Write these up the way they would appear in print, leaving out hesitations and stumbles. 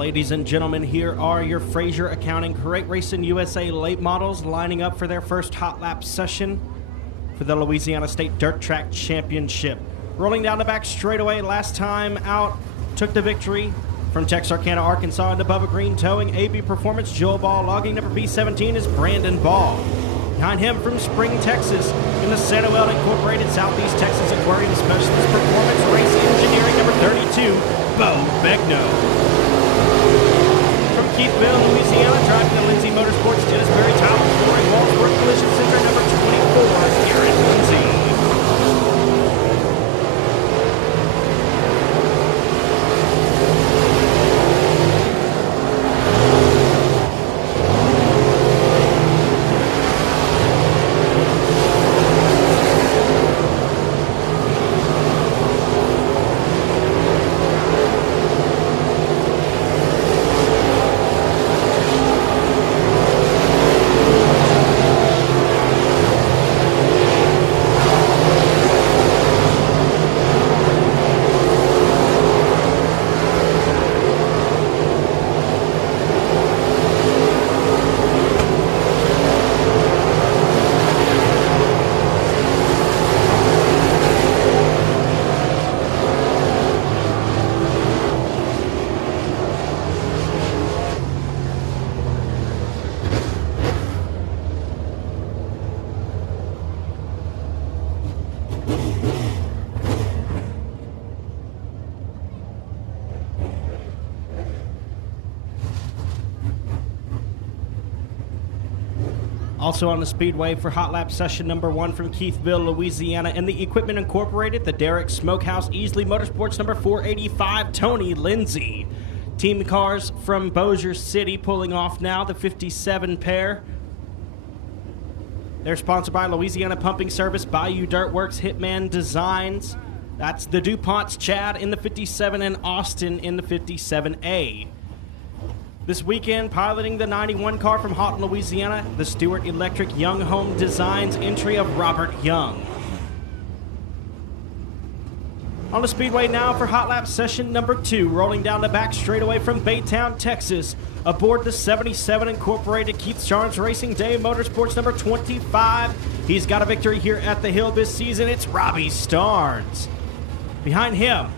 Ladies and gentlemen, here are your Fraser Accounting Crate Racing USA late models lining up for their first hot lap session for the Louisiana State Dirt Track Championship. Rolling down the back straightaway, last time out, took the victory from Texarkana, Arkansas into Bubba Green, towing AB Performance. Joel Ball logging number B17 is Brandon Ball. Behind him from Spring, Texas, in the Samuel Incorporated Southeast Texas Aquarium Specialist Performance Race Engineering number 32, Bo Begno. From Keithville, Louisiana, driving the Lindsay Motorsports Dennis Berry Tyler Flooring Wallsworth Collision Center number 24, Garrett Lindsay. Also on the speedway for hot lap session number 1 from Keithville, Louisiana, and the Equipment Incorporated, the Derrick Smokehouse Easley Motorsports number 485, Tony Lindsay. Team cars from Bossier City pulling off now, the 57 pair. They're sponsored by Louisiana Pumping Service, Bayou Dirt Works, Hitman Designs. That's the DuPont's Chad in the 57 and Austin in the 57A. This weekend, piloting the 91 car from Houghton, Louisiana, the Stewart Electric Young Home Designs entry of Robert Young. On the speedway now for hot lap session number 2, rolling down the back straightaway from Baytown, Texas, aboard the 77 Incorporated Keith Starnes Racing Day Motorsports number 25. He's got a victory here at the Hill this season. It's Robbie Starnes. Behind him,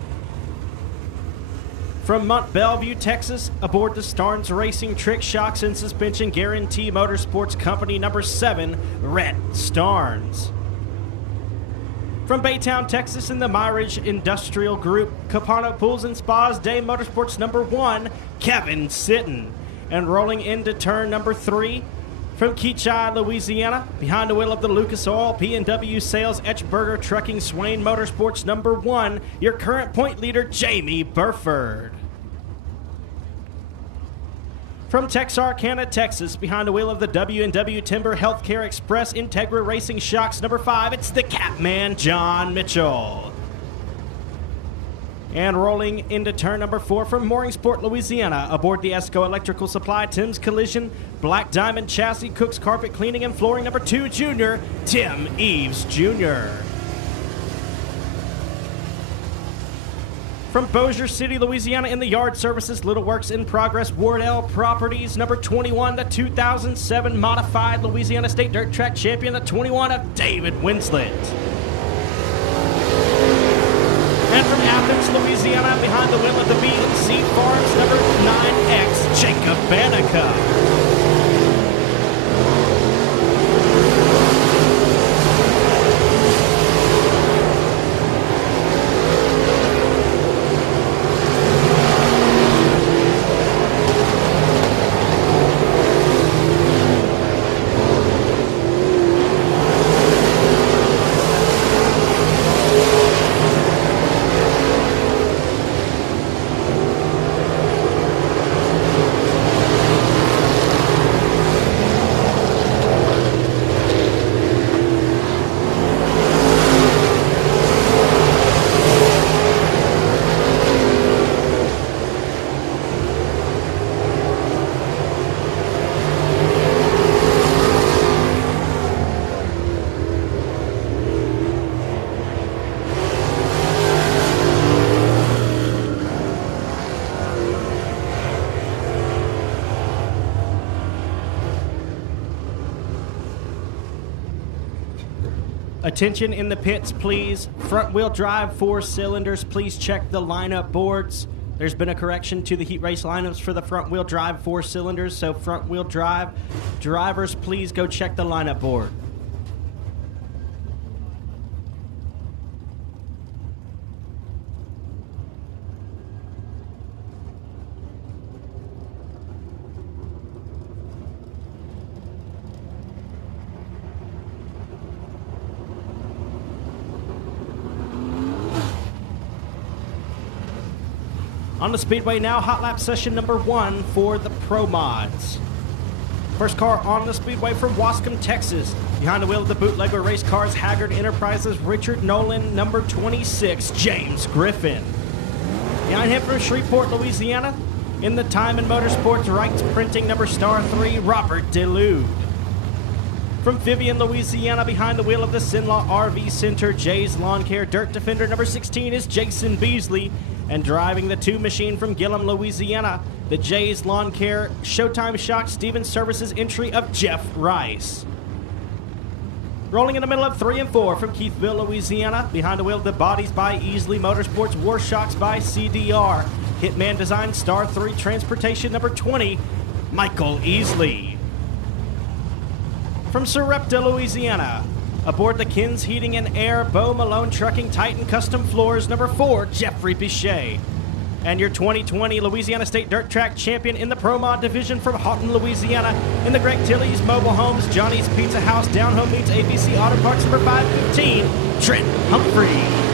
from Mont Belvieu, Texas, aboard the Starnes Racing Trick Shocks and Suspension Guarantee Motorsports Company number 7, Rhett Starnes. From Baytown, Texas, in the Myridge Industrial Group, Capano Pools and Spas Day Motorsports number 1, Kevin Sitton. And rolling into turn number 3, from Keachai, Louisiana, behind the wheel of the Lucas Oil P&W Sales Etchberger Trucking Swain Motorsports number 1, your current point leader, Jamie Burford. From Texarkana, Texas, behind the wheel of the W&W Timber Healthcare Express Integra Racing Shocks number 5, it's the Catman, John Mitchell. And rolling into turn number 4 from Mooringsport, Louisiana, aboard the Esco Electrical Supply, Tim's Collision, Black Diamond Chassis, Cook's Carpet Cleaning and Flooring number 2, Junior, Tim Eves Jr. From Bossier City, Louisiana, in the Yard Services, Little Works in Progress, Wardell Properties, number 21, the 2007 Modified Louisiana State Dirt Track Champion, the 21 of David Winslet. And from Athens, Louisiana, behind the wheel of the B&C Farms, number 9X, Jacob Banica. Attention in the pits, please. Front-wheel drive 4 cylinders, please check the lineup boards. There's been a correction to the heat race lineups for the front-wheel drive 4 cylinders, so front-wheel drive drivers, please go check the lineup board. On the speedway now, hot lap session number 1 for the Pro Mods. First car on the speedway from Wascom, Texas. Behind the wheel of the bootlegger race cars, Haggard Enterprises, Richard Nolan, number 26, James Griffin. Behind him from Shreveport, Louisiana, in the Time and Motorsports Rights Printing number star 3, Robert DeLude. From Vivian, Louisiana, behind the wheel of the Sinlaw RV Center, Jay's Lawn Care Dirt Defender number 16 is Jason Beasley. And driving the 2 machine from Gillum, Louisiana, the Jay's Lawn Care Showtime Shock Stevens Services entry of Jeff Rice. Rolling in the middle of 3 and 4 from Keithville, Louisiana, behind the wheel of the Bodies by Easley Motorsports, War Shocks by CDR, Hitman Design Star 3 Transportation number 20, Michael Easley. From Sarepta, Louisiana, aboard the Kins Heating and Air Bo Malone Trucking Titan Custom Floors number 4, Jeffrey Pichet. And your 2020 Louisiana State Dirt Track Champion in the Pro Mod Division from Houghton, Louisiana, in the Greg Tilley's Mobile Homes, Johnny's Pizza House, Down Home Meets ABC Auto Parts number 515, Trent Humphrey.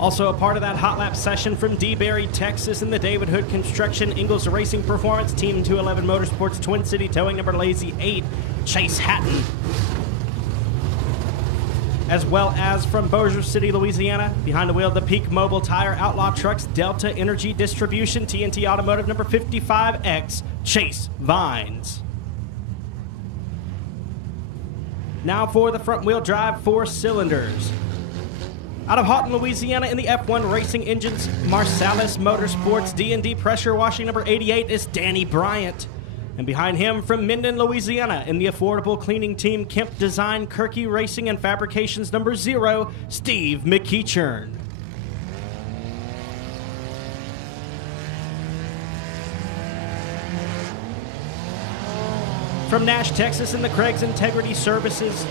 Also a part of that hot lap session from DeBerry, Texas, in the David Hood Construction, Ingalls Racing Performance, Team 211 Motorsports, Twin City Towing, number Lazy 8, Chase Hatton. As well as from Bossier City, Louisiana, behind the wheel of the Peak Mobile Tire Outlaw Trucks, Delta Energy Distribution, TNT Automotive, number 55X, Chase Vines. Now for the front-wheel drive 4 cylinders. Out of Houghton, Louisiana, in the F1 Racing Engines, Marsalis Motorsports, D&D Pressure Washing number 88 is Danny Bryant. And behind him from Minden, Louisiana, in the Affordable Cleaning Team, Kemp Design, Kirky Racing and Fabrications number 0, Steve McEachern. From Nash, Texas, in the Craig's Integrity Services,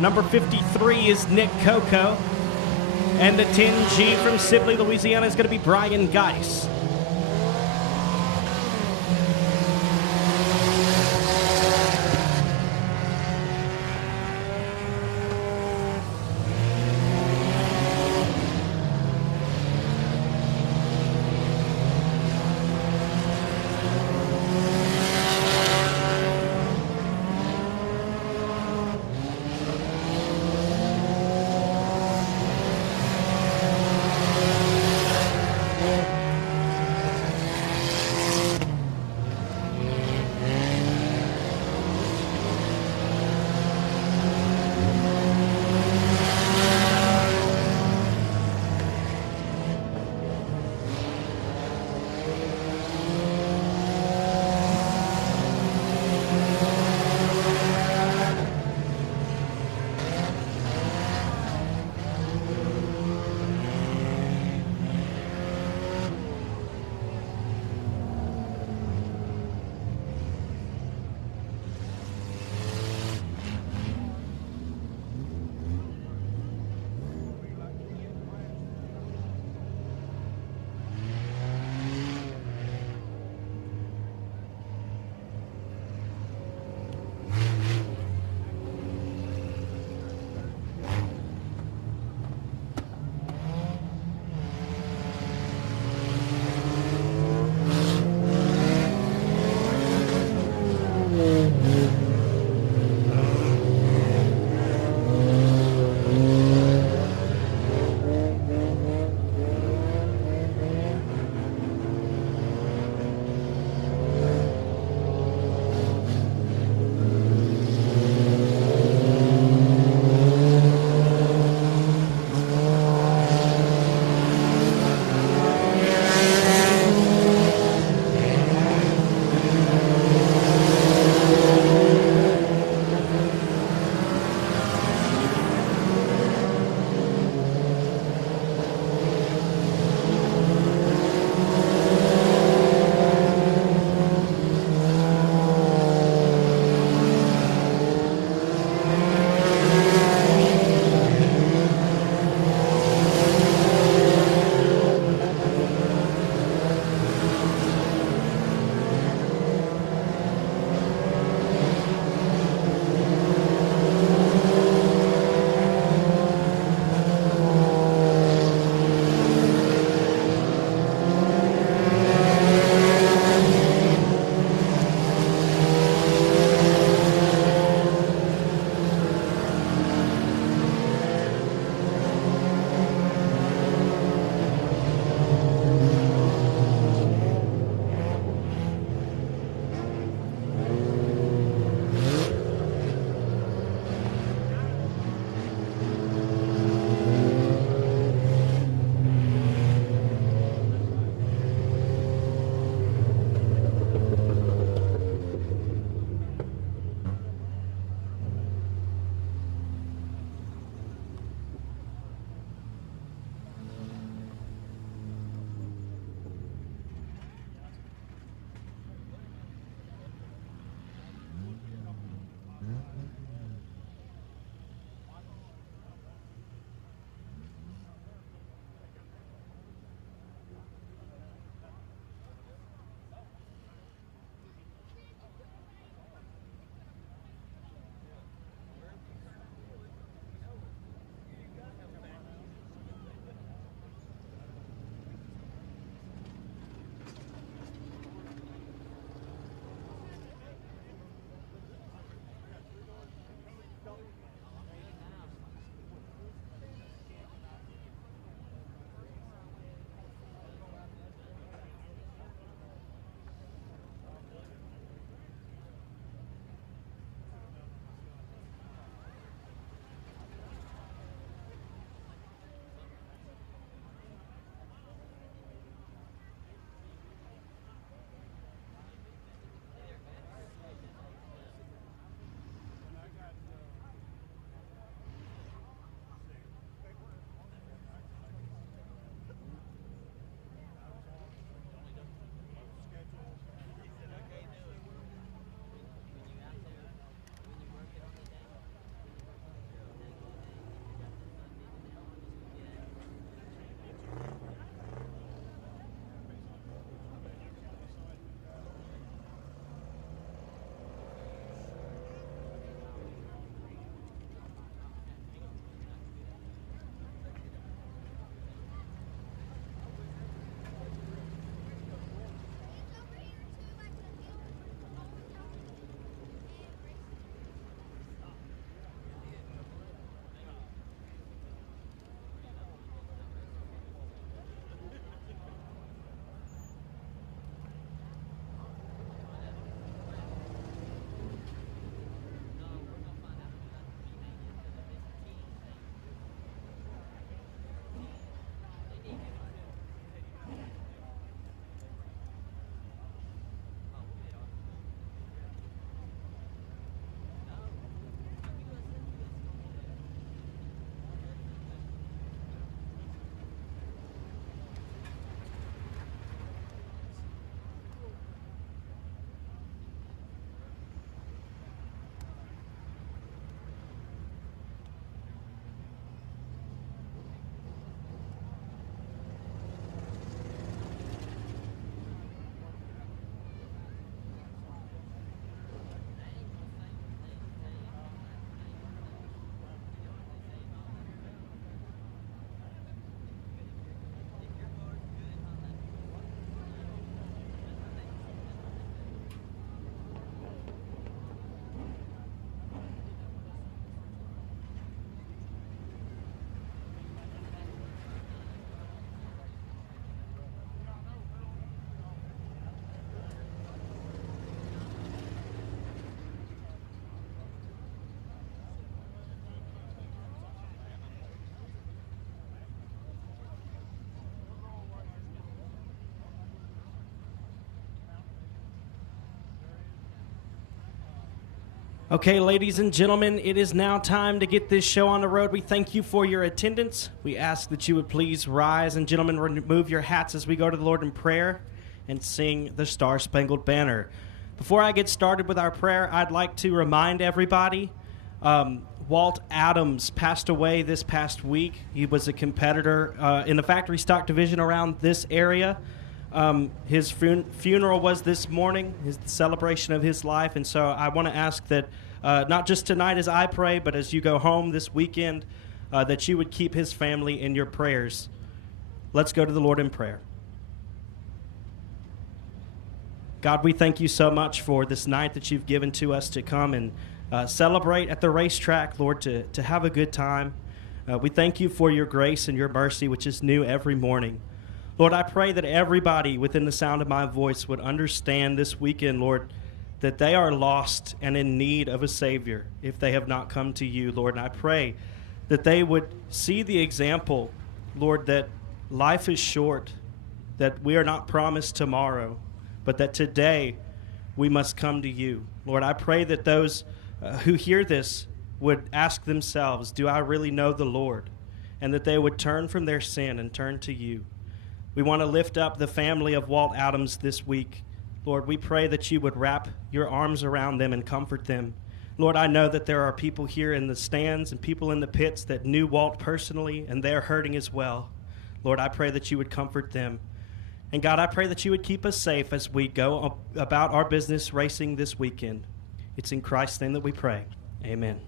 number 53 is Nick Coco. And the 10G from Sibley, Louisiana is going to be Brian Geis. Okay, ladies and gentlemen, it is now time to get this show on the road. We thank you for your attendance. We ask that you would please rise, and gentlemen, remove your hats as we go to the Lord in prayer and sing the Star-Spangled Banner. Before I get started with our prayer, I'd like to remind everybody, Walt Adams passed away this past week. He was a competitor in the factory stock division around this area. His funeral was this morning, his celebration of his life, and so I want to ask that not just tonight as I pray, but as you go home this weekend, that you would keep his family in your prayers. Let's go to the Lord in prayer. God, we thank you so much for this night that you've given to us to come and celebrate at the racetrack, Lord, to have a good time. We thank you for your grace and your mercy, which is new every morning. Lord, I pray that everybody within the sound of my voice would understand this weekend, Lord, that they are lost and in need of a Savior if they have not come to you, Lord. And I pray that they would see the example, Lord, that life is short, that we are not promised tomorrow, but that today we must come to you. Lord, I pray that those who hear this would ask themselves, do I really know the Lord? And that they would turn from their sin and turn to you. We want to lift up the family of Walt Adams this week. Lord, we pray that you would wrap your arms around them and comfort them. Lord, I know that there are people here in the stands and people in the pits that knew Walt personally, and they're hurting as well. Lord, I pray that you would comfort them. And God, I pray that you would keep us safe as we go about our business racing this weekend. It's in Christ's name that we pray. Amen.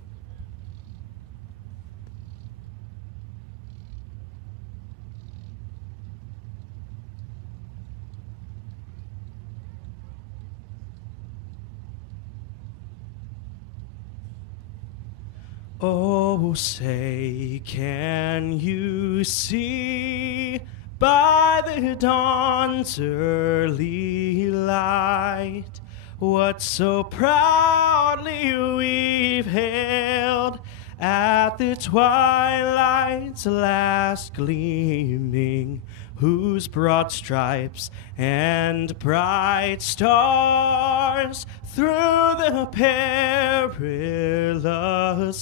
Oh, say, can you see by the dawn's early light what so proudly we've hailed at the twilight's last gleaming, whose broad stripes and bright stars through the perilous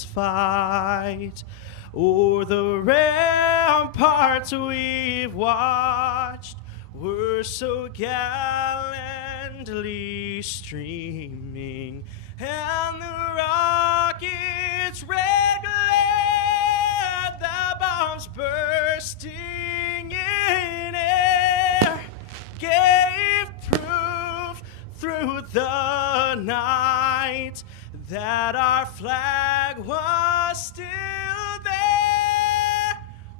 fight o'er the ramparts we've watched were so gallantly streaming, and the rockets' red glare, the bombs bursting in air, gave proof through the night that our flag was still there.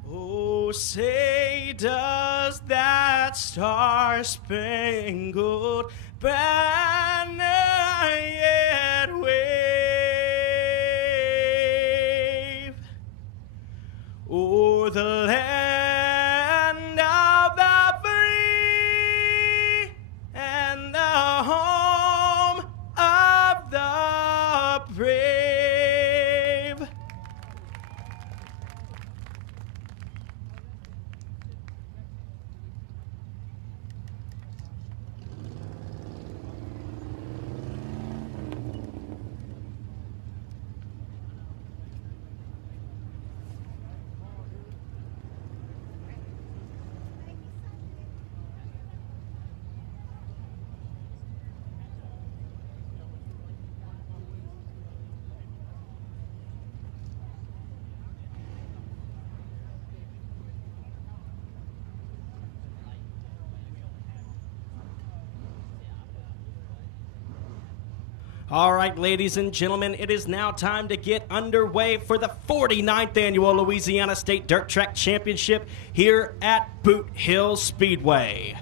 Oh, say, does that star-spangled banner yet wave o'er the land of the free and the home of the brave? All right, ladies and gentlemen, it is now time to get underway for the 49th annual Louisiana State Dirt Track Championship here at Boothill Speedway.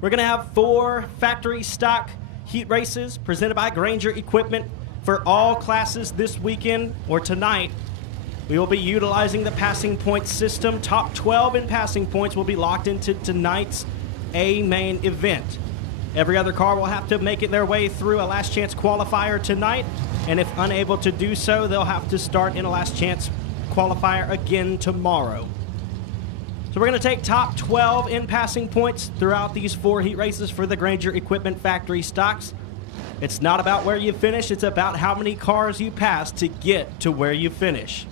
We're going to have 4 factory stock heat races presented by Granger Equipment for all classes this weekend or tonight. We will be utilizing the passing point system. Top 12 in passing points will be locked into tonight's A main event. Every other car will have to make it their way through a last chance qualifier tonight, and if unable to do so, they'll have to start in a last chance qualifier again tomorrow. So we're going to take top 12 in passing points throughout these 4 heat races for the Granger Equipment factory stocks. It's not about where you finish, it's about how many cars you pass to get to where you finish.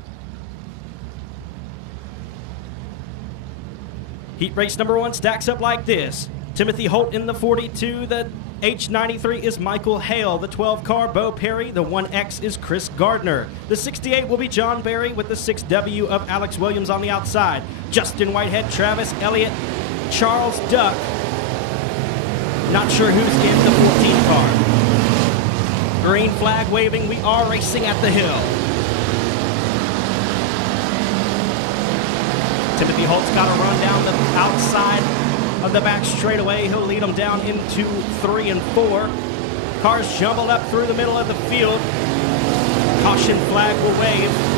Heat race number 1 stacks up like this. Timothy Holt in the 42, the H93 is Michael Hale, the 12 car Bo Perry, the 1X is Chris Gardner. The 68 will be John Berry with the 6W of Alex Williams on the outside. Justin Whitehead, Travis Elliott, Charles Duck. Not sure who's in the 14 car. Green flag waving, we are racing at the hill. Timothy Holt's got to run down the outside of the back straightaway. He'll lead them down into 3 and 4. Cars jumbled up through the middle of the field. Caution flag will wave.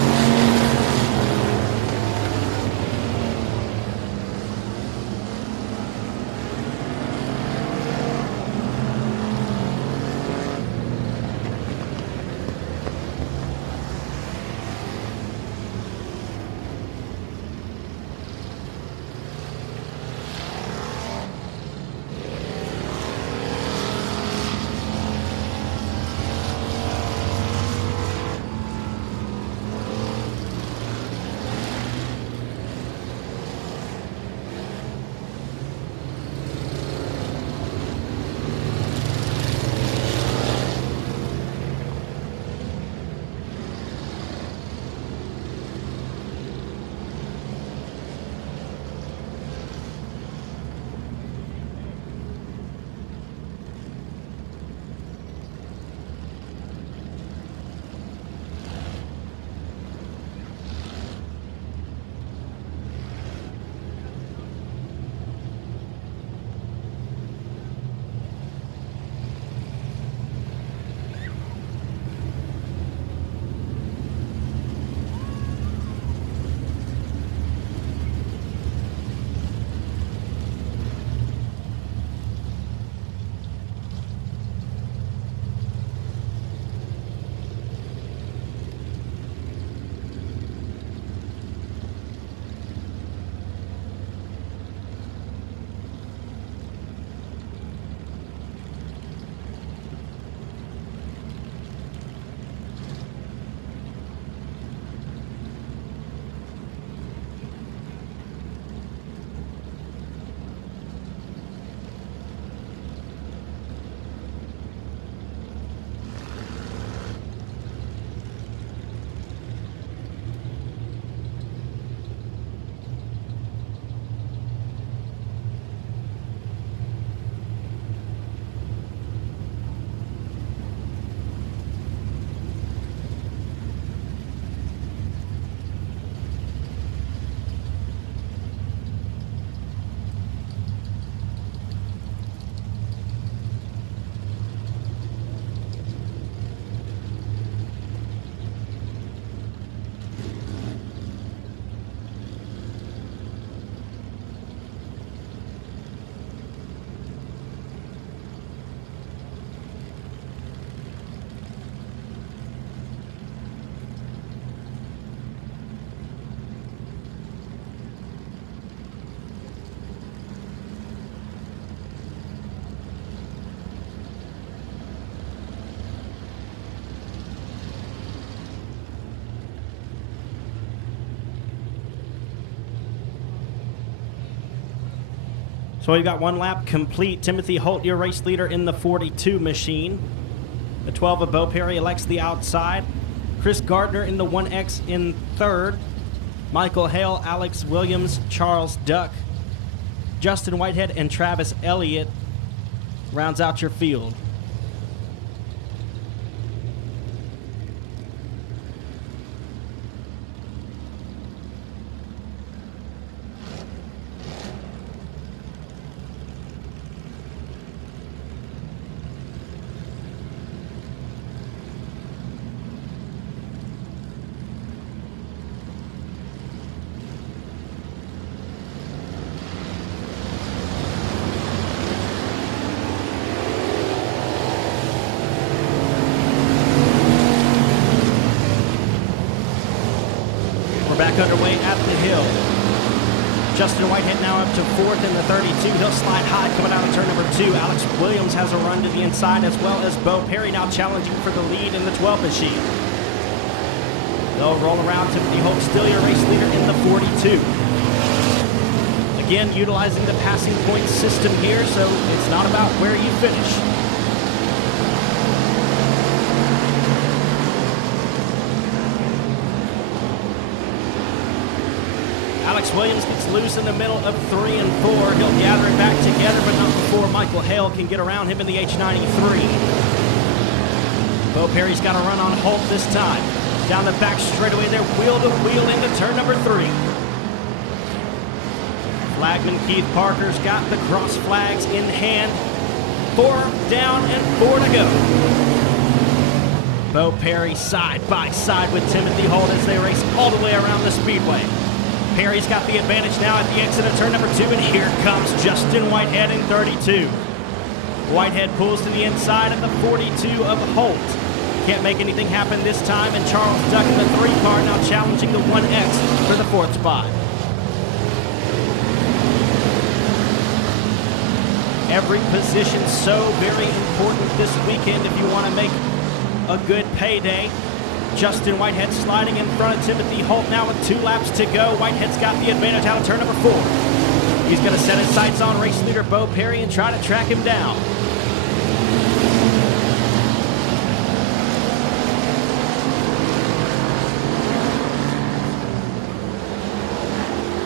So we've got 1 lap complete. Timothy Holt, your race leader in the 42 machine. The 12 of Bo Perry elects the outside. Chris Gardner in the 1X in 3rd. Michael Hale, Alex Williams, Charles Duck, Justin Whitehead, and Travis Elliott rounds out your field. Back underway at the hill. Justin Whitehead now up to 4th in the 32. He'll slide high coming out of turn number 2. Alex Williams has a run to the inside, as well as Bo Perry now challenging for the lead in the 12 machine. They'll roll around. Timothy Holt still your race leader in the 42. Again, utilizing the passing point system here, so it's not about where you finish. Alex Williams gets loose in the middle of 3 and 4. He'll gather it back together, but not before Michael Hale can get around him in the H93. Bo Perry's got a run on Holt this time. Down the back straightaway there, wheel to wheel into turn number 3. Flagman Keith Parker's got the cross flags in hand. 4 down and 4 to go. Bo Perry side by side with Timothy Holt as they race all the way around the speedway. Perry's got the advantage now at the exit of turn number 2, and here comes Justin Whitehead in 32. Whitehead pulls to the inside of the 42 of Holt. Can't make anything happen this time, and Charles Duck in the 3 car now challenging the 1X for the 4th spot. Every position so very important this weekend if you want to make a good payday. Justin Whitehead sliding in front of Timothy Holt now with 2 laps to go. Whitehead's got the advantage out of turn number 4. He's going to set his sights on race leader Bo Perry and try to track him down.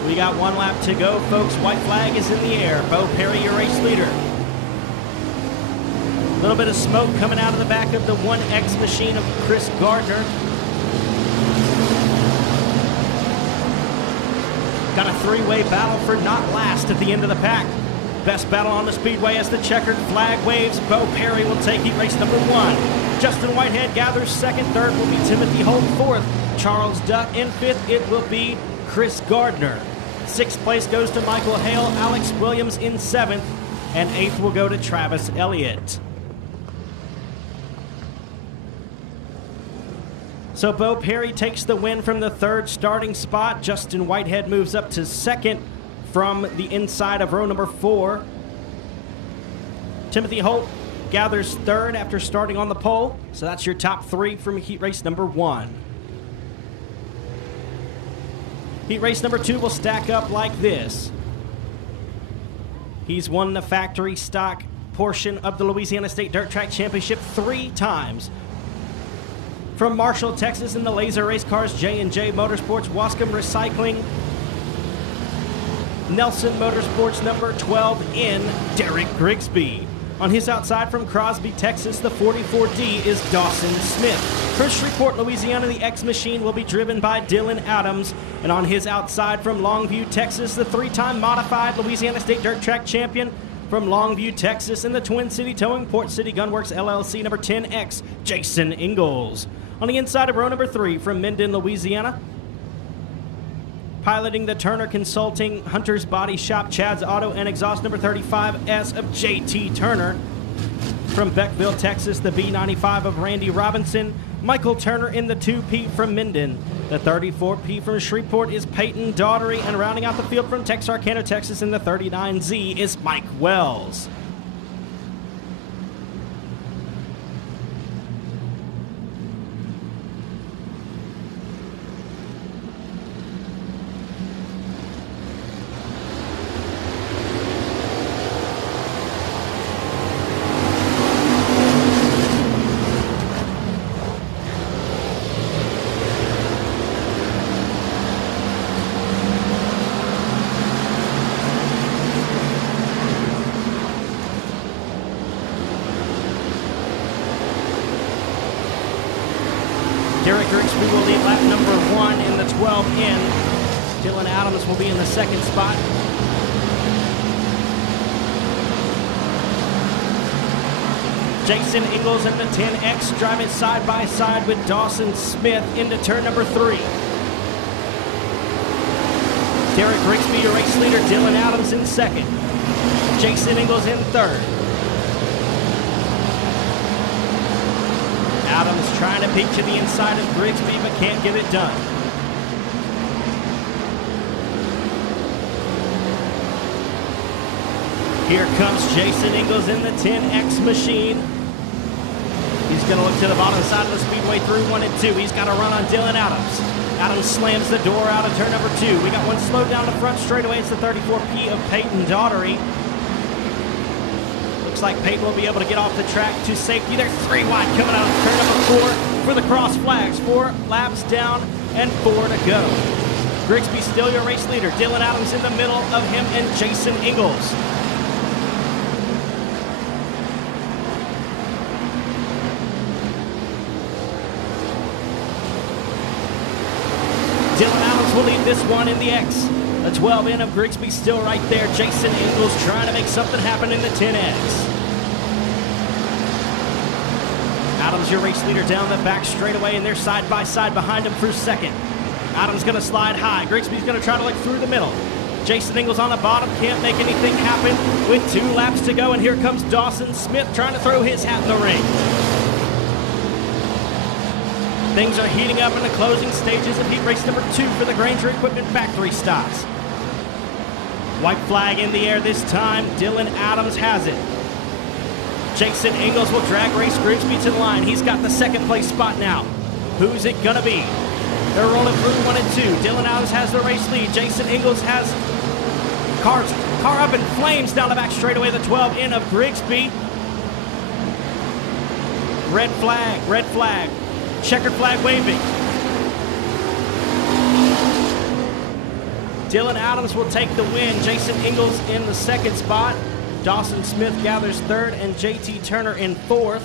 We got 1 lap to go, folks. White flag is in the air. Bo Perry, your race leader. A little bit of smoke coming out of the back of the 1X machine of Chris Gardner. Got a 3-way battle for not last at the end of the pack. Best battle on the speedway as the checkered flag waves. Bo Perry will take heat race number 1. Justin Whitehead gathers 2nd. 3rd will be Timothy Holt. 4th, Charles Duck. In 5th, it will be Chris Gardner. 6th place goes to Michael Hale. Alex Williams in 7th. And 8th will go to Travis Elliott. So Bo Perry takes the win from the 3rd starting spot. Justin Whitehead moves up to 2nd from the inside of row number 4. Timothy Holt gathers 3rd after starting on the pole. So that's your top 3 from heat race number 1. Heat race number 2 will stack up like this. He's won the factory stock portion of the Louisiana State Dirt Track Championship 3 times. From Marshall, Texas, in the Laser Race Cars, J&J Motorsports, Wascom Recycling, Nelson Motorsports number 12 in Derek Grigsby. On his outside from Crosby, Texas, the 44D is Dawson Smith. From Shreveport, Louisiana, the X Machine will be driven by Dylan Adams. And on his outside from Longview, Texas, the 3-time modified Louisiana State Dirt Track champion from Longview, Texas, in the Twin City Towing Port City Gunworks LLC number 10X, Jason Ingalls. On the inside of row number 3 from Minden, Louisiana, piloting the Turner Consulting Hunter's Body Shop, Chad's Auto and Exhaust number 35S of JT Turner. From Beckville, Texas, the B95 of Randy Robinson. Michael Turner in the 2P from Minden. The 34P from Shreveport is Peyton Daughtery, and rounding out the field from Texarkana, Texas, in the 39Z is Mike Wells. Derek Grigsby will lead lap number 1 in the 12 in. Dylan Adams will be in the 2nd spot. Jason Ingalls in the 10X driving side by side with Dawson Smith into turn number 3. Derek Grigsby, your race leader. Dylan Adams in 2nd. Jason Ingalls in 3rd. Adams trying to peek to the inside of Grigsby, but can't get it done. Here comes Jason Ingalls in the 10X machine. He's going to look to the bottom side of the speedway through 1 and 2. He's got a run on Dylan Adams. Adams slams the door out of turn number 2. We got one slow down the front straightaway. It's the 34P of Peyton Daughtery. Looks like Peyton will be able to get off the track to safety. They're 3 wide coming out of turn number 4 for the cross flags. 4 laps down and 4 to go. Grigsby still your race leader. Dylan Adams in the middle of him and Jason Ingalls. Dylan Adams will lead this one in the X. The 12 in of Grigsby still right there. Jason Ingalls trying to make something happen in the 10X. Adams your race leader down the back straightaway, and they're side by side behind him for second. Adams going to slide high. Grigsby's going to try to look through the middle. Jason Ingalls on the bottom, can't make anything happen with 2 laps to go, and here comes Dawson Smith trying to throw his hat in the ring. Things are heating up in the closing stages of heat race number 2 for the Granger Equipment Factory stocks. White flag in the air this time. Dylan Adams has it. Jason Ingalls will drag race Grigsby to the line. He's got the 2nd place spot now. Who's it gonna be? They're rolling through 1 and 2. Dylan Adams has the race lead. Jason Ingalls has car up in flames down the back straightaway. The 12 in of Grigsby. Red flag, red flag. Checkered flag waving. Dylan Adams will take the win. Jason Ingalls in the 2nd spot. Dawson Smith gathers 3rd and JT Turner in 4th.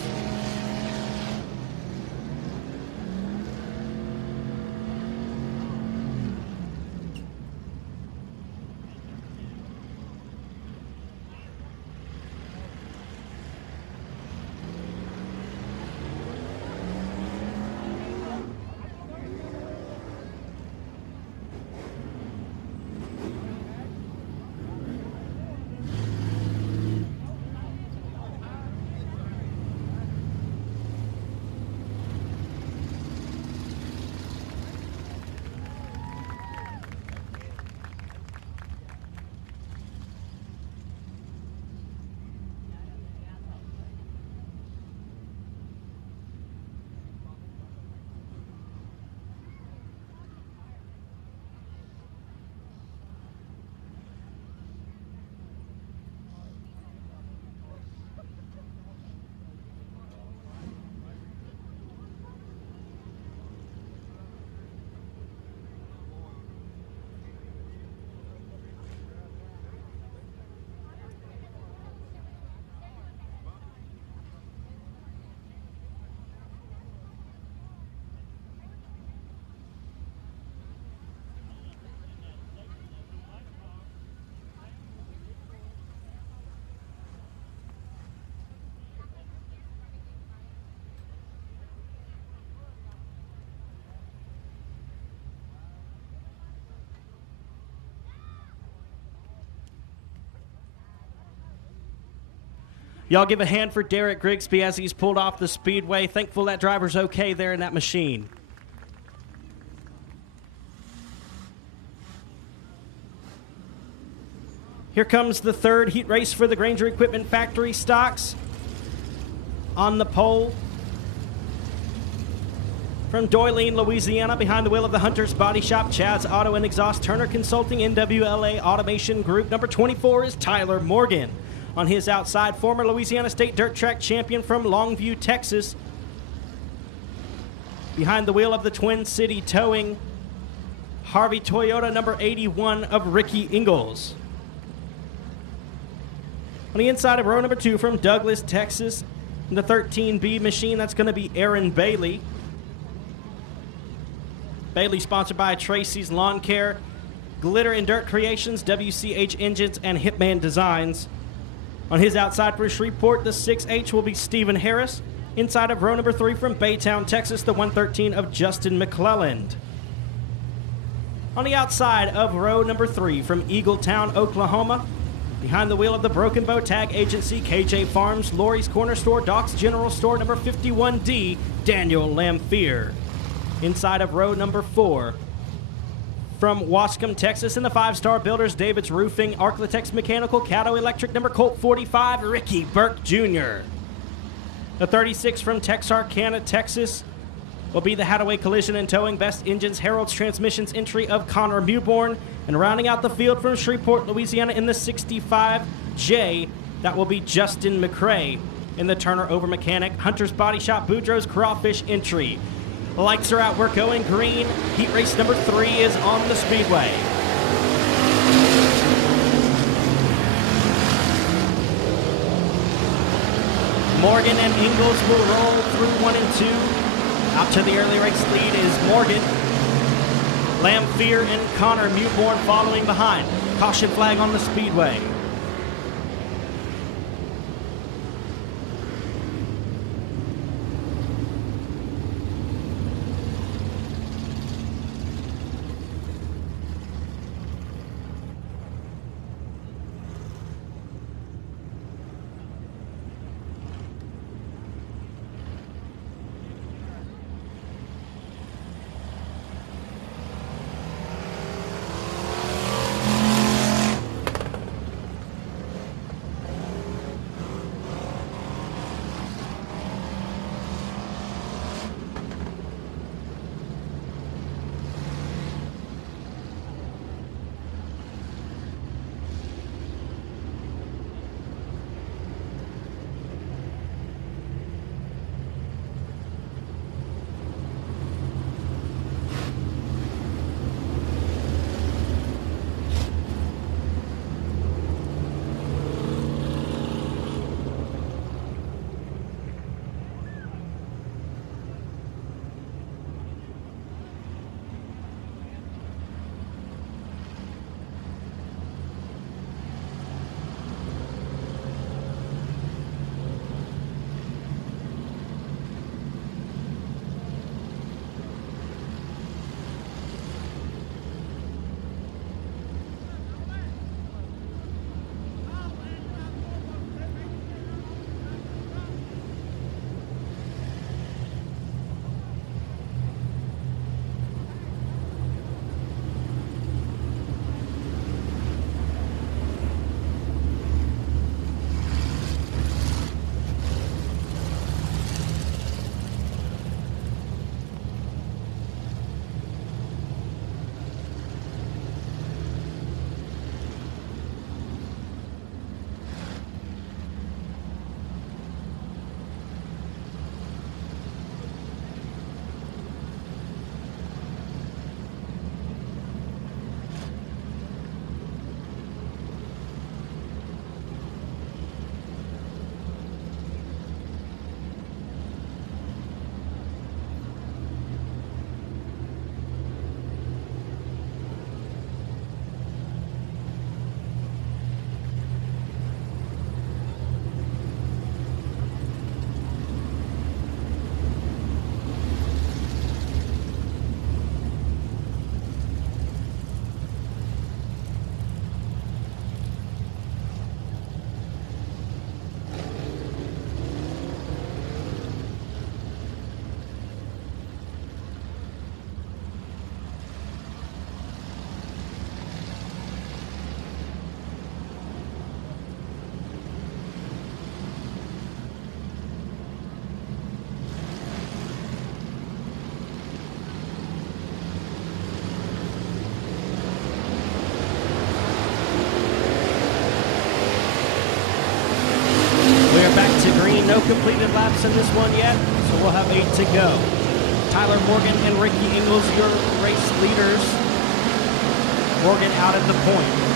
Y'all give a hand for Derek Grigsby as he's pulled off the speedway. Thankful that driver's okay there in that machine. Here comes the 3rd heat race for the Granger Equipment Factory stocks. On the pole from Doyline, Louisiana, behind the wheel of the Hunter's Body Shop, Chad's Auto and Exhaust, Turner Consulting, NWLA Automation Group. Number 24 is Tyler Morgan. On his outside, former Louisiana State Dirt Track champion from Longview, Texas. Behind the wheel of the Twin City Towing, Harvey Toyota, number 81 of Ricky Ingalls. On the inside of row number 2 from Douglas, Texas, in the 13B machine, that's going to be Aaron Bailey. Bailey sponsored by Tracy's Lawn Care, Glitter and Dirt Creations, WCH Engines, and Hitman Designs. On his outside for Shreveport, the 6H will be Stephen Harris. Inside of row number 3 from Baytown, Texas, the 113 of Justin McClelland. On the outside of row number 3 from Eagletown, Oklahoma, behind the wheel of the Broken Bow Tag Agency, KJ Farms, Lori's Corner Store, Doc's General Store, number 51D, Daniel Lamphere. Inside of row number 4 from Wascom, Texas, in the 5-star builders, David's Roofing, Arclitex Mechanical, Caddo Electric, number Colt 45, Ricky Burke Jr. The 36 from Texarkana, Texas, will be the Hadaway Collision and Towing, Best Engines, Harold's Transmissions entry of Connor Mewborn. And rounding out the field from Shreveport, Louisiana, in the 65J, that will be Justin McCrae. In the Turner Over Mechanic, Hunter's Body Shop, Boudreaux's Crawfish entry. Lights are out, we're going green. Heat race number 3 is on the Speedway. Morgan and Ingalls will roll through 1 and 2. Out to the early race lead is Morgan. Lamphere and Connor Mewborn following behind. Caution flag on the Speedway. No completed laps in this one yet, so we'll have 8 to go. Tyler Morgan and Ricky Ingalls, your race leaders. Morgan out at the point.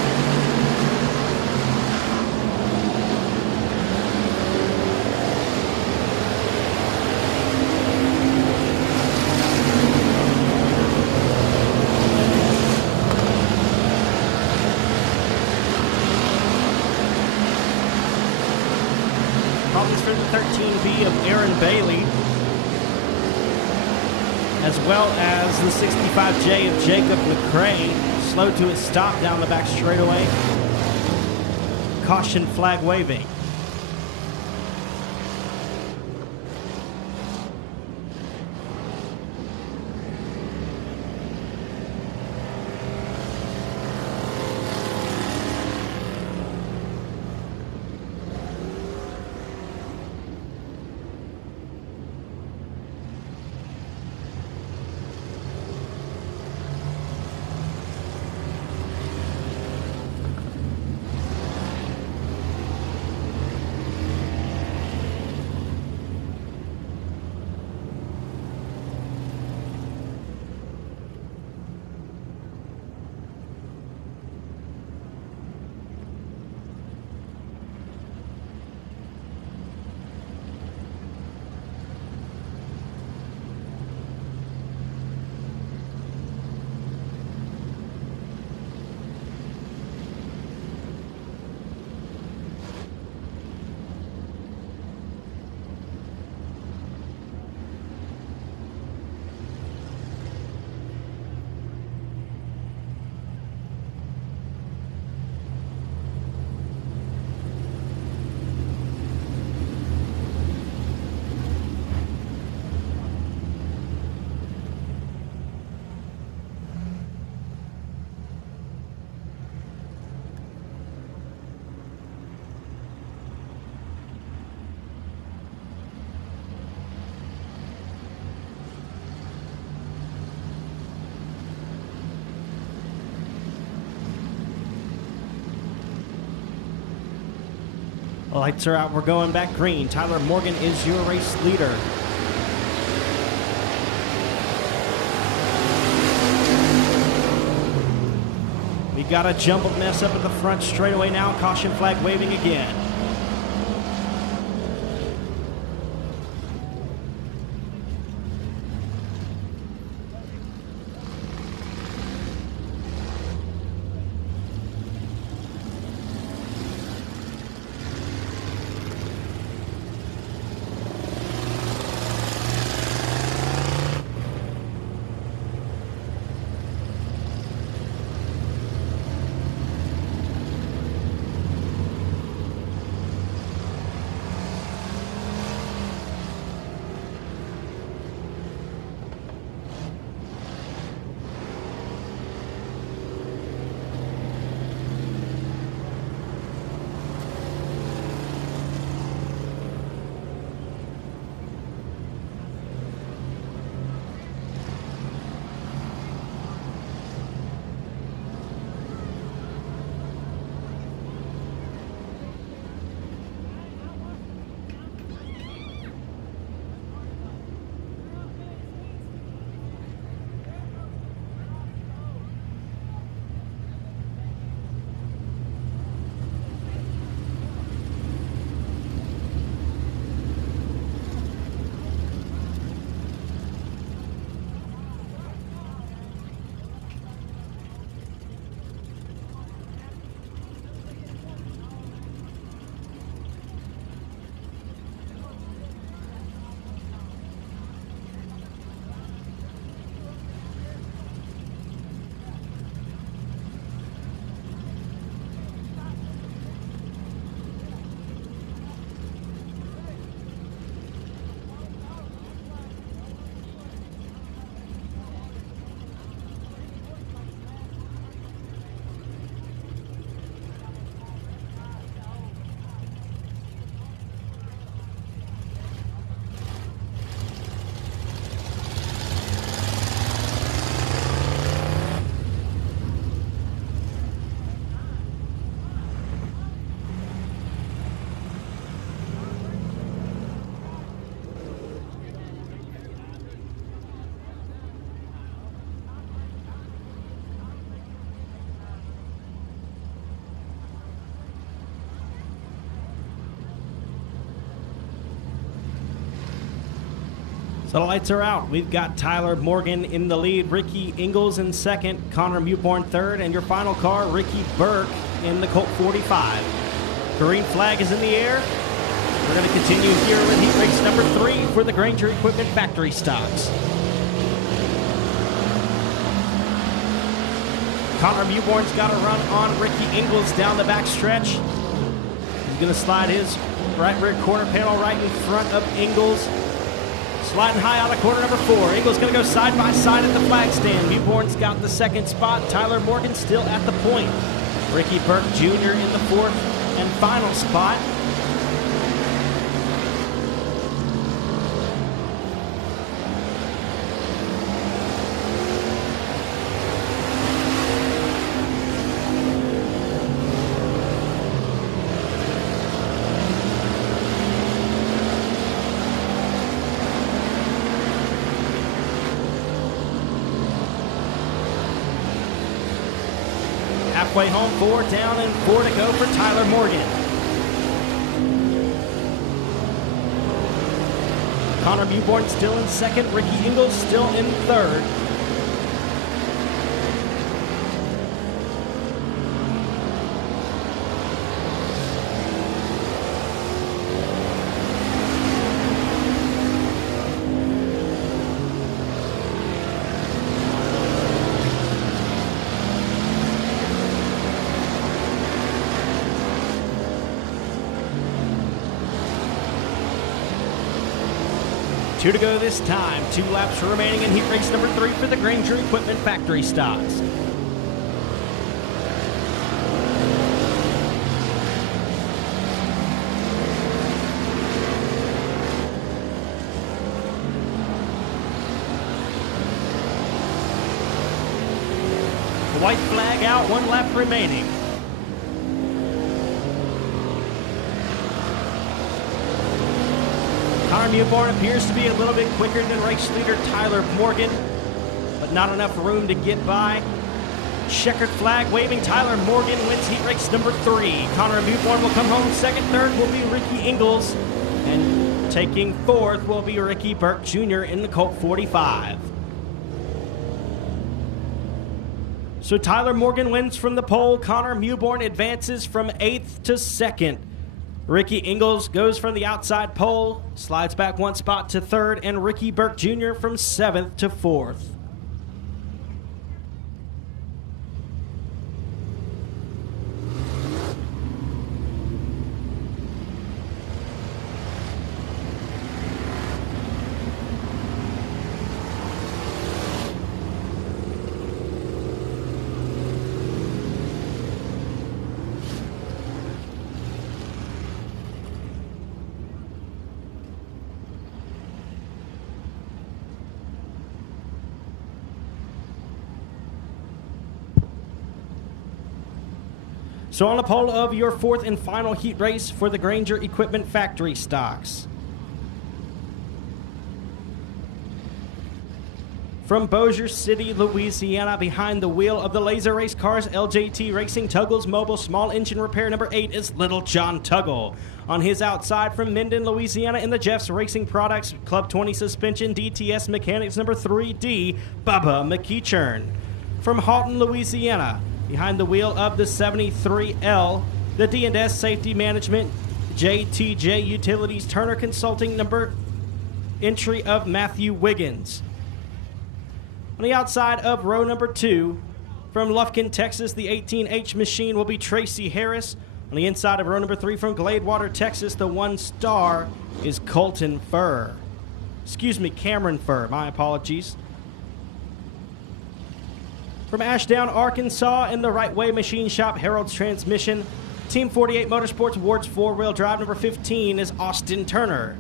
Problems for the 13B of Aaron Bailey, as well as the 65J of Jacob McCrae, slow to a stop down the back straightaway. Caution flag waving. Lights are out. We're going back green. Tyler Morgan is your race leader. We got a jumbled mess up at the front straightaway now. Caution flag waving again. So the lights are out. We've got Tyler Morgan in the lead, Ricky Ingalls in second, Connor Mewborn third, and your final car, Ricky Burke in the Colt 45. Green flag is in the air. We're going to continue here with heat race number 3 for the Granger Equipment Factory stocks. Connor Mewborn's got a run on Ricky Ingalls down the back stretch. He's going to slide his right rear quarter panel right in front of Ingalls. Sliding high out of corner number 4. Ingalls going to go side by side at the flag stand. Mewborn's got the second spot. Tyler Morgan still at the point. Ricky Burke Jr. in the 4th and final spot. Halfway home, 4 down and 4 to go for Tyler Morgan. Connor Mewborn still in second. Ricky Ingalls still in third. Two to go this time. 2 laps remaining in heat race number 3 for the Granger Equipment Factory stocks. The white flag out, 1 lap remaining. Mewborn appears to be a little bit quicker than race leader Tyler Morgan, but not enough room to get by. Checkered flag waving. Tyler Morgan wins heat race number 3. Connor Mewborn will come home second. Third will be Ricky Ingalls. And taking fourth will be Ricky Burke Jr. in the Colt 45. So Tyler Morgan wins from the pole. Connor Mewborn advances from 8th to 2nd. Ricky Ingalls goes from the outside pole, slides back one spot to 3rd, and Ricky Burke Jr. from 7th to 4th. So on the pole of your 4th and final heat race for the Granger Equipment Factory stocks. From Bossier City, Louisiana, behind the wheel of the Laser Race Cars LJT Racing Tuggles Mobile Small Engine Repair number 8 is Little John Tuggle. On his outside from Minden, Louisiana, in the Jeff's Racing Products Club 20 Suspension DTS Mechanics number 3D, Bubba McEachern. From Halton, Louisiana, behind the wheel of the 73L, the D&S Safety Management JTJ Utilities Turner Consulting number entry of Matthew Wiggins. On the outside of row number 2, from Lufkin, Texas, the 18H machine will be Tracy Harris. On the inside of row number 3 from Gladewater, Texas, the 1 star is Cameron Furr. My apologies. From Ashdown, Arkansas, in the Right Way Machine Shop, Harold's Transmission, Team 48 Motorsports Awards 4-wheel drive number 15 is Austin Turner.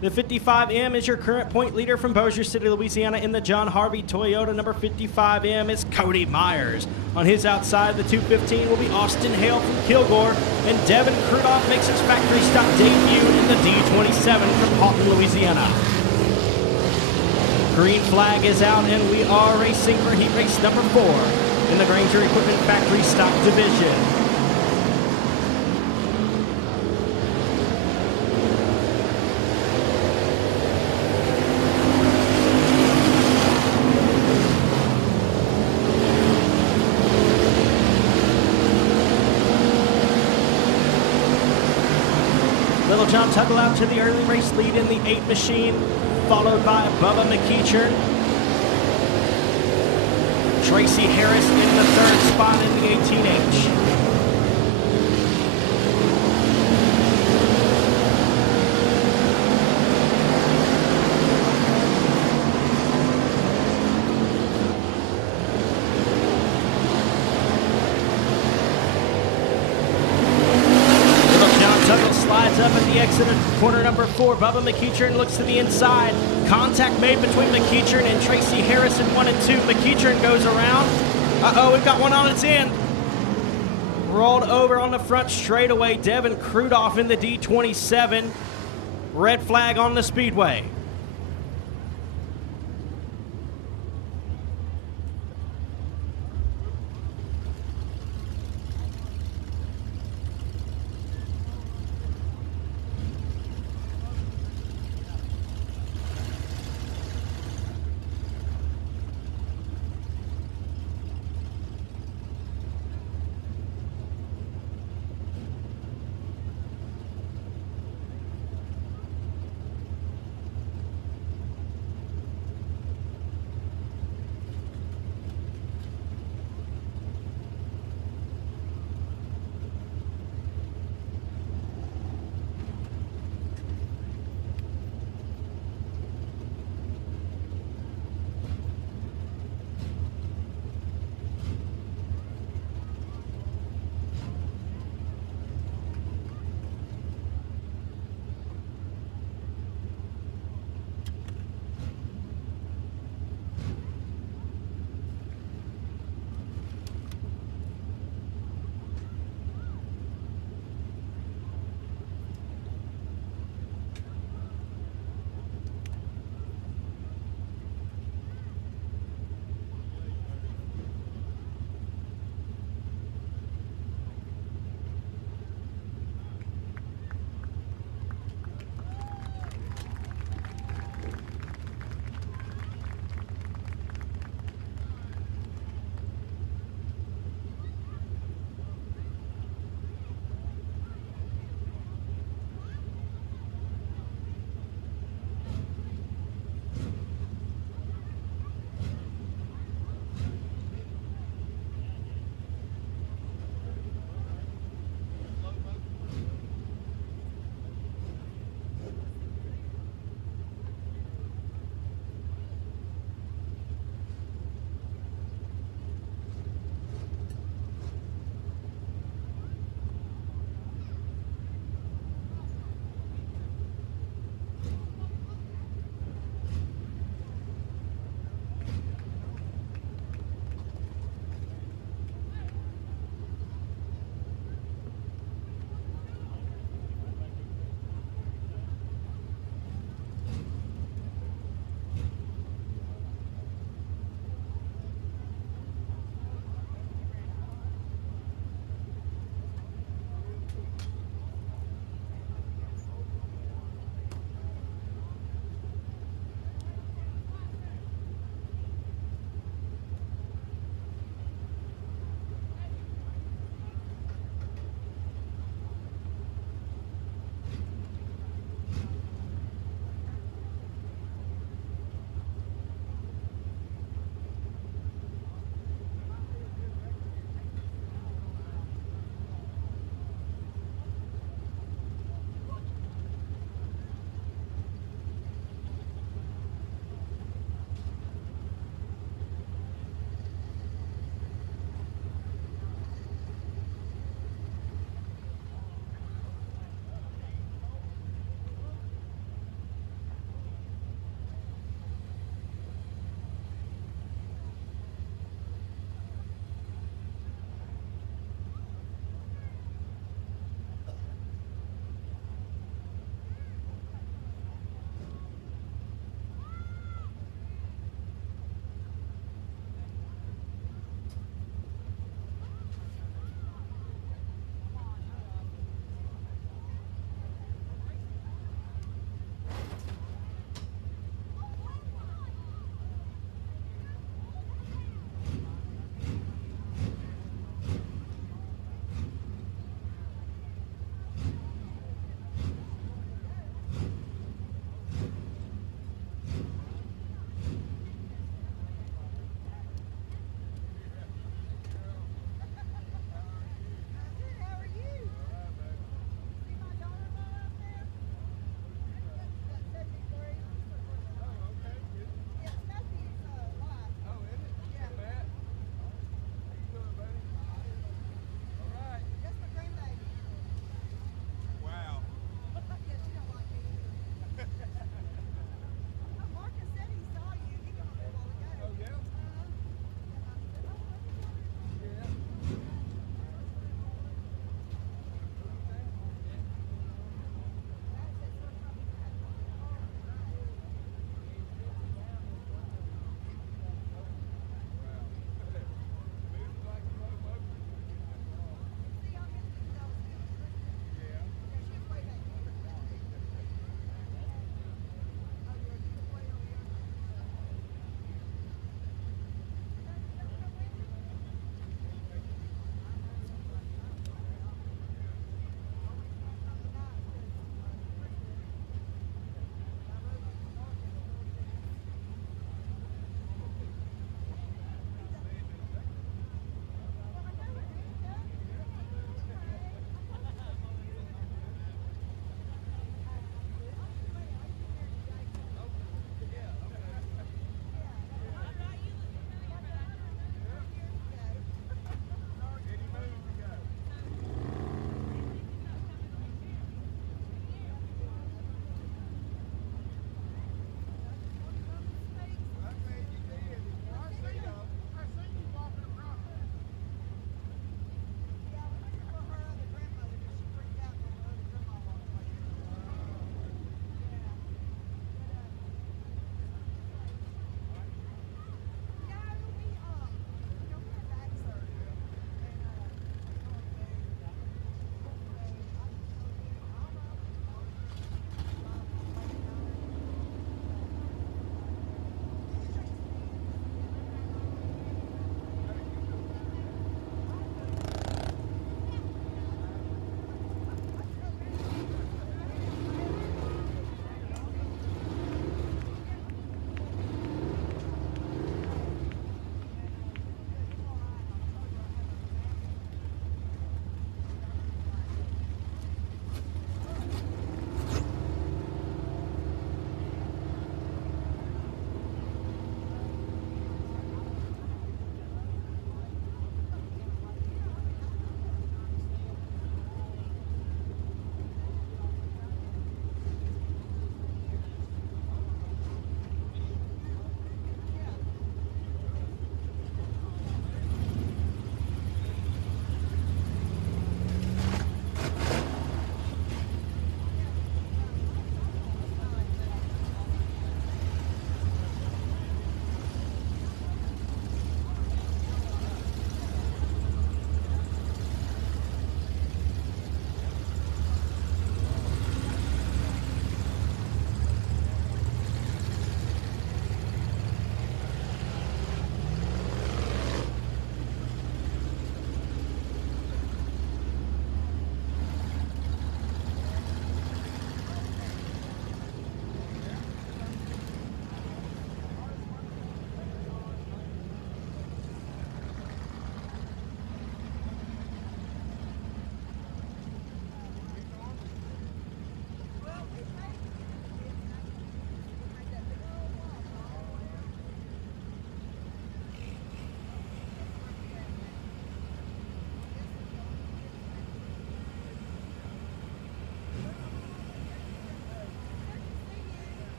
The 55M is your current point leader from Bossier City, Louisiana, in the John Harvey Toyota number 55M is Cody Myers. On his outside, the 215 will be Austin Hale from Kilgore, and Devin Krudoff makes his factory stock debut in the D27 from Halton, Louisiana. Green flag is out, and we are racing for heat race number 4 in the Granger Equipment Factory Stock Division. Little John Tuggle out to the early race lead in the 8 machine, followed by Bubba McEachern. Tracy Harris in the 3rd spot in the 18H. Slides up at the exit of corner number 4. Bubba McEachern looks to the inside. Contact made between McEachern and Tracy Harris in 1 and 2. McEachern goes around. Uh-oh, we've got one on its end. Rolled over on the front straightaway. Devin Krudoff in the D27. Red flag on the speedway.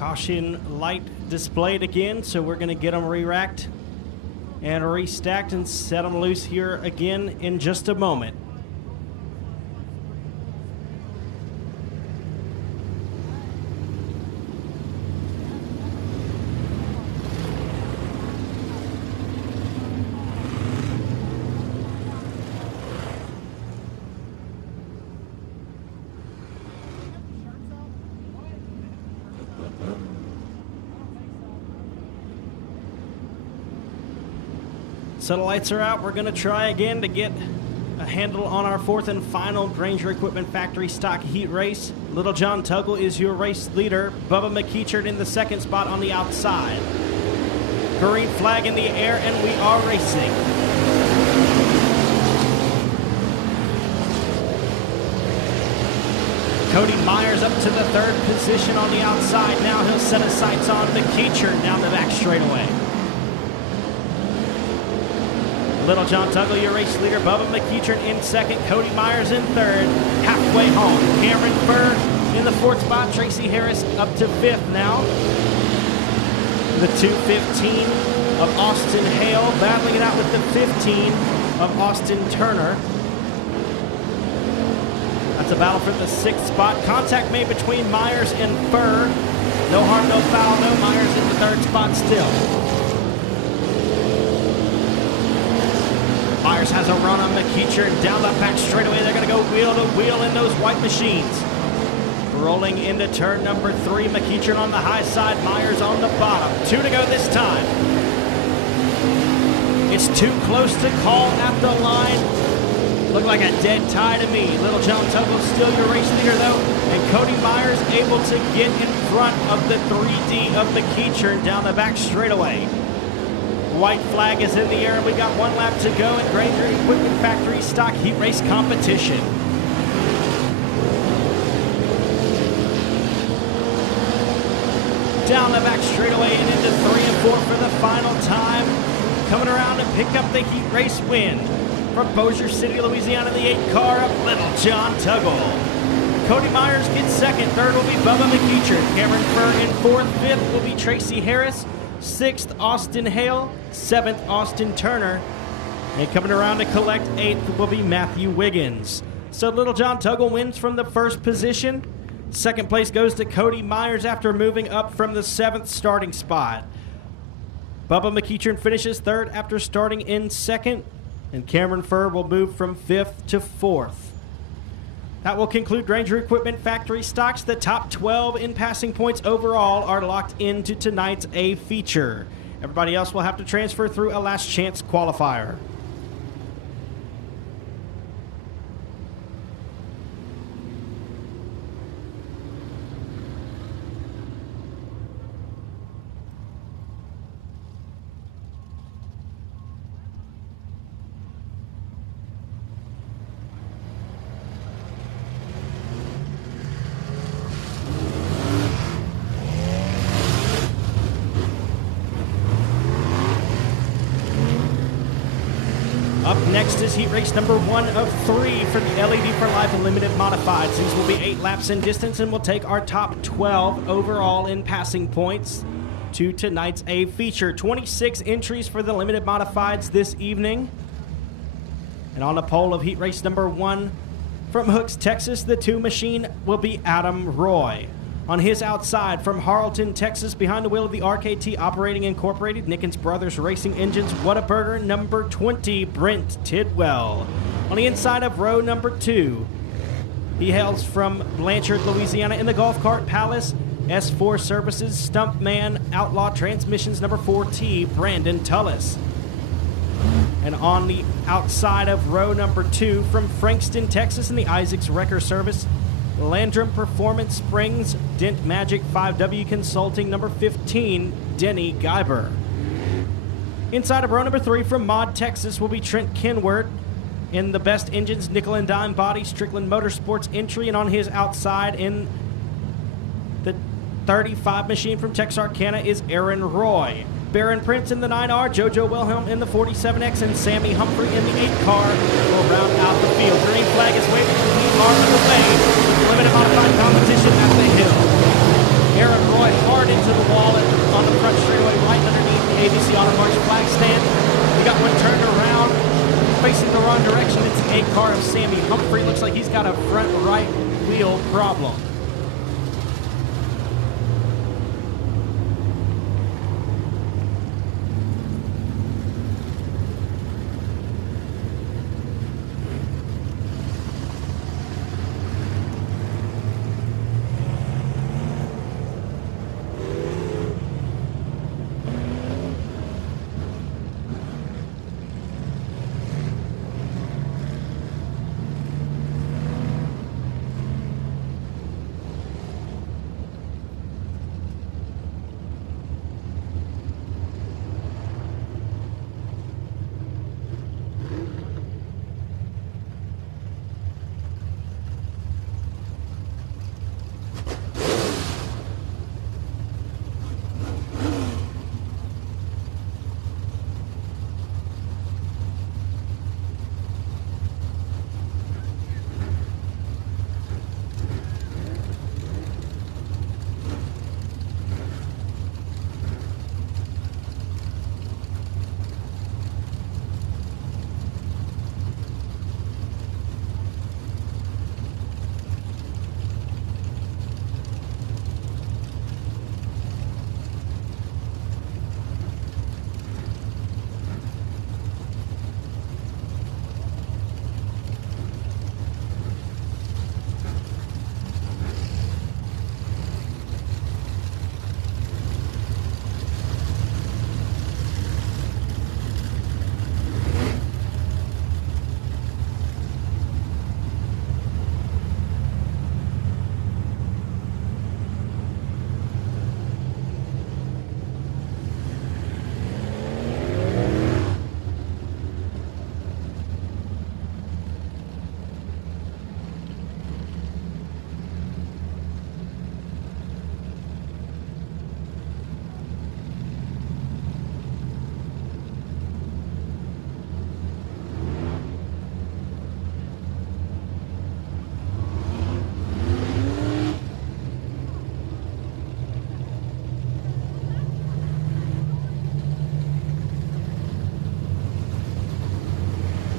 Caution light displayed again, so we're going to get them re-racked and restacked and set them loose here again in just a moment. So the lights are out. We're going to try again to get a handle on our fourth and final Granger Equipment Factory stock heat race. Little John Tuggle is your race leader. Bubba McEachern in the second spot on the outside. Green flag in the air, and we are racing. Cody Myers up to the third position on the outside. Now he'll set his sights on McEachern down the back straightaway. Little John Tuggle, your race leader. Bubba McEachern in second. Cody Myers in third. Halfway home. Cameron Burr in the fourth spot. Tracy Harris up to fifth now. The 2:15 of Austin Hale battling it out with the 15 of Austin Turner. That's a battle for the sixth spot. Contact made between Myers and Burr. No harm, no foul. No Myers in the third spot still. Myers has a run on McEachern down the back straightaway. They're going to go wheel to wheel in those white machines. Rolling into turn number 3. McEachern on the high side. Myers on the bottom. 2 to go this time. It's too close to call at the line. Looked like a dead tie to me. Little John Tuggle still your race leader though. And Cody Myers able to get in front of the 3D of McEachern down the back straightaway. White flag is in the air, and we got one lap to go in Granger Equipment Factory stock heat race competition. Down the back straightaway and into 3 and 4 for the final time. Coming around to pick up the heat race win from Bossier City, Louisiana, the 8 car up Little John Tuggle. Cody Myers gets second. Third will be Bubba McEachern. Cameron Burr in fourth. Fifth will be Tracy Harris. 6th, Austin Hale. 7th, Austin Turner. And coming around to collect 8th will be Matthew Wiggins. So Little John Tuggle wins from the first position. Second place goes to Cody Myers after moving up from the 7th starting spot. Bubba McEachern finishes third after starting in second. And Cameron Furr will move from 5th to 4th. That will conclude Granger Equipment Factory stocks. The top 12 in passing points overall are locked into tonight's A feature. Everybody else will have to transfer through a last chance qualifier. Up next is heat race number 1 of 3 for the LED for Life Limited Modifieds. These will be 8 laps in distance and will take our top 12 overall in passing points to tonight's A feature. 26 entries for the Limited Modifieds this evening. And on the pole of heat race number 1 from Hooks, Texas, the 2 machine will be Adam Roy. On his outside from Harleton, Texas, behind the wheel of the RKT Operating Incorporated, Nickens Brothers Racing Engines, Whataburger number 20, Brent Tidwell. On the inside of row number 2, he hails from Blanchard, Louisiana, in the Golf Cart Palace, S4 Services, Stumpman Outlaw Transmissions number 4T, Brandon Tullis. And on the outside of row number 2 from Frankston, Texas, in the Isaacs Wrecker Service, Landrum Performance Springs, Dent Magic 5W Consulting number 15, Denny Geiber. Inside of row number 3 from Mod, Texas will be Trent Kenworth in the Best Engines Nickel and Dime Body Strickland Motorsports entry, and on his outside in the 35 machine from Texarkana is Aaron Roy. Baron Prince in the 9R, Jojo Wilhelm in the 47X, and Sammy Humphrey in the 8 car will round out the field. Green flag is waving to the car on the way. Limited modified competition at the hill. Aaron Roy hard in car of Sammy Humphrey. Looks like he's got a front right wheel problem.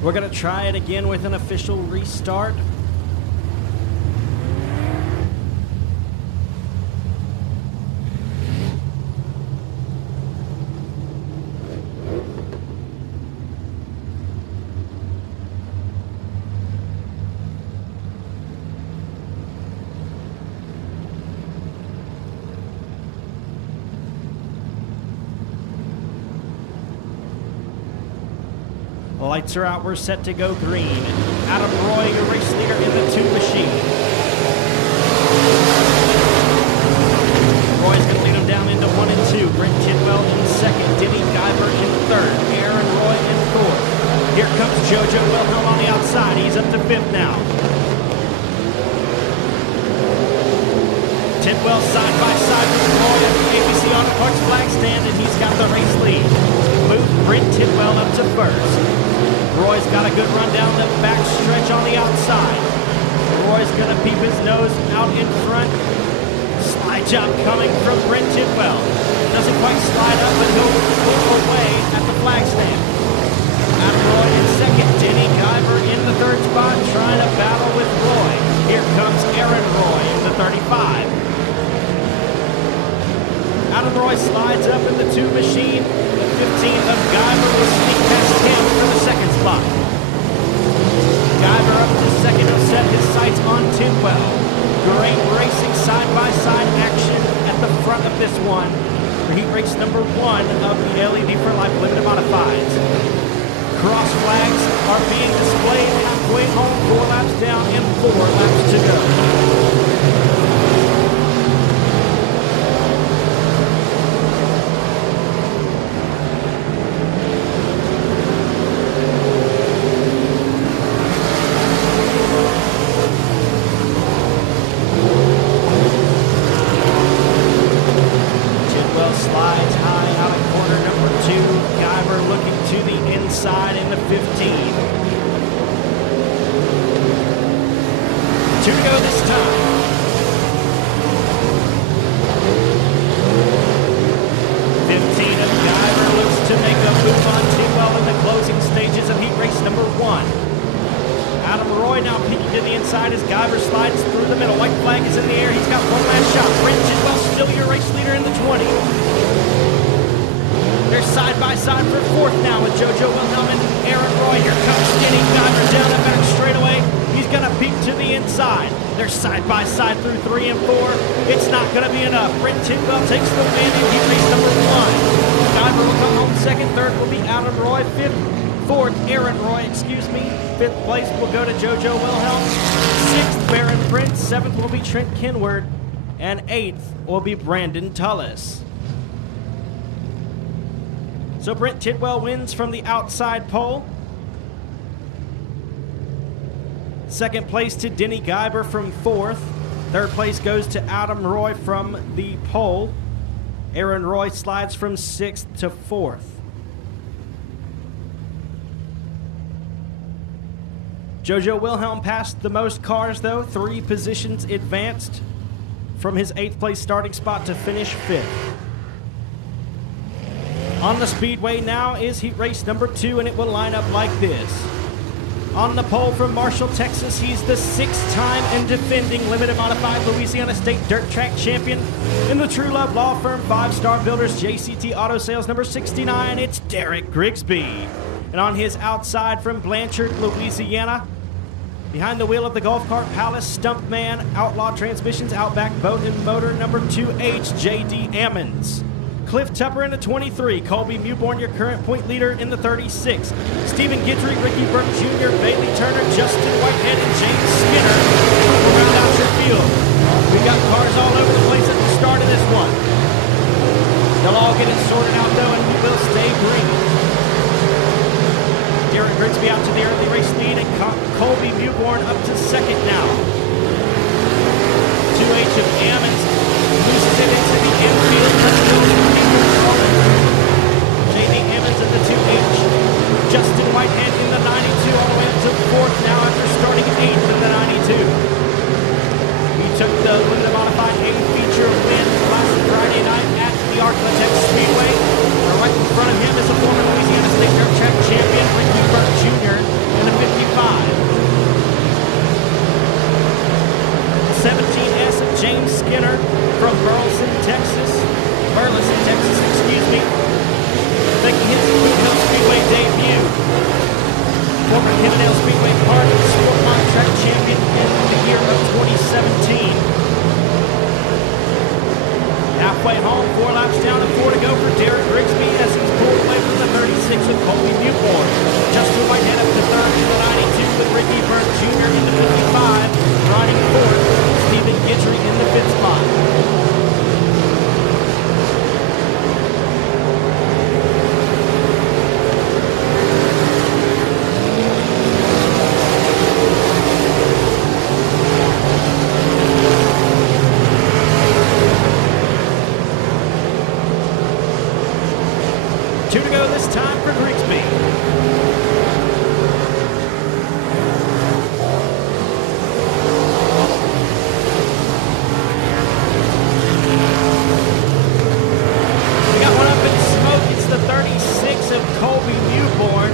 We're going to try it again with an official restart. Lights are out. We're set to go green. Adam Roy, your race leader in the 2 machine. Roy's going to lead him down into 1 and 2. Brent Tidwell in second. Denny Guyver in third. Aaron Roy in fourth. Here comes JoJo Wilhelm on the outside. He's up to fifth now. Tidwell side by side with Roy at the ABC Auto Parts flag stand, and he's got the race lead. Move Brent Tidwell up to first. Roy's got a good run down the back stretch on the outside. Roy's going to peep his nose out in front. Slide job coming from Brent Tidwell. Doesn't quite slide up, but he'll pull away at the flag stand. Adam Roy in second. Denny Guyver in the third spot, trying to battle with Roy. Here comes Aaron Roy in the 35. Adam Roy slides up in the 2 machine. The 15 of Guyver will sneak past him for the second spot. Guyver up to second. He'll set his sights on Tidwell. Great racing side-by-side action at the front of this one for heat race number 1 of the LED for Life Limited Modifieds. Cross flags are being displayed halfway home, 4 laps down and 4 laps to go. Adam Roy now peeking to the inside as Guyver slides through the middle. White flag is in the air. He's got one last shot. Brent Tidwell still your race leader in the 20. They're side by side for fourth now with JoJo Wilhelm and Aaron Roy. Here comes Skinny Guyver down the back straightaway. He's going to peek to the inside. They're side by side through 3 and 4. It's not going to be enough. Brent Tidwell takes the win in heat race number 1. Guyver will come home second. Third will be Adam Roy. Fourth, Aaron Roy, Fifth place will go to JoJo Wilhelm. Sixth, Baron Prince. Seventh will be Trent Kenward. And eighth will be Brandon Tullis. So Brent Tidwell wins from the outside pole. Second place to Denny Guyver from fourth. Third place goes to Adam Roy from the pole. Aaron Roy slides from sixth to fourth. JoJo Wilhelm passed the most cars, though, 3 positions advanced from his 8th place starting spot to finish 5th. On the speedway now is heat race number 2, and it will line up like this. On the pole from Marshall, Texas, he's the 6th-time and defending limited modified Louisiana State Dirt Track champion. In the True Love Law Firm 5-Star Builders JCT Auto Sales number 69, it's Derek Grigsby. And on his outside from Blanchard, Louisiana, behind the wheel of the Golf Cart Palace Stumpman Outlaw Transmissions Outback Boat and Motor number 2H, J.D. Ammons. Cliff Tupper in the 23, Colby Mewborn, your current point leader in the 36. Stephen Guidry, Ricky Burke Jr., Bailey Turner, Justin Whitehead, and James Skinner will round out your field. We've got cars all over the place at the start of this one. They'll all get it sorted out, though, and we will stay green. Derek Grigsby out to the early race lead, and Colby Mewborn up to second now. 2H of Ammons loses it into the infield. Let's go to J.D. Ammons in the 2H. Justin Whitehead in the 92 all the way up to fourth now after starting 8th in the 92. He took the limited modified A feature win last Friday night at the Arklatex Speedway. Right in front of him is a former Louisiana State Dirt Track champion, Ricky Burke Jr. in the 55. 17S of James Skinner from Burleson, Texas, making his Boothill Speedway debut. Former Kennedale Speedway Park Sportline Track champion in the year of 2017. Halfway home, 4 laps down and 4 to go for Derek Grigsby as he's pulled away from the 36 with Colby Mewborn. Justin Whitehead up to third in the 92 with Ricky Burke Jr. in the 55, riding fourth, Stephen Guidry in the 5th spot. Two to go this time for Grigsby. We got one up in smoke. It's the 36 of Colby Mewborn,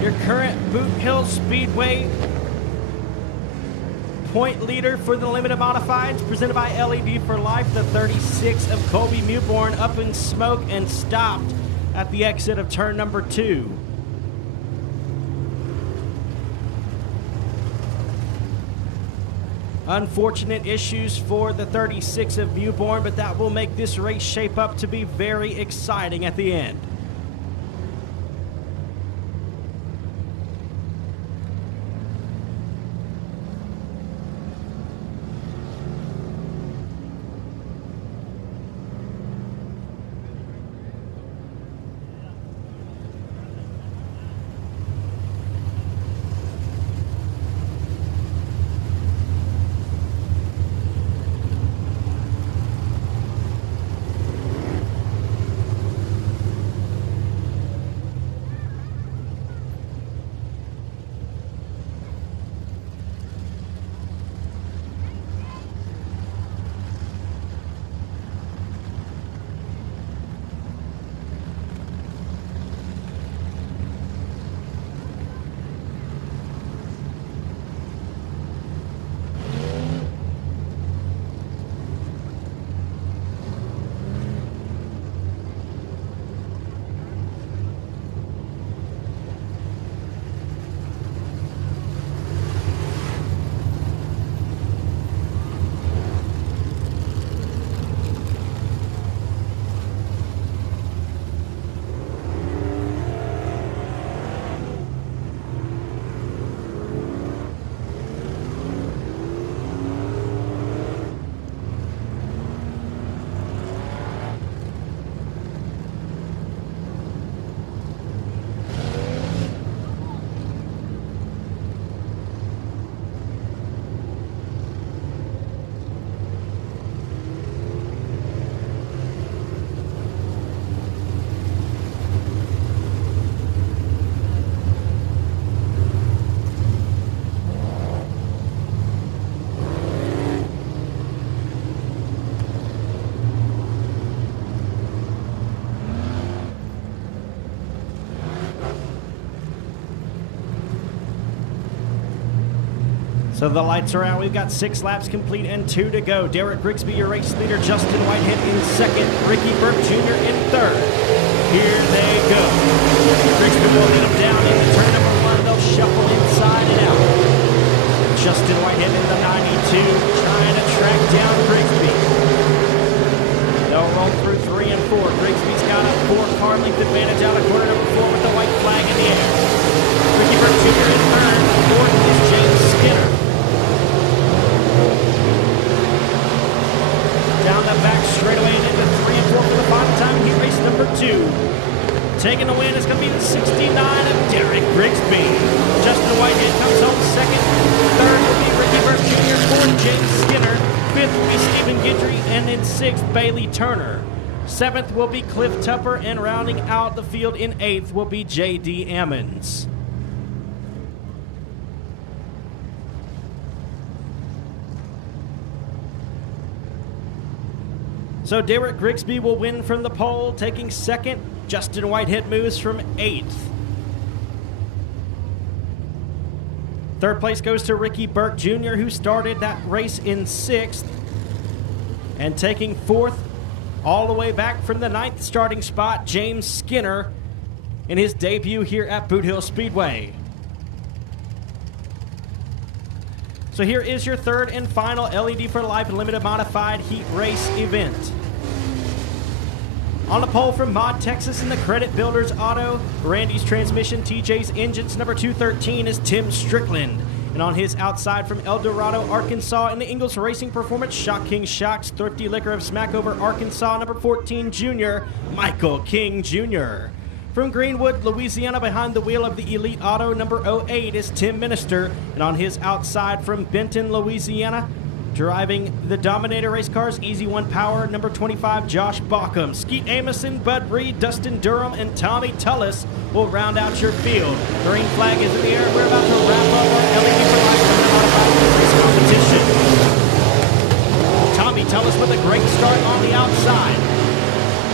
your current Boothill Speedway point leader for the limited modifieds, presented by LED for Life. The 36 of Colby Mewborn up in smoke and stopped at the exit of turn number 2. Unfortunate issues for the 36 of Mewborn, but that will make this race shape up to be very exciting at the end. So the lights are out. We've got 6 laps complete and 2 to go. Derek Grigsby, your race leader. Justin Whitehead in second. Ricky Burke Jr. in third. Here they go. Grigsby will lead them down into turn number 1. They'll shuffle inside and out. Justin Whitehead in the 92 trying to track down Grigsby. They'll roll through 3 and 4. Grigsby's got a 4-car length advantage out of corner number 4 with the white flag in the air. Ricky Burke Jr. in third. Fourth is James Skinner. Down the back straightaway and into 3 and 4 for the final time in heat race number 2. Taking the win is going to be the 69 of Derek Grigsby. Justin Whitehead comes home second. Third will be Ricky Burke Jr. Fourth, James Skinner. Fifth will be Stephen Guidry. And in sixth, Bailey Turner. Seventh will be Cliff Tupper. And rounding out the field in eighth will be J.D. Ammons. So Derek Grigsby will win from the pole, taking second. Justin Whitehead moves from 8th. Third place goes to Ricky Burke Jr., who started that race in 6th. And taking 4th, all the way back from the 9th starting spot, James Skinner in his debut here at Boothill Speedway. So here is your third and final LED for Life Limited Modified Heat Race event. On the pole from Mod Texas in the Credit Builders Auto, Randy's Transmission, TJ's Engines, number 213 is Tim Strickland. And on his outside from El Dorado, Arkansas, in the Ingles Racing Performance Shock King Shocks, Thrifty Liquor of Smackover, Arkansas, number 14 Junior, Michael King Jr. From Greenwood, Louisiana, behind the wheel of the Elite Auto, number 08 is Tim Minister. And on his outside from Benton, Louisiana, driving the Dominator race cars, Easy One Power, number 25, Josh Bauckham. Skeet Amison, Bud Reed, Dustin Durham, and Tommy Tullis will round out your field. Green flag is in the air. We're about to wrap up our LED for Life Limited race competition. Tommy Tullis with a great start on the outside.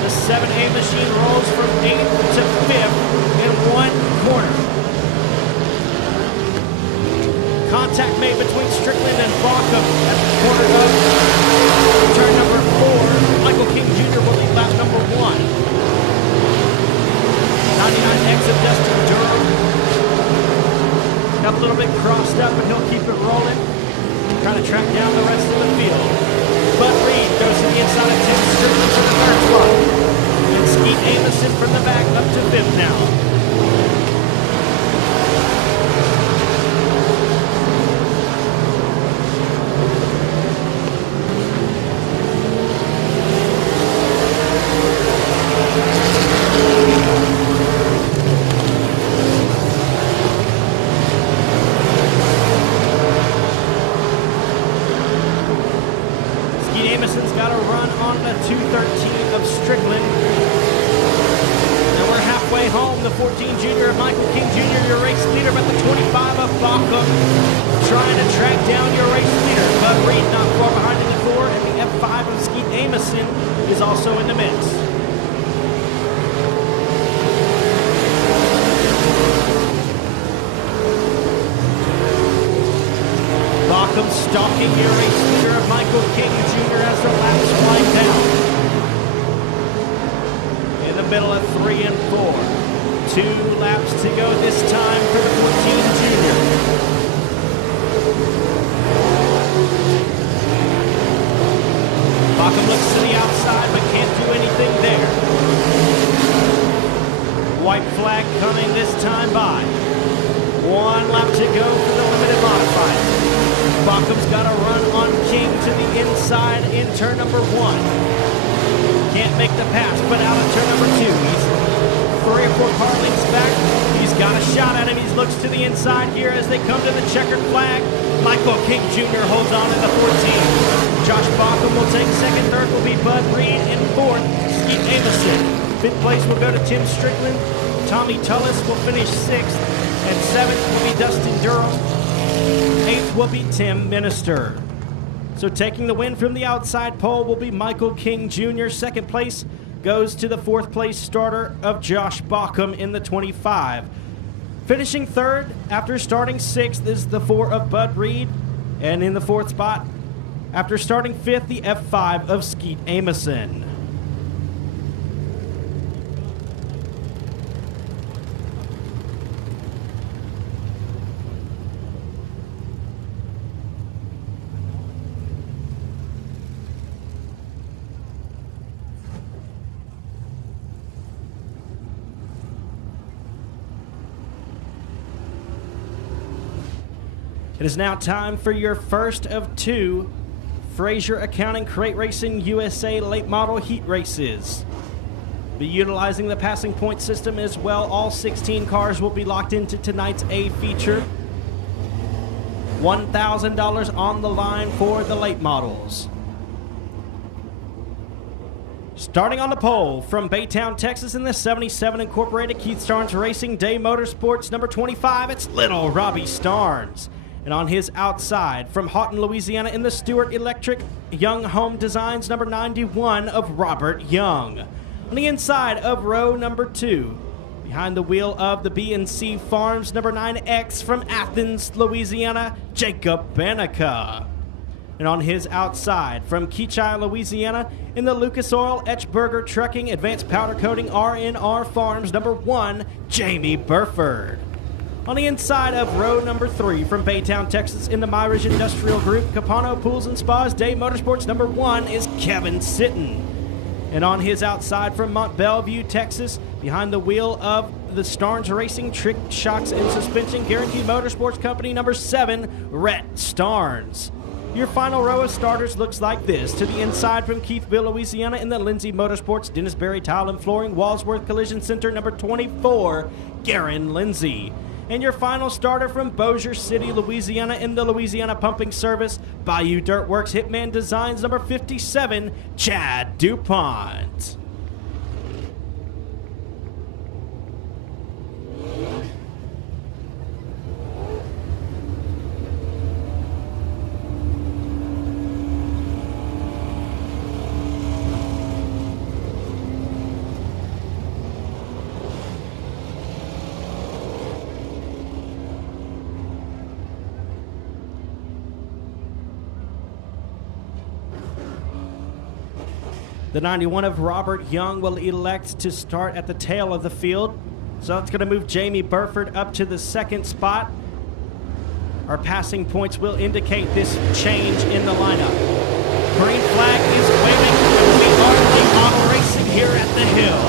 The 7A machine rolls from 8th to 5th in 1 corner. Contact made between Strickland and Bauckham at the corner of turn number 4. Michael King Jr. will lead lap number 1. 99X of Dustin Durham. Got a little bit crossed up, but he'll keep it rolling. Trying to track down the rest of the field. Bud Reed goes to the inside of Tim Strickland for the 3rd spot. And Skeet Amison from the back up to 5th now. Amison's got a run on the 213 of Strickland. And we're halfway home. The 14 Junior of Michael King Jr., your race leader, but the 25 of Bauckham trying to track down your race leader. Bud Reed not far behind in the 4, and the F5 of Skeet Amison is also in the mix. Bauckham stalking your race leader of Michael King Jr. as the laps wind down. In the middle of 3 and 4. 2 laps to go this time for the 14 Junior. Bauckham looks to the outside but can't do anything there. White flag coming this time by. 1 lap to go for the limited modified. Bauckham's got a run on King to the inside in turn number 1. Can't make the pass, but out of turn number 2. He's 3 or 4 car lengths back. He's got a shot at him. He looks to the inside here as they come to the checkered flag. Michael King Jr. holds on in the 14. Josh Bauckham will take second. Third will be Bud Reed. In 4th, Skeet Amison. 5th place will go to Tim Strickland. Tommy Tullis will finish 6th. And 7th will be Dustin Durham. 8th will be Tim Minister. So taking the win from the outside pole will be Michael King Jr. Second place goes to the 4th place starter of Josh Bauckham in the 25. Finishing 3rd after starting 6th is the 4 of Bud Reed. And in the 4th spot, after starting 5th, the F5 of Skeet Amison. It is now time for your first of 2 Frazier Accounting Crate Racing USA late model heat races. Be utilizing the passing point system as well. All 16 cars will be locked into tonight's A feature. $1,000 on the line for the late models. Starting on the pole from Baytown, Texas in the 77 Incorporated Keith Starnes Racing Day Motorsports number 25, it's Little Robbie Starnes. And on his outside, from Houghton, Louisiana, in the Stewart Electric Young Home Designs, number 91 of Robert Young. On the inside of row number 2, behind the wheel of the B&C Farms, number 9X from Athens, Louisiana, Jacob Banneker. And on his outside, from Keachai, Louisiana, in the Lucas Oil Etchberger Trucking Advanced Powder Coating R&R Farms, number 1, Jamie Burford. On the inside of row number 3 from Baytown, Texas, in the Myridge Industrial Group, Capano Pools and Spas Day Motorsports number 1 is Kevin Sitton. And on his outside from Mont Belvieu, Texas, behind the wheel of the Starnes Racing Trick Shocks and Suspension Guaranteed Motorsports Company number 7, Rhett Starnes. Your final row of starters looks like this. To the inside from Keithville, Louisiana, in the Lindsay Motorsports Dennis Berry Tile and Flooring Walsworth Collision Center number 24, Garen Lindsay. And your final starter from Bossier City, Louisiana, in the Louisiana Pumping Service, Bayou Dirt Works Hitman Designs number 57, Chad DuPont. The 91 of Robert Young will elect to start at the tail of the field. So it's going to move Jamie Burford up to the 2nd spot. Our passing points will indicate this change in the lineup. Green flag is waving, and we are the auto racing here at the Hill.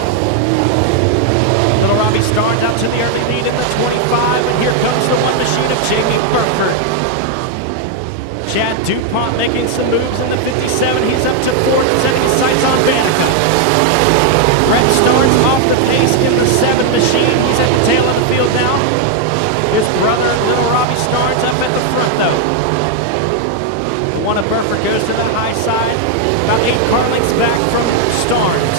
Little Robbie Starnes out to the early lead in the 25, and here comes the one machine of Jamie Burford. Chad DuPont making some moves in the 57. He's up to 4th and setting his sights on Banneker. Rhett Starnes off the pace in the 7 machine. He's at the tail of the field now. His brother, Little Robbie Starnes, up at the front, though. The one of Burford goes to the high side, about 8 car lengths back from Starnes.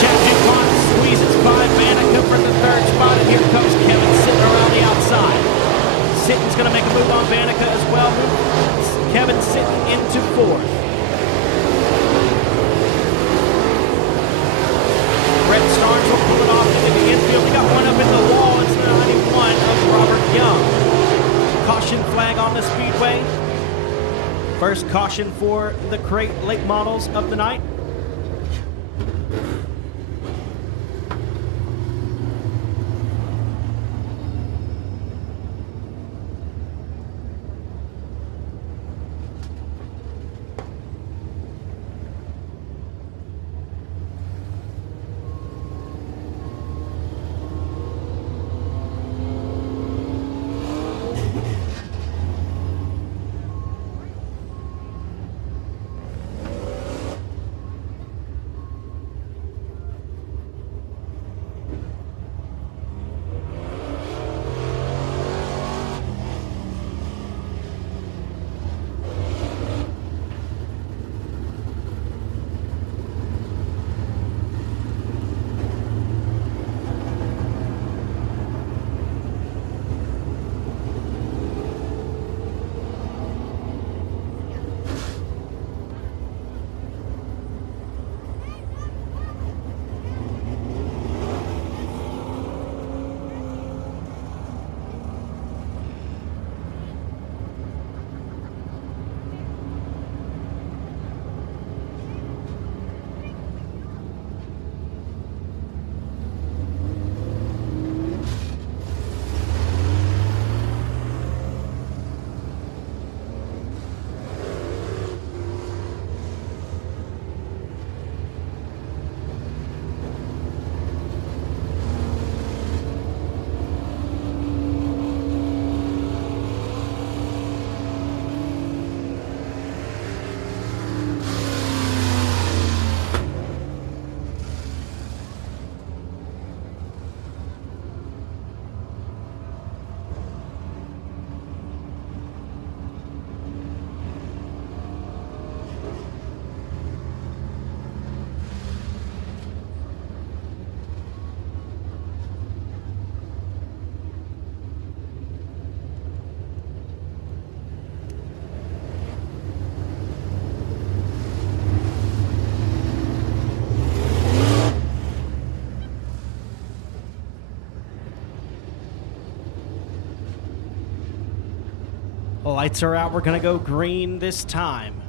Chad DuPont squeezes by Banneker for the 3rd spot, and here comes Kevin Sitton around the outside. Sitton's going to make a move on Banneker as well. Kevin Sitton into 4th. Rhett Starnes will pull it off into the infield. We got one up in the wall. It's the 91 of Robert Young. Caution flag on the speedway. First caution for the crate late models of the night. Lights are out. We're going to go green this time.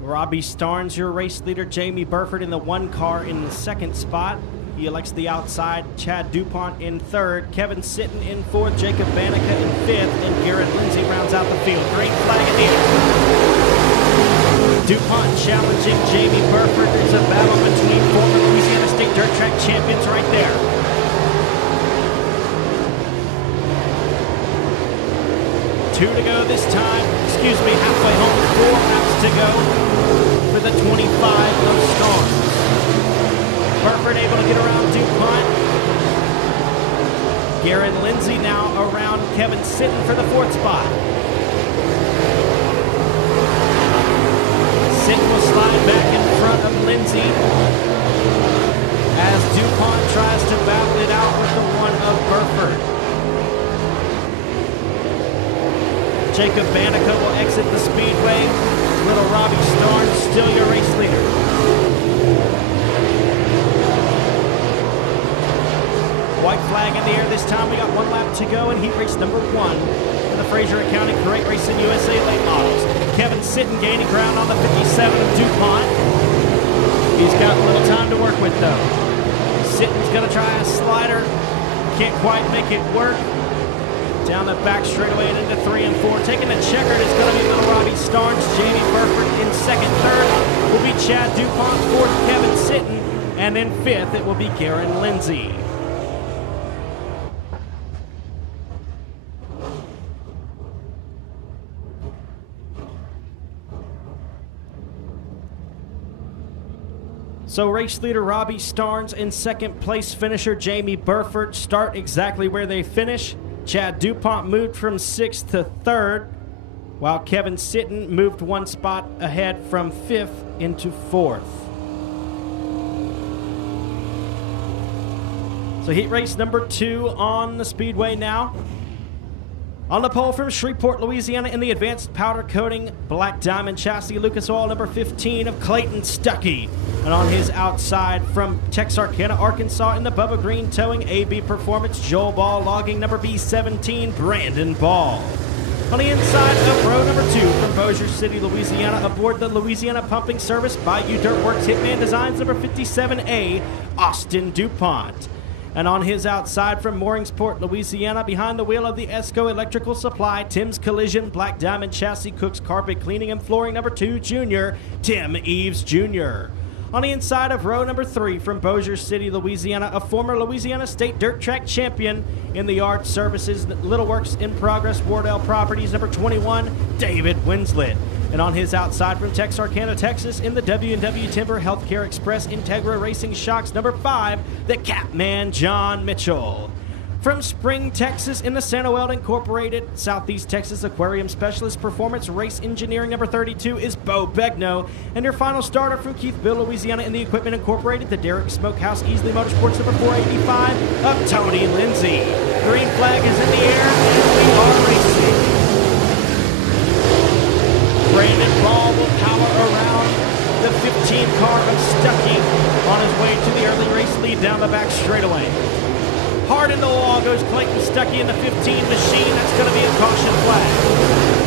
Robbie Starnes, your race leader. Jamie Burford in the 1 car in the 2nd spot. He elects the outside. Chad DuPont in 3rd. Kevin Sitton in 4th. Jacob Banica in 5th. And Garrett Lindsay rounds out the field. Green flag in the air. DuPont challenging Jamie Burford. There's a battle between former Louisiana State Dirt Track champions right there. Two to go this time. Excuse me, halfway home. 4 laps to go for the 25 of Starnes. Burford able to get around DuPont. Garrett Lindsay now around Kevin Sitton for the 4th spot. Sitton will slide back in front of Lindsay as DuPont tries to battle it out with the 1 of Burford. Jacob Banica will exit the speedway. Little Robbie Starnes still your race leader. White flag in the air this time. We got 1 lap to go in heat race number 1 for the Fraser County Great Racing USA late models. Kevin Sitton gaining ground on the 57 of DuPont. He's got a little time to work with though. Sitton's going to try a slider. Can't quite make it work. Down the back straightaway and into 3 and 4. Taking the checkered is going to be little Robbie Starnes. Jamie Burford in 2nd. 3rd will be Chad DuPont. 4th, Kevin Sitton. And then 5th, it will be Garrett Lindsay. So race leader Robbie Starnes and 2nd place finisher Jamie Burford start exactly where they finish. Chad DuPont moved from 6th to 3rd, while Kevin Sitton moved 1 spot ahead from 5th into 4th. So heat race number 2 on the speedway now. On the pole from Shreveport, Louisiana in the advanced powder coating black diamond chassis, Lucas Oil number 15 of Clayton Stuckey. And on his outside from Texarkana, Arkansas in the Bubba Green towing AB Performance, Joel Ball logging number B17, Brandon Ball. On the inside of row number 2 from Bossier City, Louisiana, aboard the Louisiana Pumping Service Bayou Dirtworks Hitman Designs number 57A, Austin DuPont. And on his outside from Mooringsport, Louisiana, behind the wheel of the ESCO Electrical Supply, Tim's Collision, Black Diamond Chassis, Cook's Carpet Cleaning and Flooring number 2, Junior, Tim Eves Jr. On the inside of row number 3 from Bossier City, Louisiana, a former Louisiana State Dirt Track champion in the Yard Services, Little Works in Progress, Wardell Properties number 21, David Winslet. And on his outside from Texarkana, Texas, in the W&W Timber Healthcare Express Integra Racing Shocks number 5, the Catman John Mitchell. From Spring, Texas, in the Sanoel Incorporated Southeast Texas Aquarium Specialist Performance Race Engineering number 32 is Bo Begno. And your final starter from Keithville, Louisiana, in the Equipment Incorporated, the Derrick Smokehouse Easley Motorsports number 485 of Tony Lindsay. Green flag is in the air, and we are racing. Brandon Ball will power around the 15 car of Stuckey on his way to the early race lead down the back straightaway. Hard in the wall goes Clayton Stuckey in the 15 machine. That's going to be a caution flag.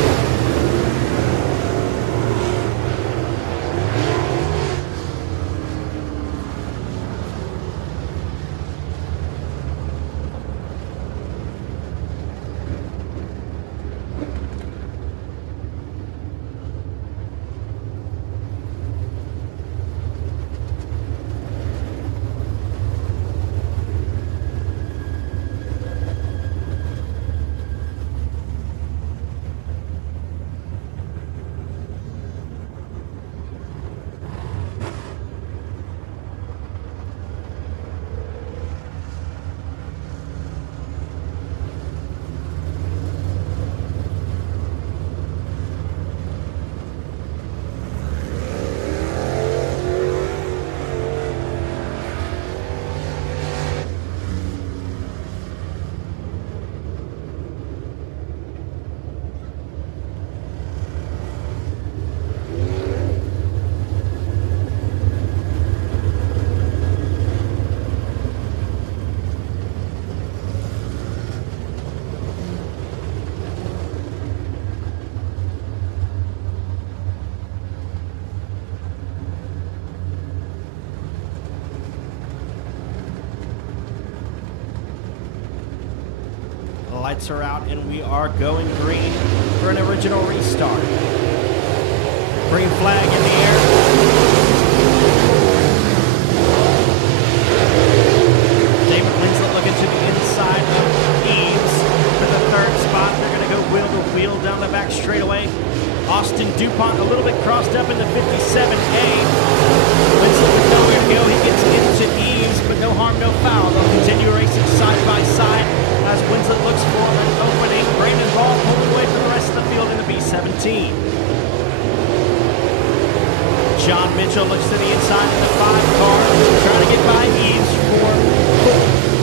lights are out, and we are going green for an original restart. Green flag in the air. David Winslet looking to the inside of Eaves for the third spot. They're going to go wheel to wheel down the back straightaway. Austin DuPont a little bit crossed up in the 57A. Winslet with nowhere to go. He gets into Eaves, but no harm, no foul. They'll continue racing side by side as Winslet looks for an opening. Brandon Ball pulling away from the rest of the field in the B17. John Mitchell looks to the inside of the 5 car, trying to get by Eaves for fourth.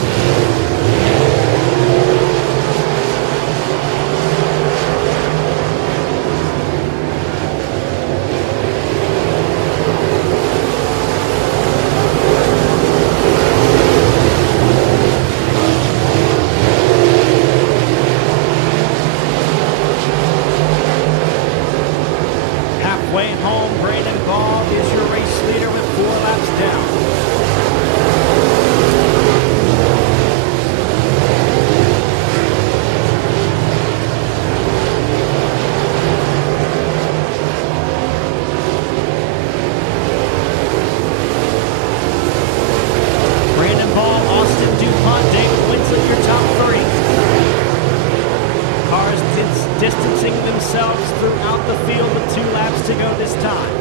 Halfway home, Brandon Ball is your race leader with 4 laps down. Brandon Ball, Austin DuPont, David Winslet, your top 3. Cars distancing themselves throughout the field with 2 laps to go this time.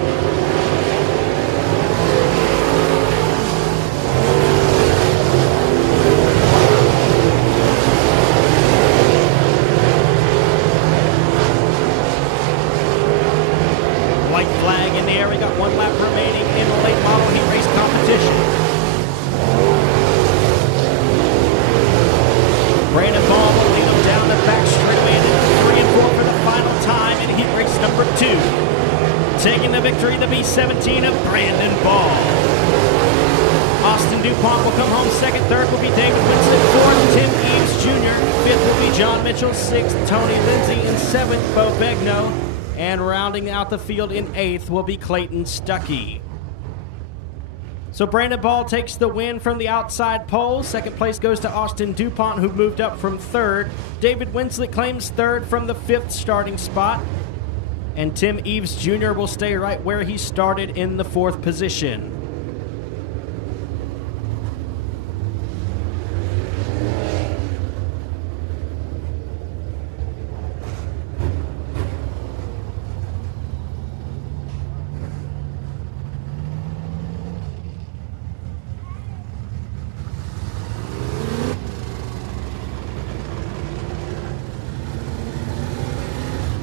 White flag in the air. We got 1 lap remaining in the late model heat race competition. Brandon Ball will lead them down the back straightaway into 3 and 4 for the final time in heat race number 2. Taking the victory, the B17 of Brandon Ball. Austin DuPont will come home second. Third will be David Winslet. Fourth, Tim Eaves Jr. Fifth will be John Mitchell. Sixth, Tony Lindsay. And seventh, Bo Begno. And rounding out the field in 8th will be Clayton Stuckey. So Brandon Ball takes the win from the outside pole. Second place goes to Austin DuPont, who moved up from 3rd. David Winslet claims 3rd from the 5th starting spot. And Tim Eaves Jr. will stay right where he started in the 4th position.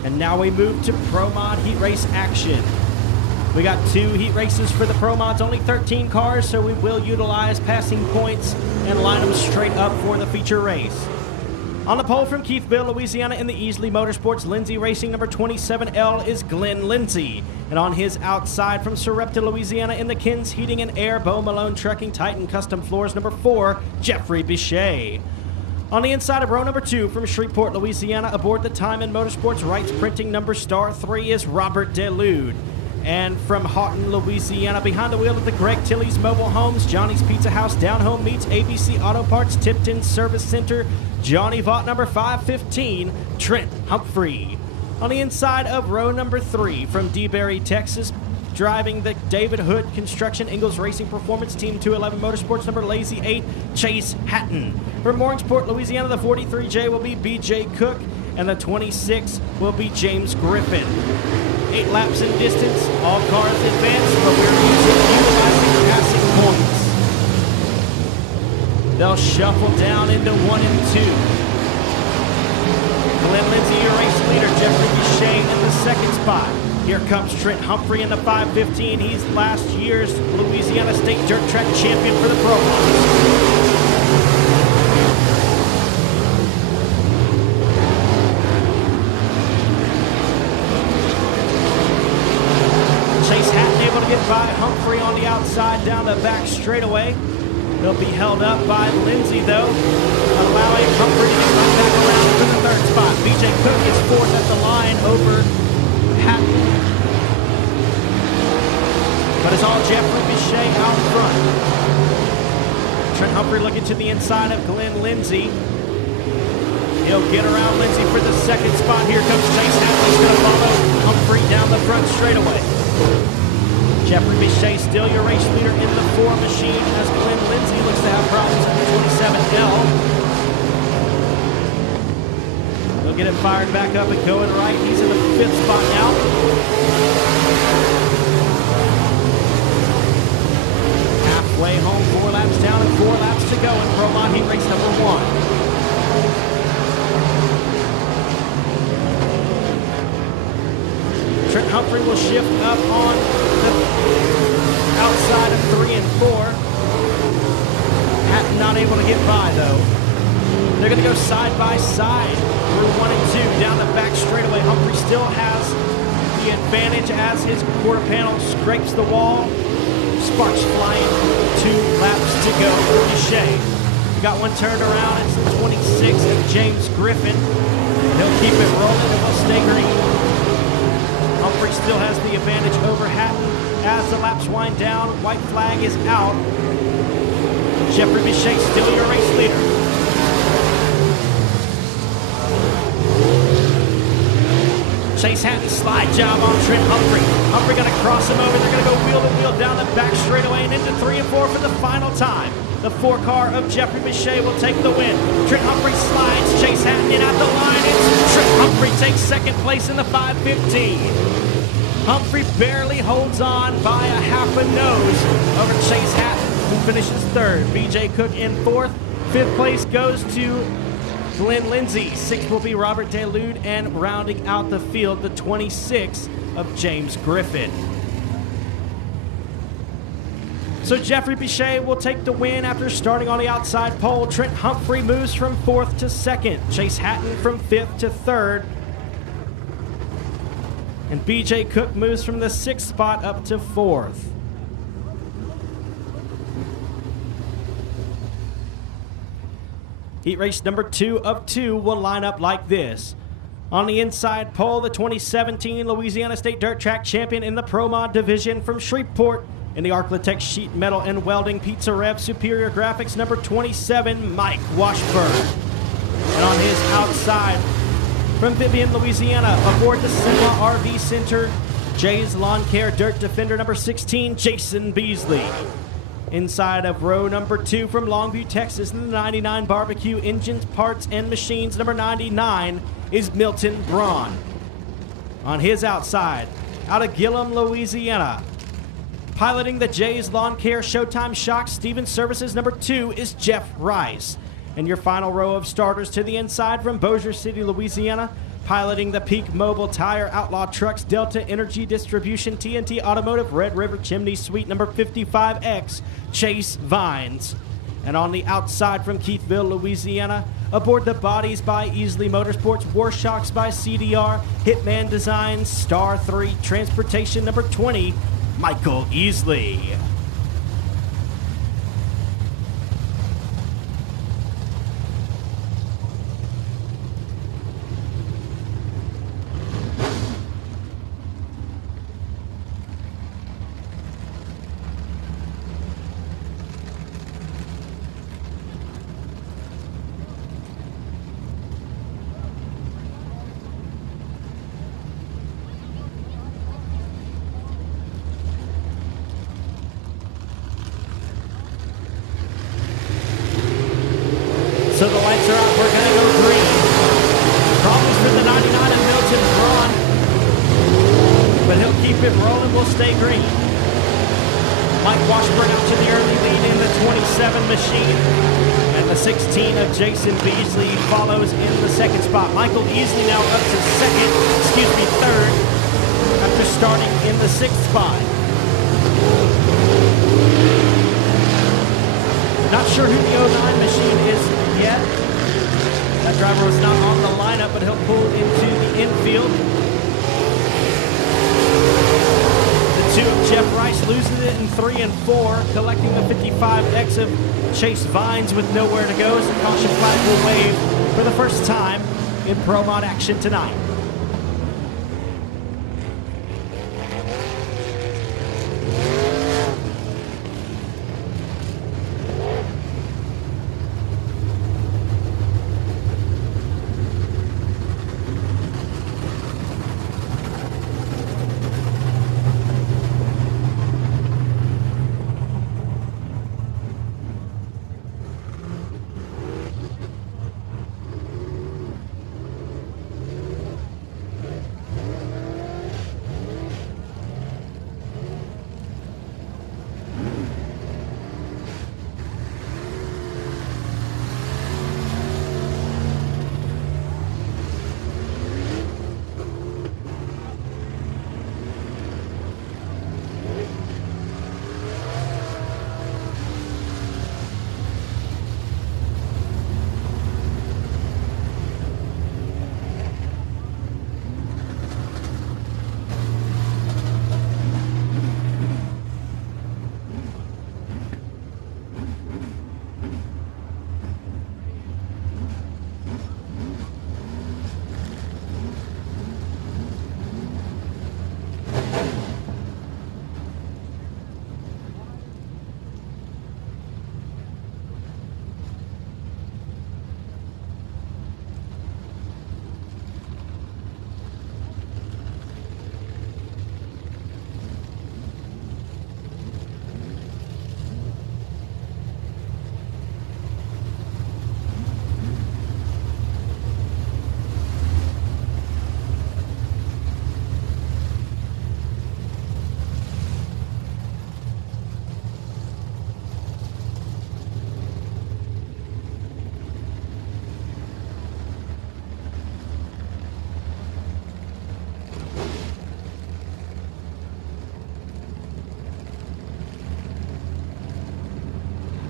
And now we move to Pro Mod heat race action. We got 2 heat races for the Pro Mods, only 13 cars, so we will utilize passing points and line them straight up for the feature race. On the pole from Keithville, Louisiana in the Easley Motorsports Lindsay Racing number 27L is Glenn Lindsay. And on his outside from Sarepta, Louisiana in the Kins Heating and Air Bo Malone Trucking Titan Custom Floors number 4, Jeffrey Bichet. On the inside of row number 2 from Shreveport, Louisiana, aboard the Time and Motorsports Rights Printing number star 3 is Robert Delude. And from Houghton, Louisiana, behind the wheel of the Greg Tilley's Mobile Homes, Johnny's Pizza House, Down Home Meats, ABC Auto Parts, Tipton Service Center, Johnny Vaught number 515, Trent Humphrey. On the inside of row number 3 from DeBerry, Texas, driving the David Hood Construction Ingalls Racing Performance Team 211 Motorsports number Lazy 8, Chase Hatton. From Morgansport, Louisiana, the 43J will be BJ Cook, and the 26 will be James Griffin. 8 laps in distance, all cars advance, but we're utilizing passing points. They'll shuffle down into 1 and 2. Glenn Lindsay, your race leader, Jeffrey Bichet in the 2nd spot. Here comes Trent Humphrey in the 515. He's last year's Louisiana State Dirt Track champion for the Pro Mods. Chase Hatton able to get by Humphrey on the outside down the back straightaway. They'll be held up by Lindsay, though, allowing Humphrey to get right back around for the 3rd spot. BJ Cook is 4th at the line over Hatton. But it's all Jeffrey Bichet out front. Trent Humphrey looking to the inside of Glenn Lindsay. He'll get around Lindsay for the second spot. Here comes Chase Hatton. He's going to follow Humphrey down the front straightaway. Jeffrey Bichet still your race leader in the 4 machine as Glenn Lindsay looks to have problems in the 27L. He'll get it fired back up and going right. He's in the 5th spot now. Halfway home, 4 laps down and 4 laps to go in Promont Heat Race number 1. Trent Humphrey will shift up on the outside of 3 and 4. Hatton not able to get by though. They're going to go side by side through 1 and 2 down the back straightaway. Humphrey still has the advantage as his quarter panel scrapes the wall. Sparks flying, 2 laps to go for Bichet. We got one turned around. It's the 26 of James Griffin. He'll keep it rolling and will stay green. Humphrey still has the advantage over Hatton as the laps wind down. White flag is out. Jeffrey Bichet still your race leader. Chase Hatton slide job on Trent Humphrey. Humphrey going to cross him over. They're going to go wheel to wheel down the back straightaway and into 3 and 4 for the final time. The 4 car of Jeffrey Bichet will take the win. Trent Humphrey slides Chase Hatton in at the line. It's Trent Humphrey takes second place in the 5:15. Humphrey barely holds on by a half a nose over Chase Hatton, who finishes 3rd. BJ Cook in 4th. 5th place goes to Glenn Lindsay. 6th will be Robert DeLude, and rounding out the field, the 26 of James Griffin. So Jeffrey Bichet will take the win after starting on the outside pole. Trent Humphrey moves from 4th to 2nd. Chase Hatton from 5th to 3rd. And BJ Cook moves from the 6th spot up to 4th. Heat race number 2 of 2 will line up like this. On the inside pole, the 2017 Louisiana State Dirt Track champion in the Pro Mod division from Shreveport. In the Arclitex Sheet Metal and Welding Pizza Rev Superior Graphics, number 27, Mike Washburn. And on his outside, from Vivian, Louisiana, aboard the Simla RV Center, Jay's Lawn Care Dirt Defender, number 16, Jason Beasley. Inside of row number 2 from Longview, Texas, in the 99 Barbecue Engines, Parts, and Machines, number 99, is Milton Braun. On his outside, out of Gillum, Louisiana, piloting the Jay's Lawn Care Showtime Shock Stevens Services, number 2, is Jeff Rice. And your final row of starters to the inside from Bossier City, Louisiana, piloting the Peak Mobile Tire Outlaw Trucks Delta Energy Distribution TNT Automotive Red River Chimney Suite number 55X, Chase Vines. And on the outside from Keithville, Louisiana, aboard the Bodies by Easley Motorsports, Warshocks by CDR, Hitman Designs, Star 3 Transportation number 20, Michael Easley. So the lights are out. We're going to go green. Problems for the 99 of Milton Braun, but he'll keep it rolling. We'll stay green. Mike Washburn out to the early lead in the 27 machine. And the 16 of Jason Beasley follows in the 2nd spot. Michael Easley now up to 3rd, after starting in the 6th spot. Not sure who the 09 machine is yet. That driver was not on the lineup, but he'll pull into the infield. The 2 of Jeff Rice loses it in 3 and 4, collecting the 55X of Chase Vines with nowhere to go as the caution flag will wave for the first time in Pro Mod action tonight.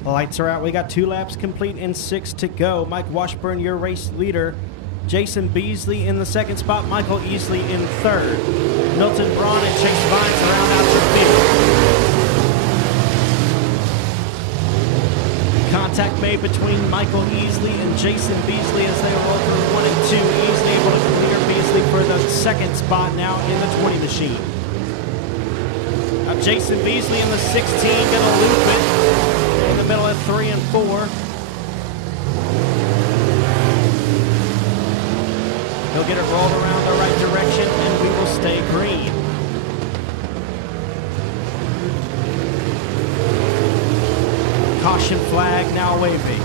Lights are out. We got 2 laps complete and 6 to go. Mike Washburn, your race leader. Jason Beasley in the second spot. Michael Easley in third. Milton Braun and Chase Vines round out your field. Contact made between Michael Easley and Jason Beasley as they roll through 1 and 2. Easley able to clear Beasley for the second spot now in the 20 machine. Now Jason Beasley in the 16 gonna loop it in the middle of 3 and 4. He'll get it rolled around the right direction and we will stay green. Caution flag now waving.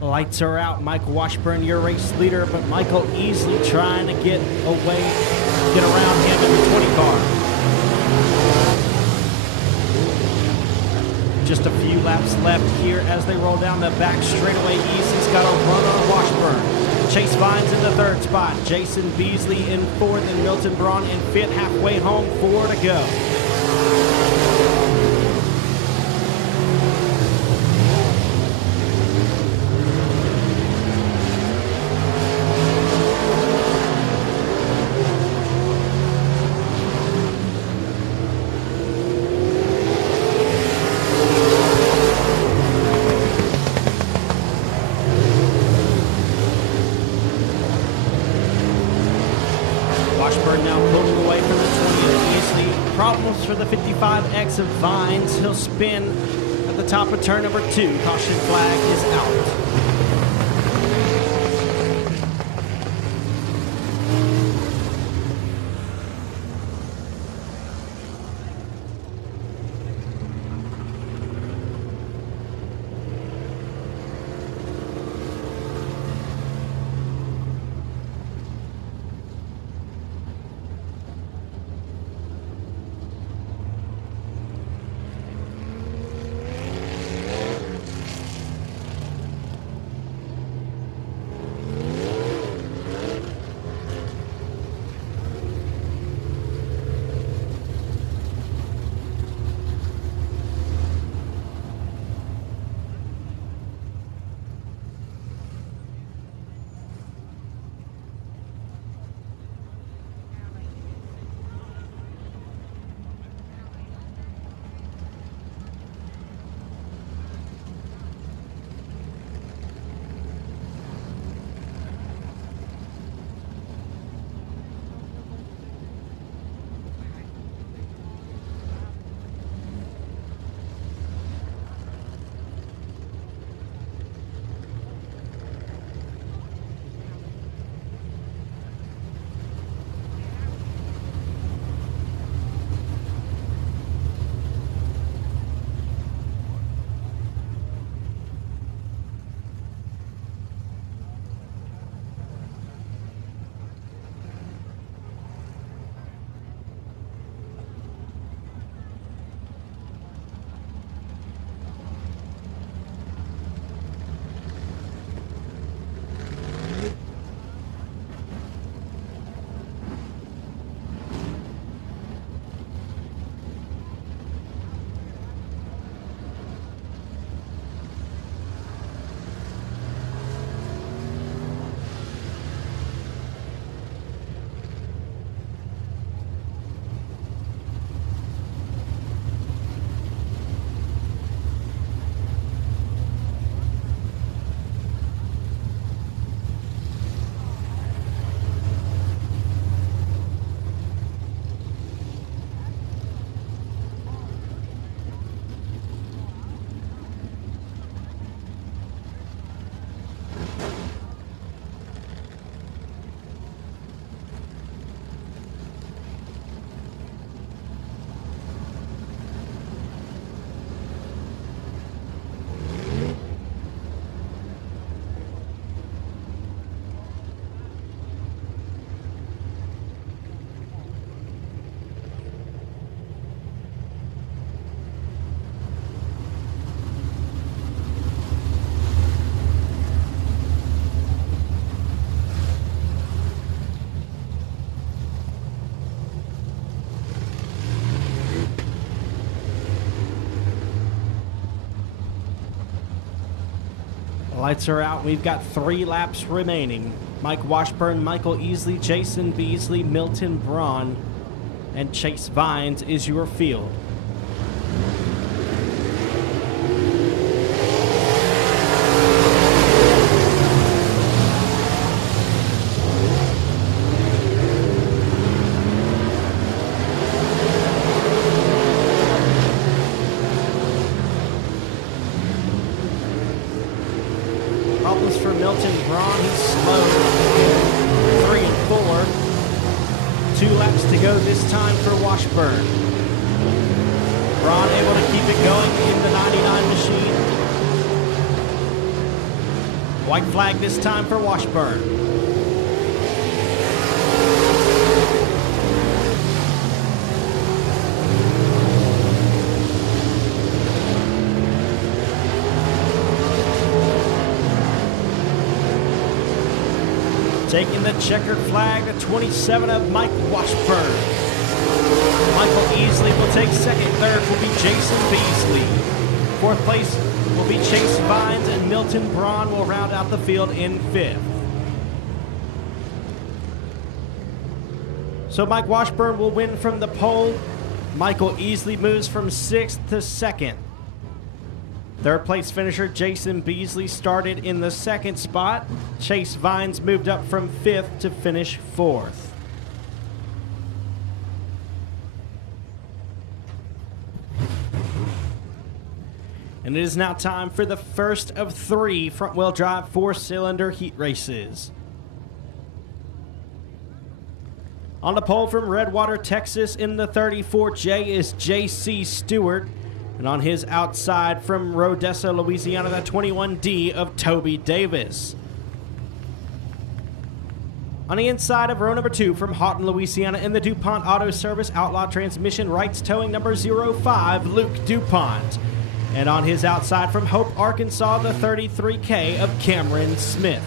Lights are out. Mike Washburn, your race leader, but Michael Easley trying to get away, get around him in the 20 car. Just a few laps left here as they roll down the back straightaway. Easley's got a run on Washburn. Chase Vines in the third spot. Jason Beasley in fourth, and Milton Braun in fifth. Halfway home, 4 to go. Washburn now pulling away from the 20th. Beasley, problems for the 55X of Vines. He'll spin at the top of turn number 2. Caution flag is out. Lights are out. We've got 3 laps remaining. Mike Washburn, Michael Easley, Jason Beasley, Milton Braun, and Chase Vines is your field. Problems for Milton Braun. He's slow. 3 and 4. 2 laps to go this time for Washburn. Braun able to keep it going in the 99 machine. White flag this time for Washburn. Taking the checkered flag, the 27 of Mike Washburn. Michael Easley will take second. Third will be Jason Beasley. Fourth place will be Chase Vines, and Milton Braun will round out the field in fifth. So Mike Washburn will win from the pole. Michael Easley moves from sixth to second. Third place finisher Jason Beasley started in the second spot. Chase Vines moved up from fifth to finish fourth. And it is now time for the first of three front-wheel drive four-cylinder heat races. On the pole from Redwater, Texas in the 34J is J.C. Stewart. And on his outside from Rodessa, Louisiana, the 21D of Toby Davis. On the inside of row number 2 from Houghton, Louisiana in the DuPont Auto Service Outlaw Transmission Rights Towing number 05, Luke DuPont. And on his outside from Hope, Arkansas, the 33K of Cameron Smith.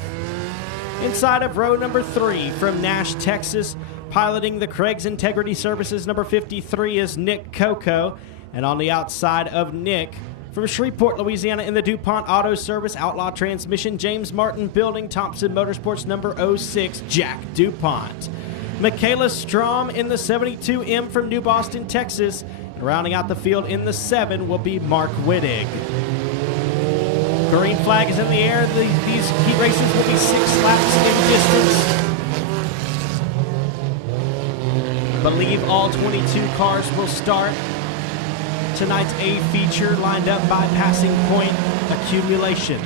Inside of row number 3 from Nash, Texas, piloting the Craig's Integrity Services number 53 is Nick Coco. And on the outside of Nick, from Shreveport, Louisiana in the DuPont Auto Service Outlaw Transmission, James Martin Building, Thompson Motorsports number 06, Jack DuPont. Michaela Strom in the 72M from New Boston, Texas. And rounding out the field in the 7 will be Mark Wittig. Green flag is in the air. These heat races will be 6 laps in distance. Believe all 22 cars will start. Tonight's A feature lined up by passing point accumulation.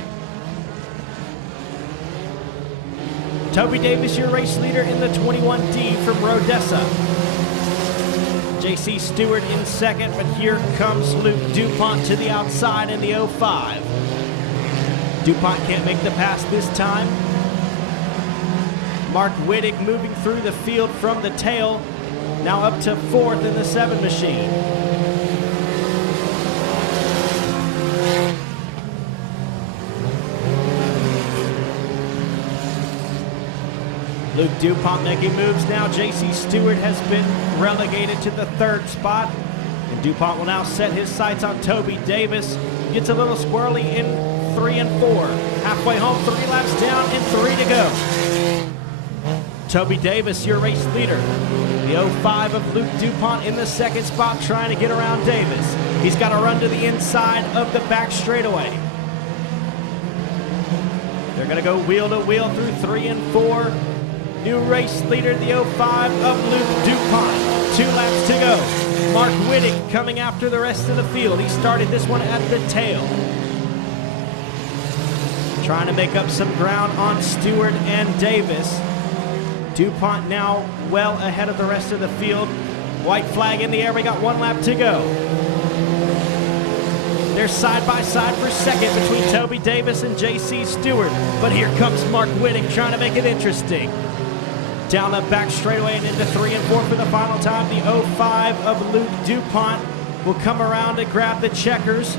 Toby Davis, your race leader in the 21D from Rodessa. J.C. Stewart in second, but here comes Luke DuPont to the outside in the 05. DuPont can't make the pass this time. Mark Wittig moving through the field from the tail, now up to fourth in the 7 machine. Luke DuPont making moves now. J.C. Stewart has been relegated to the 3rd spot. And DuPont will now set his sights on Toby Davis. Gets a little squirrely in 3 and 4. Halfway home, 3 laps down and 3 to go. Toby Davis, your race leader. The 05 of Luke DuPont in the 2nd spot, trying to get around Davis. He's got to run to the inside of the back straightaway. They're going to go wheel to wheel through 3 and 4. New race leader, the 05 of Luke DuPont. 2 laps to go. Mark Wittig coming after the rest of the field. He started this one at the tail. Trying to make up some ground on Stewart and Davis. DuPont now well ahead of the rest of the field. White flag in the air. We got 1 lap to go. They're side by side for second between Toby Davis and J.C. Stewart. But here comes Mark Wittig trying to make it interesting. Down the back straightaway and into 3 and 4 for the final time. The 05 of Luke DuPont will come around to grab the checkers.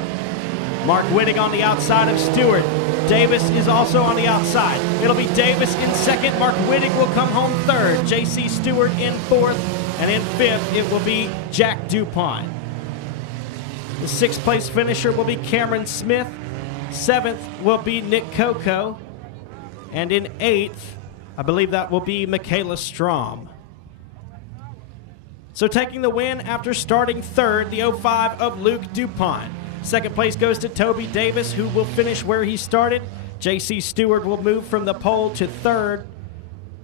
Mark Wittig on the outside of Stewart. Davis is also on the outside. It'll be Davis in second. Mark Wittig will come home third. J.C. Stewart in fourth. And in fifth, it will be Jack DuPont. The 6th place finisher will be Cameron Smith. 7th will be Nick Coco. And in 8th, I believe that will be Michaela Strom. So taking the win after starting 3rd, the 05 of Luke DuPont. 2nd place goes to Toby Davis, who will finish where he started. J.C. Stewart will move from the pole to 3rd.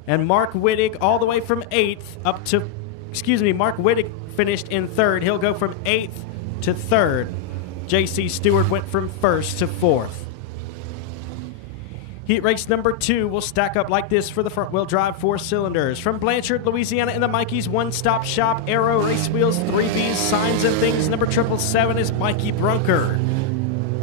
And Mark Wittig all the way from 8th up to, Mark Wittig finished in 3rd. He'll go from 8th to 3rd. J.C. Stewart went from 1st to 4th. Heat race number 2 will stack up like this for the front-wheel drive 4 cylinders. From Blanchard, Louisiana in the Mikey's one-stop shop, Aero Race Wheels, 3Bs, Signs and Things, number 777 is Mikey Brunker.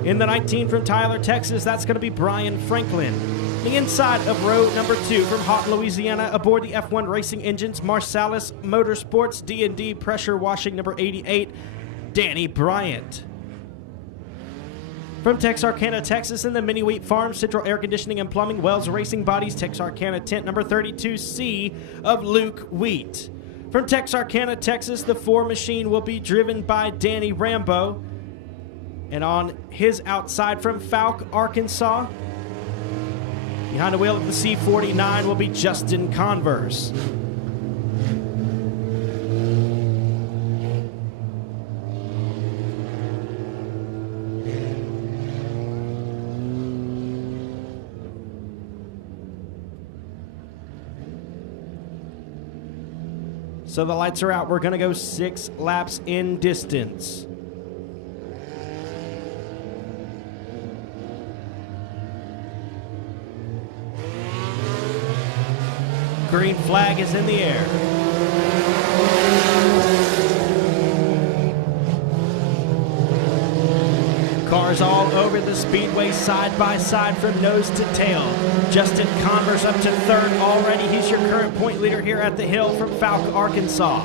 In the 19 from Tyler, Texas, that's going to be Brian Franklin. The inside of row number 2 from Houghton, Louisiana, aboard the F1 Racing Engines, Marsalis Motorsports, D&D Pressure Washing, number 88, Danny Bryant. From Texarkana, Texas, in the Mini Wheat Farm, Central Air Conditioning and Plumbing, Wells Racing Bodies, Texarkana tent number 32C of Luke Wheat. From Texarkana, Texas, the 4 machine will be driven by Danny Rambo. And on his outside from Fouke, Arkansas, behind the wheel of the C49 will be Justin Converse. So the lights are out. We're going to go 6 laps in distance. Green flag is in the air. Cars all over the speedway, side by side from nose to tail. Justin Converse up to 3rd already. He's your current point leader here at the hill from Fouke, Arkansas.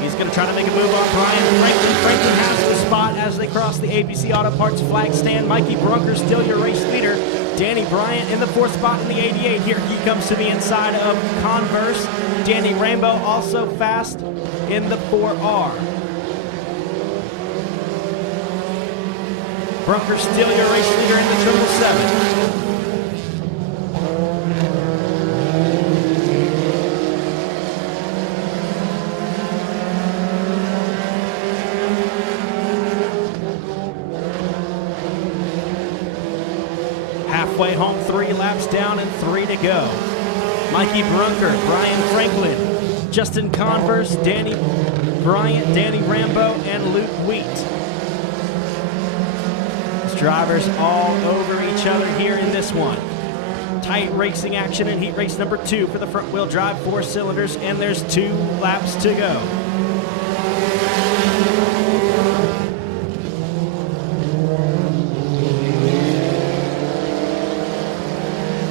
He's going to try to make a move on Brian Franklin. Franklin has the spot as they cross the ABC Auto Parts flag stand. Mikey Brunker still your race leader. Danny Bryant in the 4th spot in the 88. Here he comes to the inside of Converse. Danny Rambo also fast in the 4R. Brunker still your race leader in the 777. Halfway home, 3 laps down and 3 to go. Mikey Brunker, Brian Franklin, Justin Converse, Danny Bryant, Danny Rambo, and Luke Wheat. Drivers all over each other here in this one. Tight racing action in heat race number 2 for the front wheel drive 4 cylinders, and there's 2 laps to go.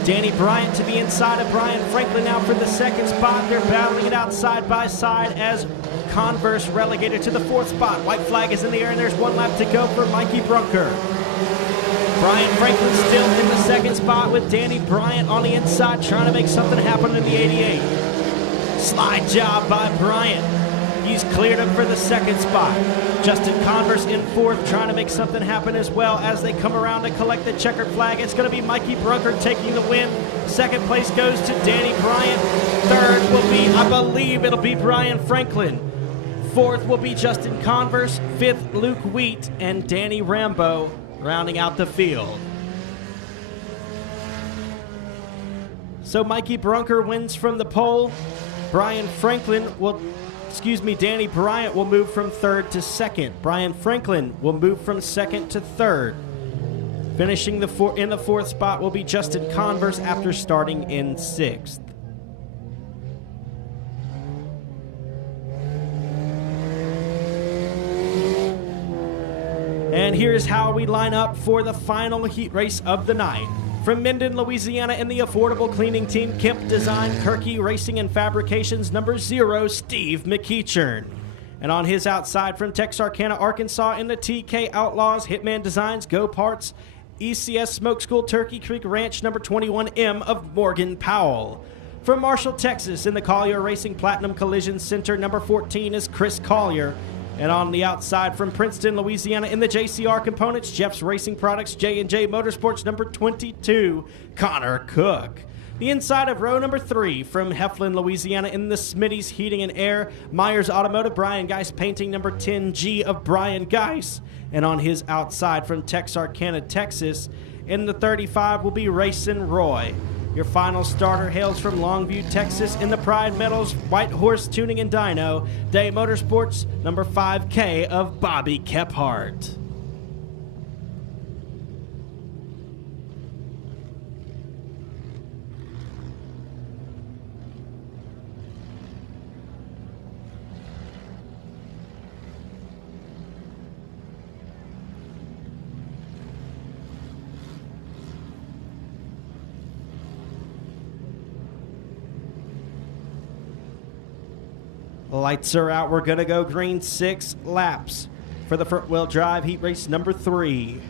Danny Bryant to the inside of Brian Franklin now for the 2nd spot. They're battling it out side by side as Converse relegated to the 4th spot. White flag is in the air, and there's 1 lap to go for Mikey Brunker. Brian Franklin still in the 2nd spot with Danny Bryant on the inside trying to make something happen in the 88. Slide job by Bryant. He's cleared up for the 2nd spot. Justin Converse in 4th trying to make something happen as well as they come around to collect the checkered flag. It's going to be Mikey Brunker taking the win. 2nd place goes to Danny Bryant. 3rd will be, I believe it'll be Brian Franklin. 4th will be Justin Converse. 5th, Luke Wheat and Danny Rambo rounding out the field. So Mikey Brunker wins from the pole. Danny Bryant will move from 3rd to 2nd. Brian Franklin will move from 2nd to 3rd. Finishing in the 4th spot will be Justin Converse after starting in 6th. And here's how we line up for the final heat race of the night. From Minden, Louisiana, in the affordable cleaning team, Kemp Design, Kirky Racing and Fabrications, number 0, Steve McEachern. And on his outside from Texarkana, Arkansas, in the TK Outlaws, Hitman Designs, Go Parts, ECS Smoke School, Turkey Creek Ranch, number 21M of Morgan Powell. From Marshall, Texas, in the Collier Racing Platinum Collision Center, number 14 is Chris Collier. And on the outside from Princeton, Louisiana, in the JCR Components, Jeff's Racing Products, J&J Motorsports, number 22, Connor Cook. The inside of row number 3 from Heflin, Louisiana, in the Smitty's Heating and Air, Myers Automotive, Brian Geis Painting, number 10G of Brian Geis. And on his outside from Texarkana, Texas, in the 35 will be Racing Roy. Your final starter hails from Longview, Texas, in the Pride Metals White Horse Tuning and Dyno, Day Motorsports, number 5K of Bobby Kephart. Lights are out. We're going to go green 6 laps. for the front wheel drive heat race number 3.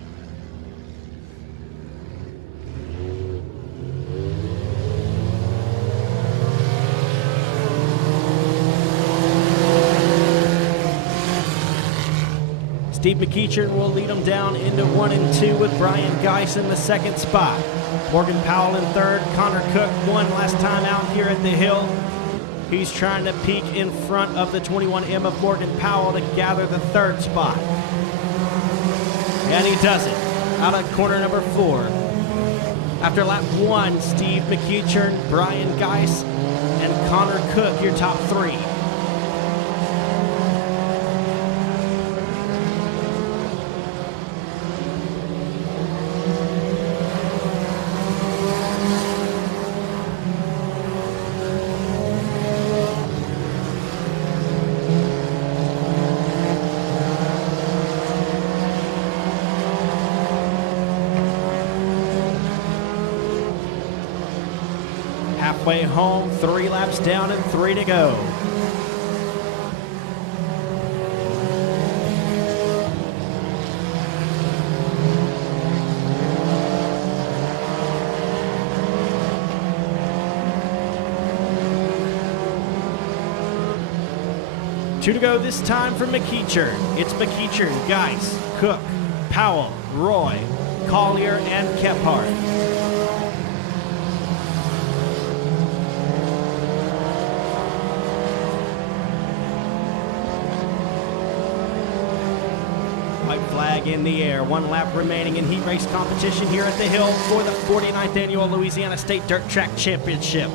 Steve McEachern will lead them down into 1 and 2 with Brian Geis in the second spot. Morgan Powell in third. Connor Cook won last time out here at the Hill. He's trying to peek in front of the 21M of Morgan Powell to gather the third spot. And he does it out of corner number 4. After lap 1, Steve McEachern, Brian Geis, and Connor Cook, your top 3. Halfway home, 3 laps down and 3 to go. Two to go this time for McEachern. It's McEachern, Geis, Cook, Powell, Roy, Collier, and Kephart. Flag in the air. 1 lap remaining in heat race competition here at the Hill for the 49th Annual Louisiana State Dirt Track Championship.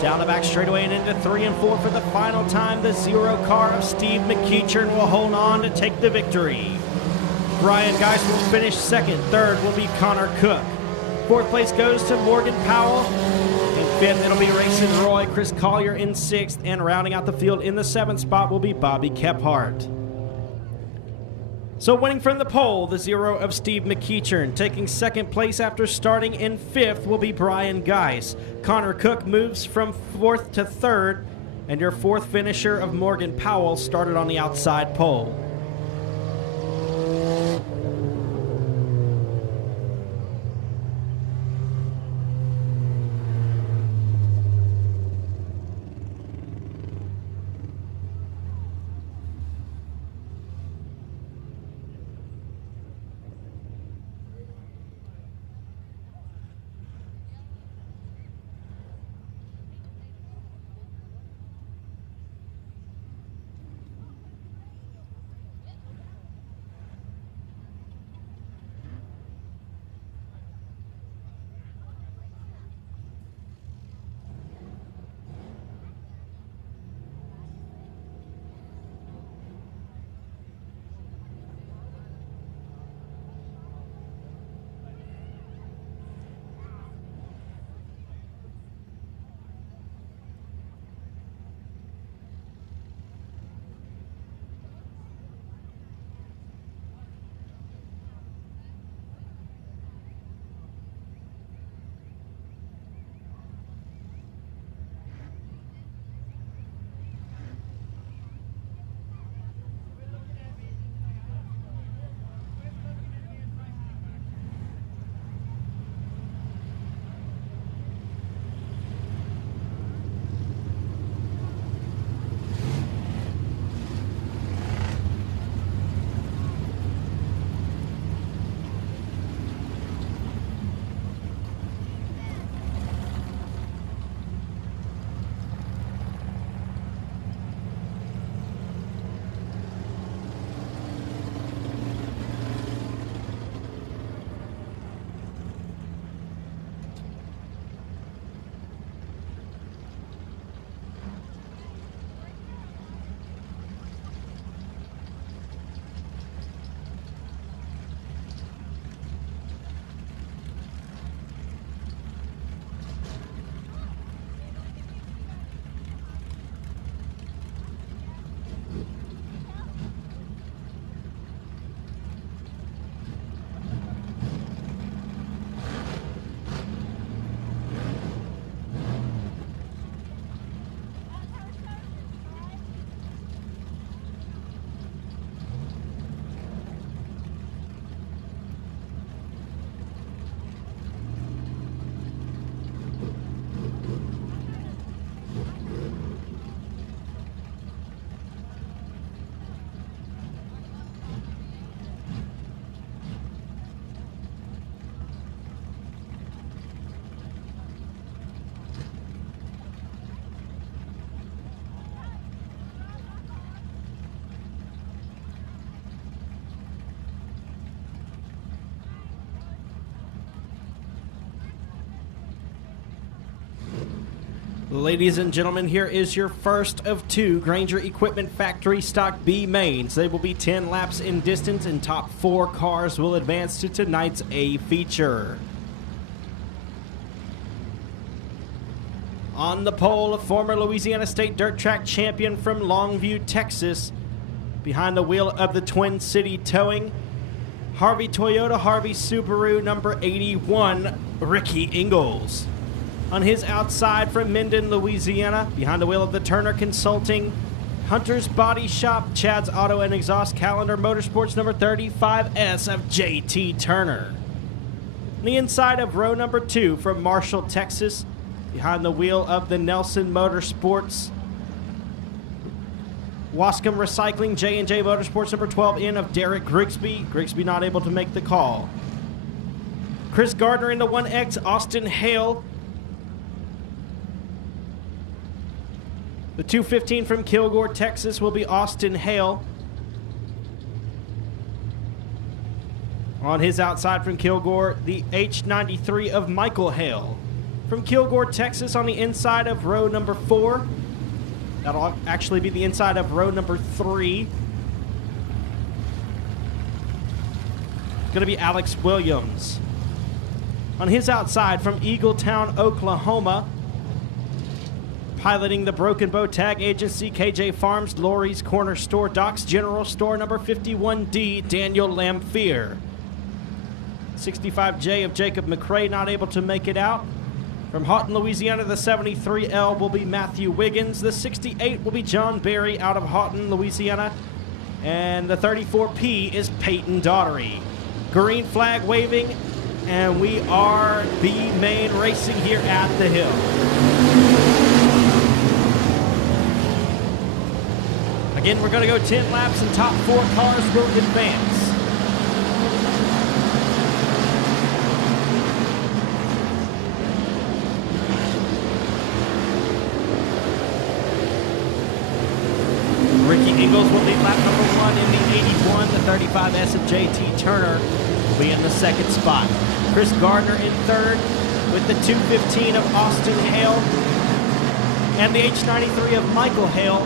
Down the back straightaway and into 3 and 4 for the final time. The 0 car of Steve McEachern will hold on to take the victory. Brian Geis will finish second. Third will be Connor Cook. Fourth place goes to Morgan Powell. Fifth, it'll be racing Roy, Chris Collier in 6th, and rounding out the field in the 7th spot will be Bobby Kephart. So winning from the pole, the 0 of Steve McEachern. Taking second place after starting in 5th will be Brian Geis. Connor Cook moves from 4th to 3rd, and your 4th finisher of Morgan Powell started on the outside pole. Ladies and gentlemen, here is your first of two Granger Equipment Factory Stock B mains. They will be 10 laps in distance, and top 4 cars will advance to tonight's A feature. On the pole, a former Louisiana State Dirt Track champion from Longview, Texas. Behind the wheel of the Twin City Towing, Harvey Toyota, Harvey Subaru, number 81, Ricky Ingalls. On his outside from Minden, Louisiana, behind the wheel of the Turner Consulting, Hunter's Body Shop, Chad's Auto and Exhaust Calendar Motorsports, number 35S of JT Turner. On the inside of row number 2 from Marshall, Texas, behind the wheel of the Nelson Motorsports, Wascom Recycling, J&J Motorsports, number 12N of Derek Grigsby. Grigsby not able to make the call. Chris Gardner in the 1X, Austin Hale. The 215 from Kilgore, Texas will be Austin Hale. On his outside from Kilgore, the H93 of Michael Hale. From Kilgore, Texas, on the inside of row number 4. That'll actually be the inside of row number 3. It's going to be Alex Williams. On his outside from Eagletown, Oklahoma, piloting the Broken Bow Tag Agency, KJ Farms, Lori's Corner Store, Doc's General Store, number 51D, Daniel Lamphere. 65J of Jacob McRae not able to make it out. From Houghton, Louisiana, the 73L will be Matthew Wiggins. The 68 will be John Berry out of Houghton, Louisiana. And the 34P is Peyton Daughtery. Green flag waving, and we are B main racing here at the Hill. Again, we're going to go 10 laps, and top 4 cars will advance. Ricky Ingalls will lead lap number 1 in the 81. The 35S of JT Turner will be in the 2nd spot. Chris Gardner in 3rd with the 215 of Austin Hale and the H93 of Michael Hale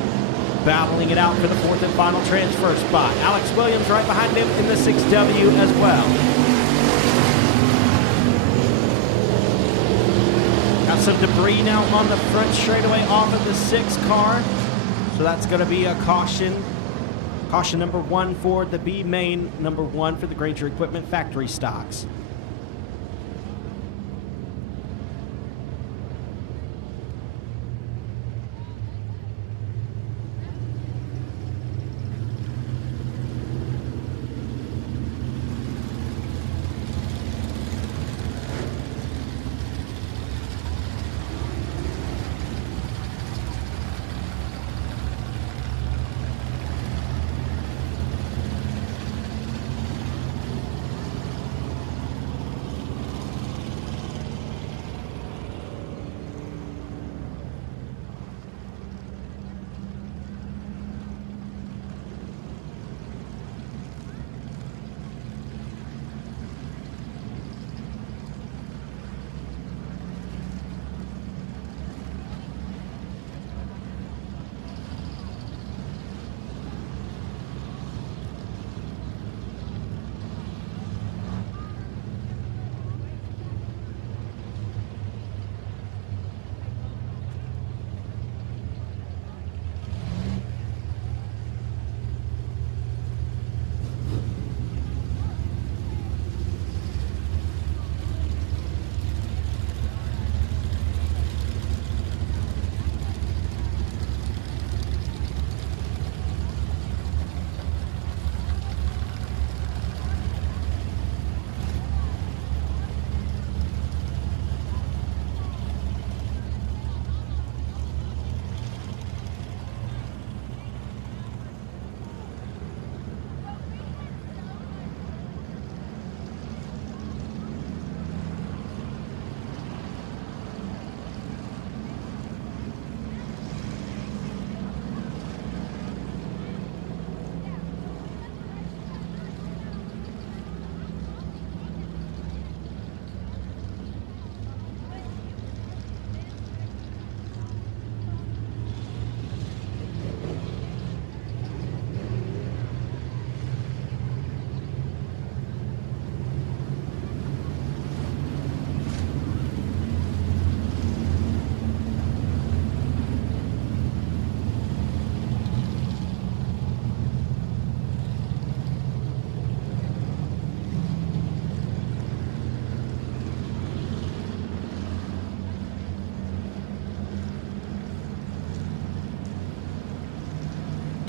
battling it out for the 4th and final transfer spot. Alex Williams right behind him in the 6W as well. Got some debris now on the front straightaway off of the 6 car. So that's going to be a caution. Caution number 1 for the B main, number 1 for the Granger Equipment Factory stocks.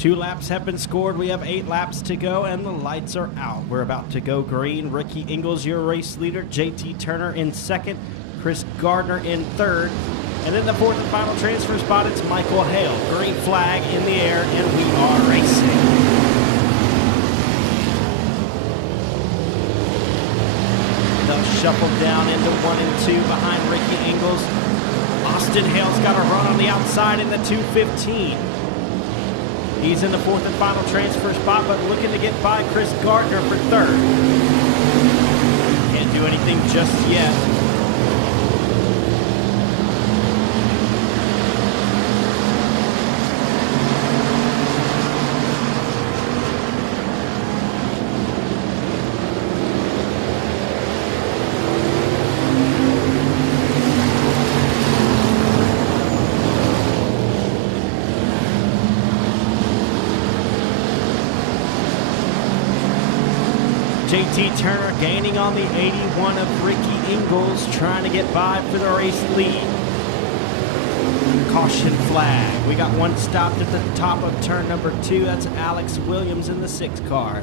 2 laps have been scored. We have 8 laps to go, and the lights are out. We're about to go green. Ricky Ingles, your race leader. JT Turner in second. Chris Gardner in third. And in the 4th and final transfer spot, it's Michael Hale. Green flag in the air, and we are racing. They'll shuffle down into 1 and 2 behind Ricky Ingles. Austin Hale's got a run on the outside in the 2:15. He's in the 4th and final transfer spot, but looking to get by Chris Gardner for third. Can't do anything just yet. JT Turner gaining on the 81 of Ricky Ingles, trying to get by for the race lead. Caution flag. We got one stopped at the top of turn number 2. That's Alex Williams in the 6 car.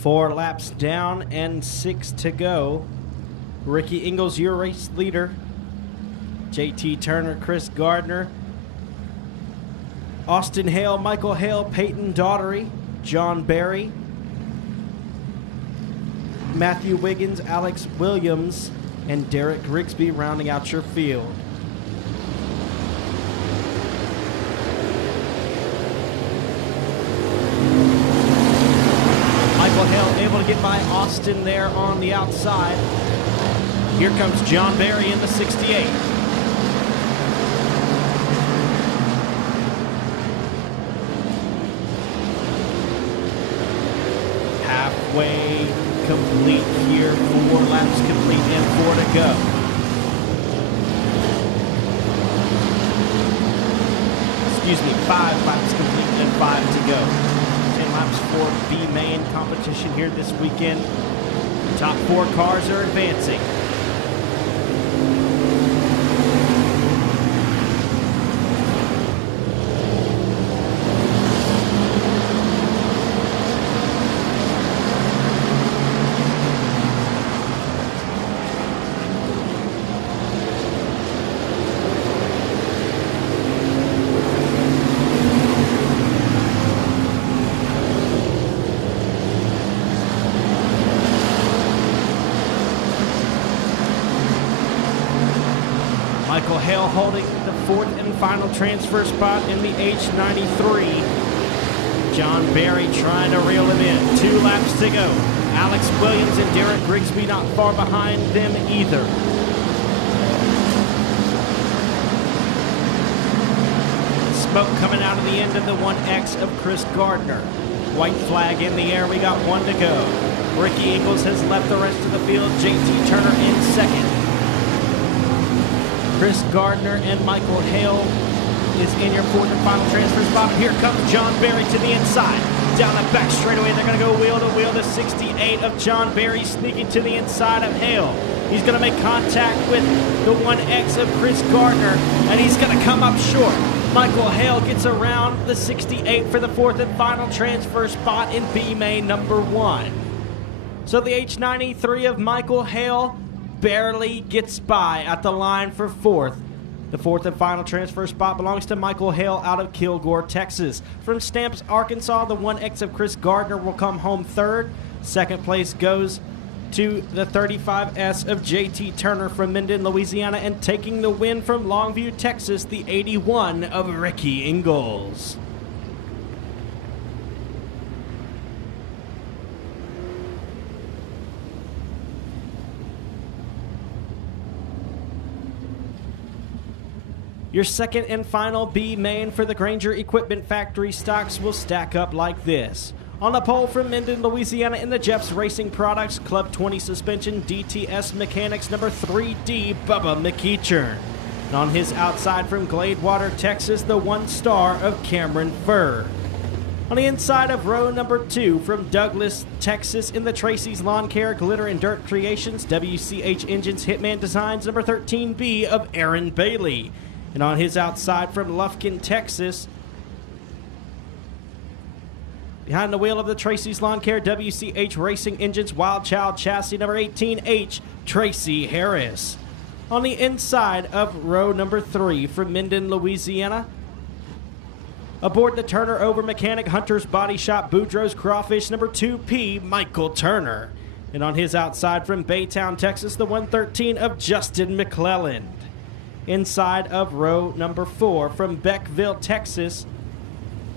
Four laps down and 6 to go. Ricky Ingles, your race leader. JT Turner, Chris Gardner, Austin Hale, Michael Hale, Peyton Daughtery, John Barry, Matthew Wiggins, Alex Williams, and Derek Grigsby rounding out your field. Michael Hale able to get by Austin there on the outside. Here comes John Barry in the 68. Halfway complete here, 4 laps complete and 4 to go. Excuse me, 5 laps complete and 5 to go. 10 laps for B main competition here this weekend. Top 4 cars are advancing. Michael Hale holding the 4th and final transfer spot in the H93. John Barry trying to reel him in. 2 laps to go. Alex Williams and Derek Grigsby not far behind them either. smoke coming out of the end of the 1X of Chris Gardner. White flag in the air. We got 1 to go. Ricky Ingles has left the rest of the field. JT Turner in second. Chris Gardner and Michael Hale is in your fourth and final transfer spot. Here comes John Berry to the inside. Down the back straightaway, they're going to go wheel to wheel. The 68 of John Berry sneaking to the inside of Hale. He's going to make contact with the 1X of Chris Gardner, and he's going to come up short. Michael Hale gets around the 68 for the fourth and final transfer spot in B main number 1. So the H93 of Michael Hale barely gets by at the line for fourth. The fourth and final transfer spot belongs to Michael Hale out of Kilgore, Texas. From Stamps, Arkansas, the 1X of Chris Gardner will come home third. Second place goes to the 35S of JT Turner from Minden, Louisiana, and taking the win from Longview, Texas, the 81 of Ricky Ingles. Your second and final B main for the Granger Equipment Factory stocks will stack up like this. On the pole from Minden, Louisiana, in the Jeff's Racing Products Club 20 suspension, DTS Mechanics number 3D, Bubba McEachern. And on his outside from Gladewater, Texas, the 1-star of Cameron Furr. On the inside of row number 2 from Douglas, Texas, in the Tracy's Lawn Care Glitter and Dirt Creations, WCH Engines Hitman Designs number 13B of Aaron Bailey. And on his outside from Lufkin, Texas, behind the wheel of the Tracy's Lawn Care WCH Racing Engines Wild Child Chassis number 18H, Tracy Harris. On the inside of row number 3 from Minden, Louisiana, aboard the Turner Over Mechanic Hunter's Body Shop Boudreaux's Crawfish number 2P, Michael Turner. And on his outside from Baytown, Texas, the 113 of Justin McClelland. Inside of row number 4 from Beckville, Texas,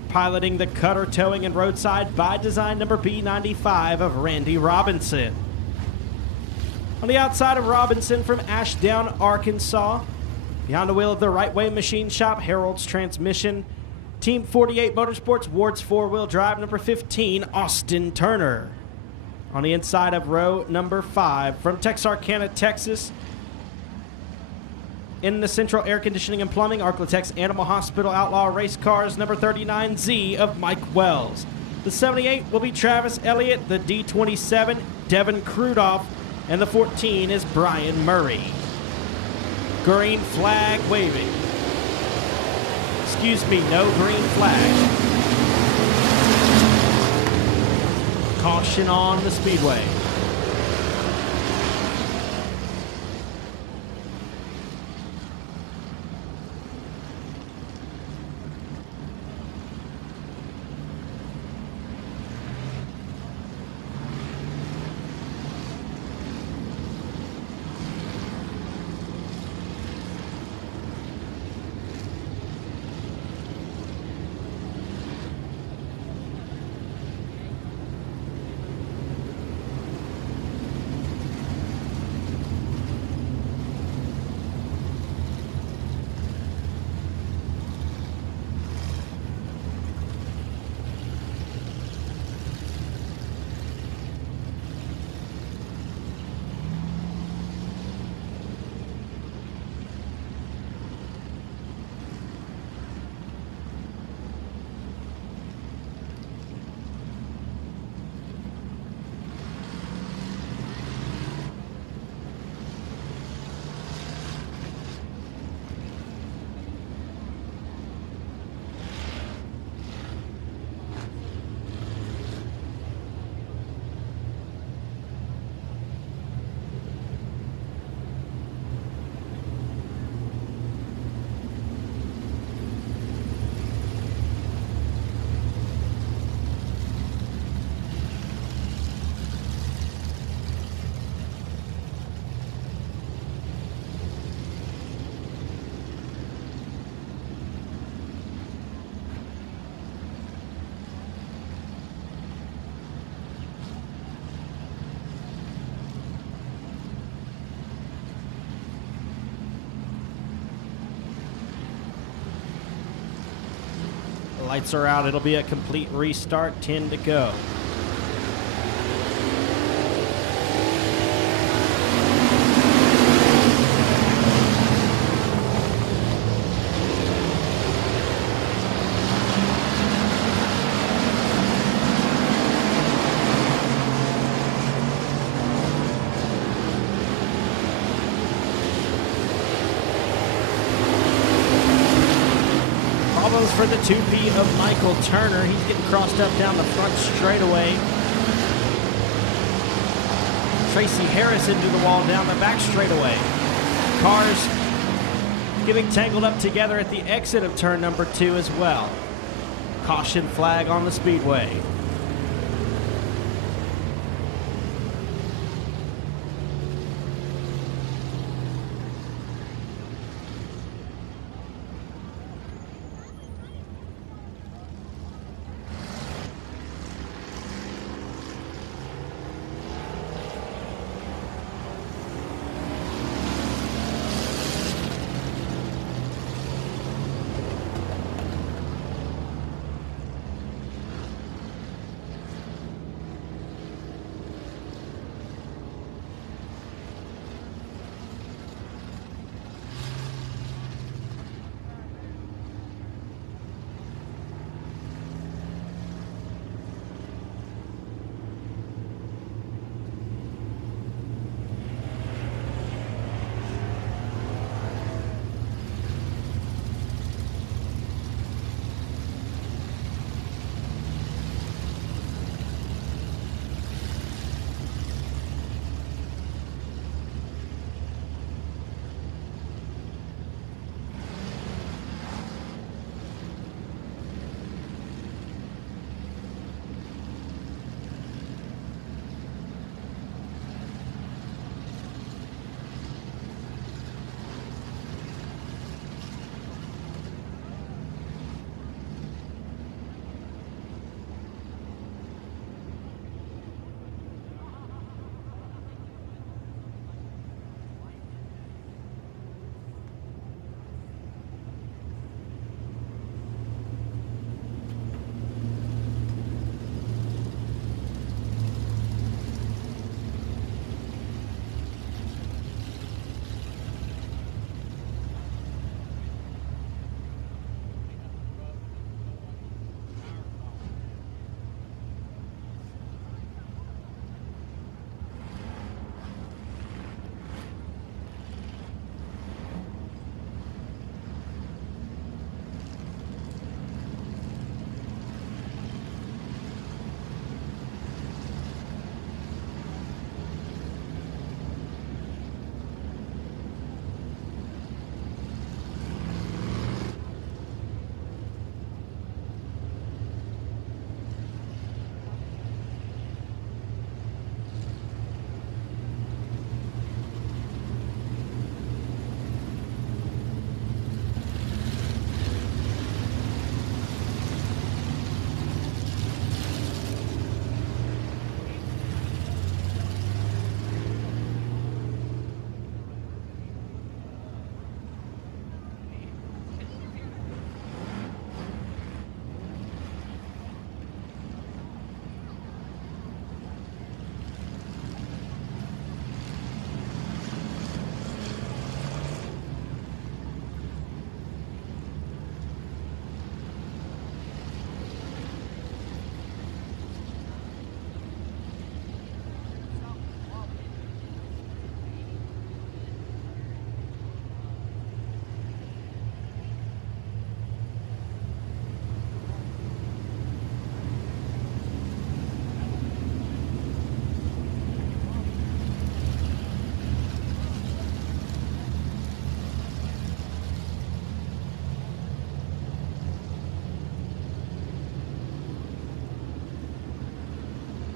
piloting the cutter towing and roadside by design number B95 of Randy Robinson. On the outside of Robinson from Ashdown, Arkansas, behind the wheel of the Right Way Machine Shop, Harold's Transmission, Team 48 Motorsports, Ward's 4-wheel drive number 15, Austin Turner. On the inside of row number 5 from Texarkana, Texas, in the Central Air Conditioning and Plumbing, Arklatex Animal Hospital Outlaw Race Cars number 39Z of Mike Wells. The 78 will be Travis Elliott, the D27, Devin Krudoff, and the 14 is Brian Murray. Green flag waving. Excuse me, no green flag. Caution on the speedway. Lights are out. It'll be a complete restart. 10 to go. Problems for the 2P of Michael Turner. He's getting crossed up down the front straightaway. Tracy Harris into the wall down the back straightaway. Cars getting tangled up together at the exit of turn number 2 as well. Caution flag on the speedway.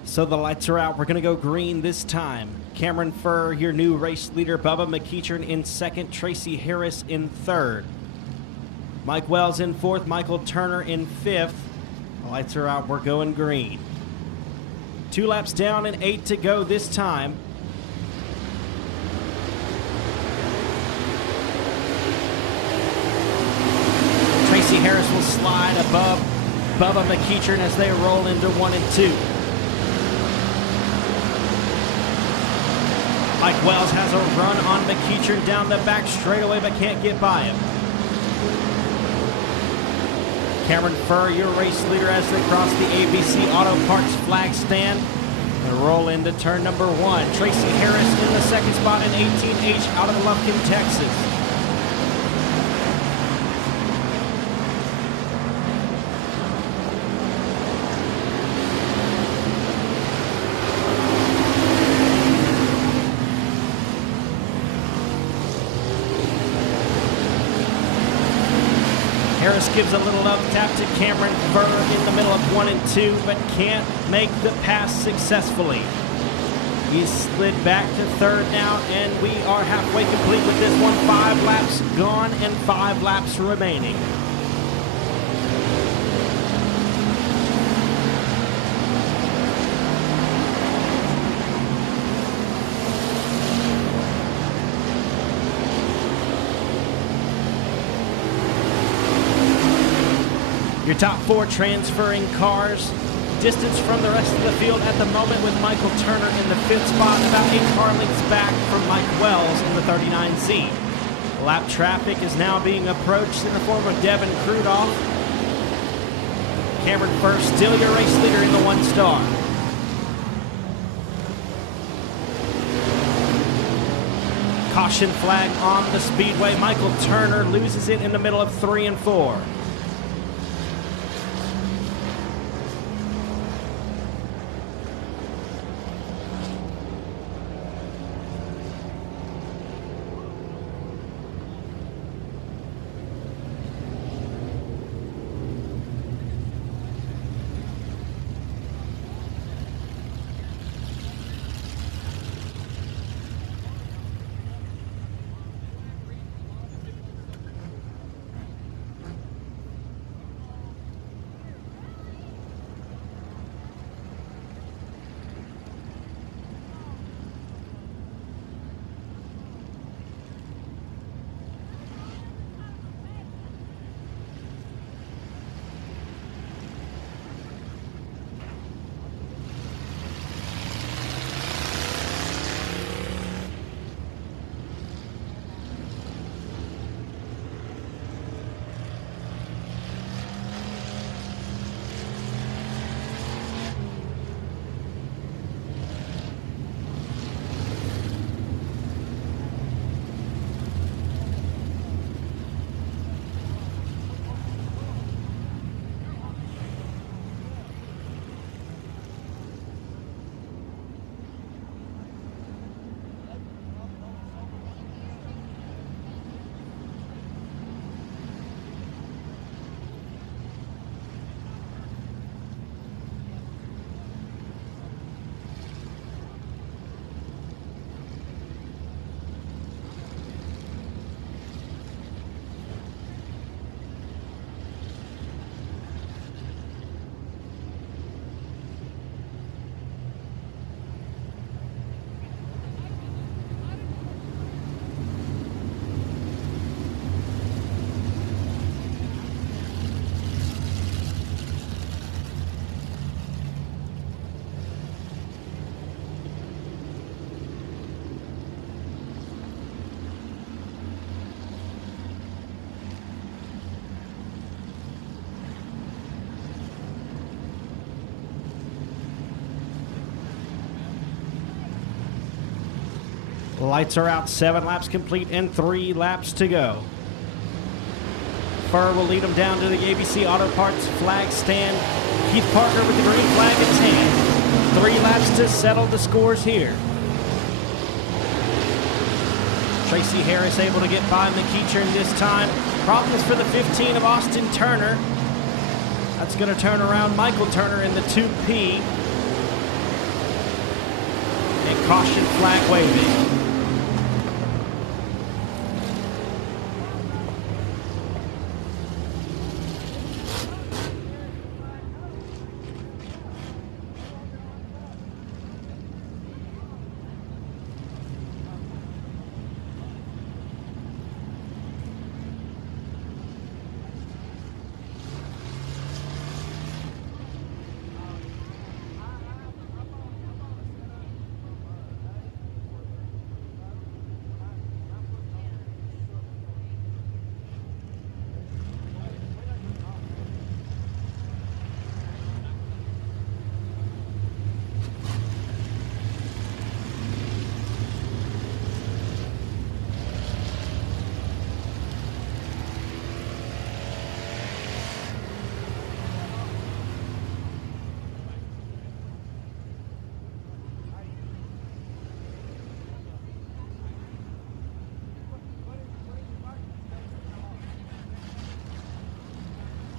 So the lights are out. We're going to go green this time. Cameron Furr, your new race leader. Bubba McEachern in second. Tracy Harris in third. Mike Wells in fourth. Michael Turner in fifth. The lights are out. We're going green. 2 laps down and 8 to go this time. Tracy Harris will slide above Bubba McEachern as they roll into 1 and 2. Mike Wells has a run on McEachern down the back straightaway, but can't get by him. Cameron Furr, your race leader, as they cross the ABC Auto Parts flag stand and roll into turn number 1. Tracy Harris in the second spot in 18H out of Lufkin, Texas. Harris gives a little up tap to Cameron Furr in the middle of 1 and 2, but can't make the pass successfully. He's slid back to third now, and we are halfway complete with this one. 5 laps gone and 5 laps remaining. Your top 4 transferring cars. Distance from the rest of the field at the moment with Michael Turner in the 5th spot, about 8 car lengths back from Mike Wells in the 39Z. Lap traffic is now being approached in the form of Devin Crudoff. Cameron Furr, still your race leader in the 1 star. Caution flag on the speedway. Michael Turner loses it in the middle of 3 and 4. Lights are out, 7 laps complete and 3 laps to go. Furr will lead them down to the ABC Auto Parts flag stand. Keith Parker with the green flag in his hand. 3 laps to settle the scores here. Tracy Harris able to get by McEachern this time. Problems for the 15 of Austin Turner. That's going to turn around Michael Turner in the 2P. And caution flag waving.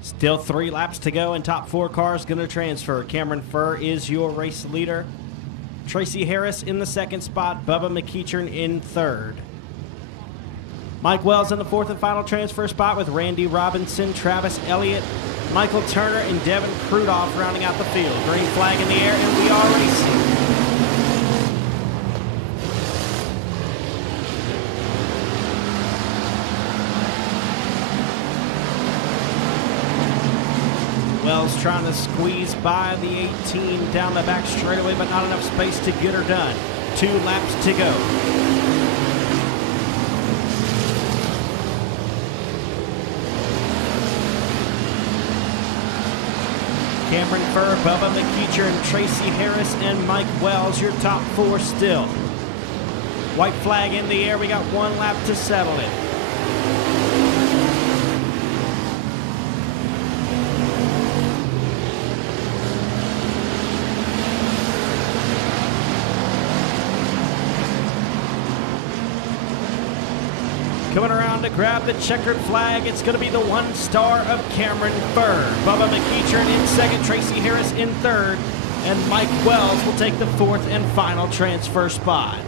Still 3 laps to go, and top 4 cars going to transfer. Cameron Furr is your race leader. Tracy Harris in the 2nd spot. Bubba McEachern in 3rd. Mike Wells in the 4th and final transfer spot with Randy Robinson, Travis Elliott, Michael Turner, and Devin Krudoff rounding out the field. Green flag in the air, and we are racing. Wells trying to squeeze by the 18 down the back straightaway, but not enough space to get her done. 2 laps to go. Cameron Furr, Bubba McEachern, Tracy Harris, and Mike Wells, your top 4 still. White flag in the air. We got 1 lap to settle it. Coming around to grab the checkered flag, it's going to be the 1 star of Cameron Furr. Bubba McEachern in 2nd, Tracy Harris in 3rd, and Mike Wells will take the 4th and final transfer spot.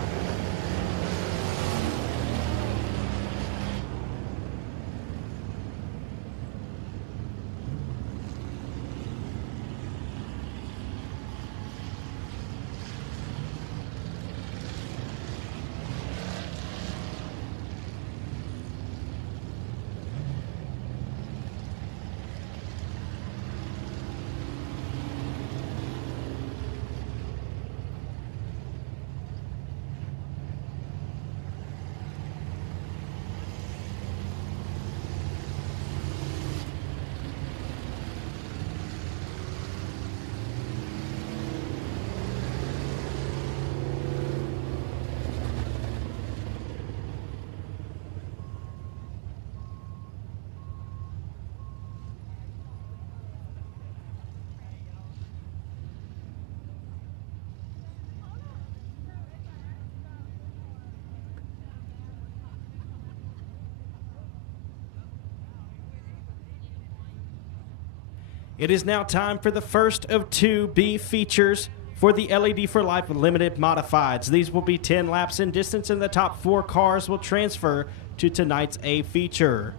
It is now time for the first of 2 B features for the LED for Life Limited Modifieds. These will be 10 laps in distance, and the top 4 cars will transfer to tonight's A feature.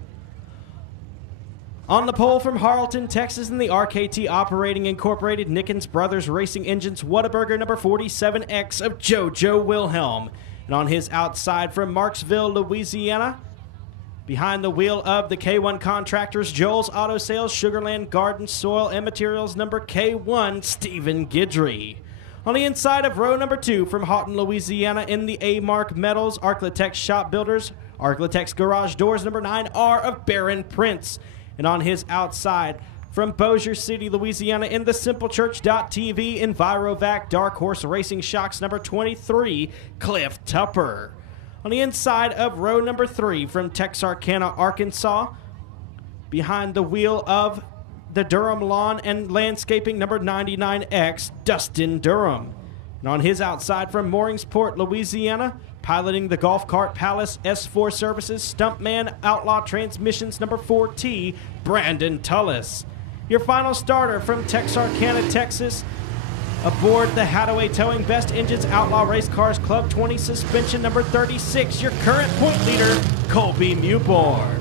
On the pole from Harleton, Texas, in the RKT Operating Incorporated Nickens Brothers Racing Engines, Whataburger number 47X of JoJo Wilhelm. And on his outside from Marksville, Louisiana, behind the wheel of the K1 Contractors, Joel's Auto Sales, Sugarland Garden Soil and Materials number K1, Stephen Guidry. On the inside of row number 2 from Houghton, Louisiana, in the A-Mark Metals, Arclitex Shop Builders, Arclitex Garage Doors number 9R of Baron Prince. And on his outside from Bossier City, Louisiana, in the SimpleChurch.tv, Envirovac Dark Horse Racing Shocks number 23, Cliff Tupper. On the inside of row number 3 from Texarkana, Arkansas, behind the wheel of the Durham Lawn and Landscaping number 99X, Dustin Durham. And on his outside from Mooringsport, Louisiana, piloting the Golf Cart Palace S4 Services Stumpman Outlaw Transmissions number 4T, Brandon Tullis. Your final starter from Texarkana, Texas, aboard the Hadaway Towing Best Engines Outlaw Race Cars Club 20 suspension number 36, your current point leader, Colby Mewborn.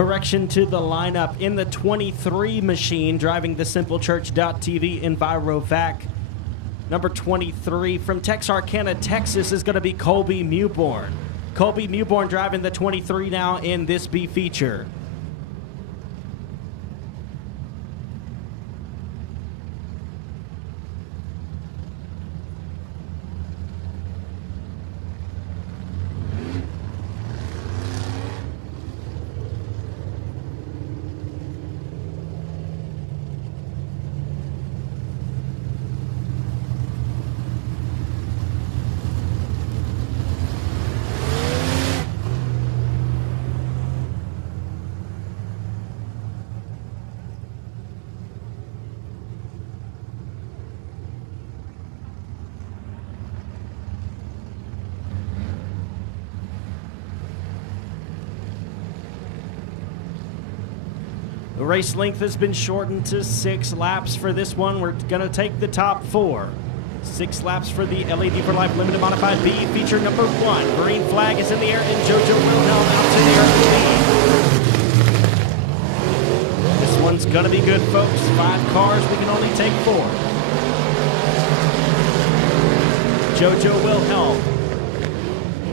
Correction to the lineup. In the 23 machine, driving the SimpleChurch.tv Envirovac, number 23 from Texarkana, Texas, is going to be Colby Mewborn. Colby Mewborn driving the 23 now in this B feature. The race length has been shortened to 6 laps for this one. We're going to take the top 4. 6 laps for the LED for Life Limited Modified B feature number 1. Green flag is in the air, and JoJo Wilhelm out to the lead. This one's going to be good, folks. 5 cars, we can only take 4. JoJo Wilhelm,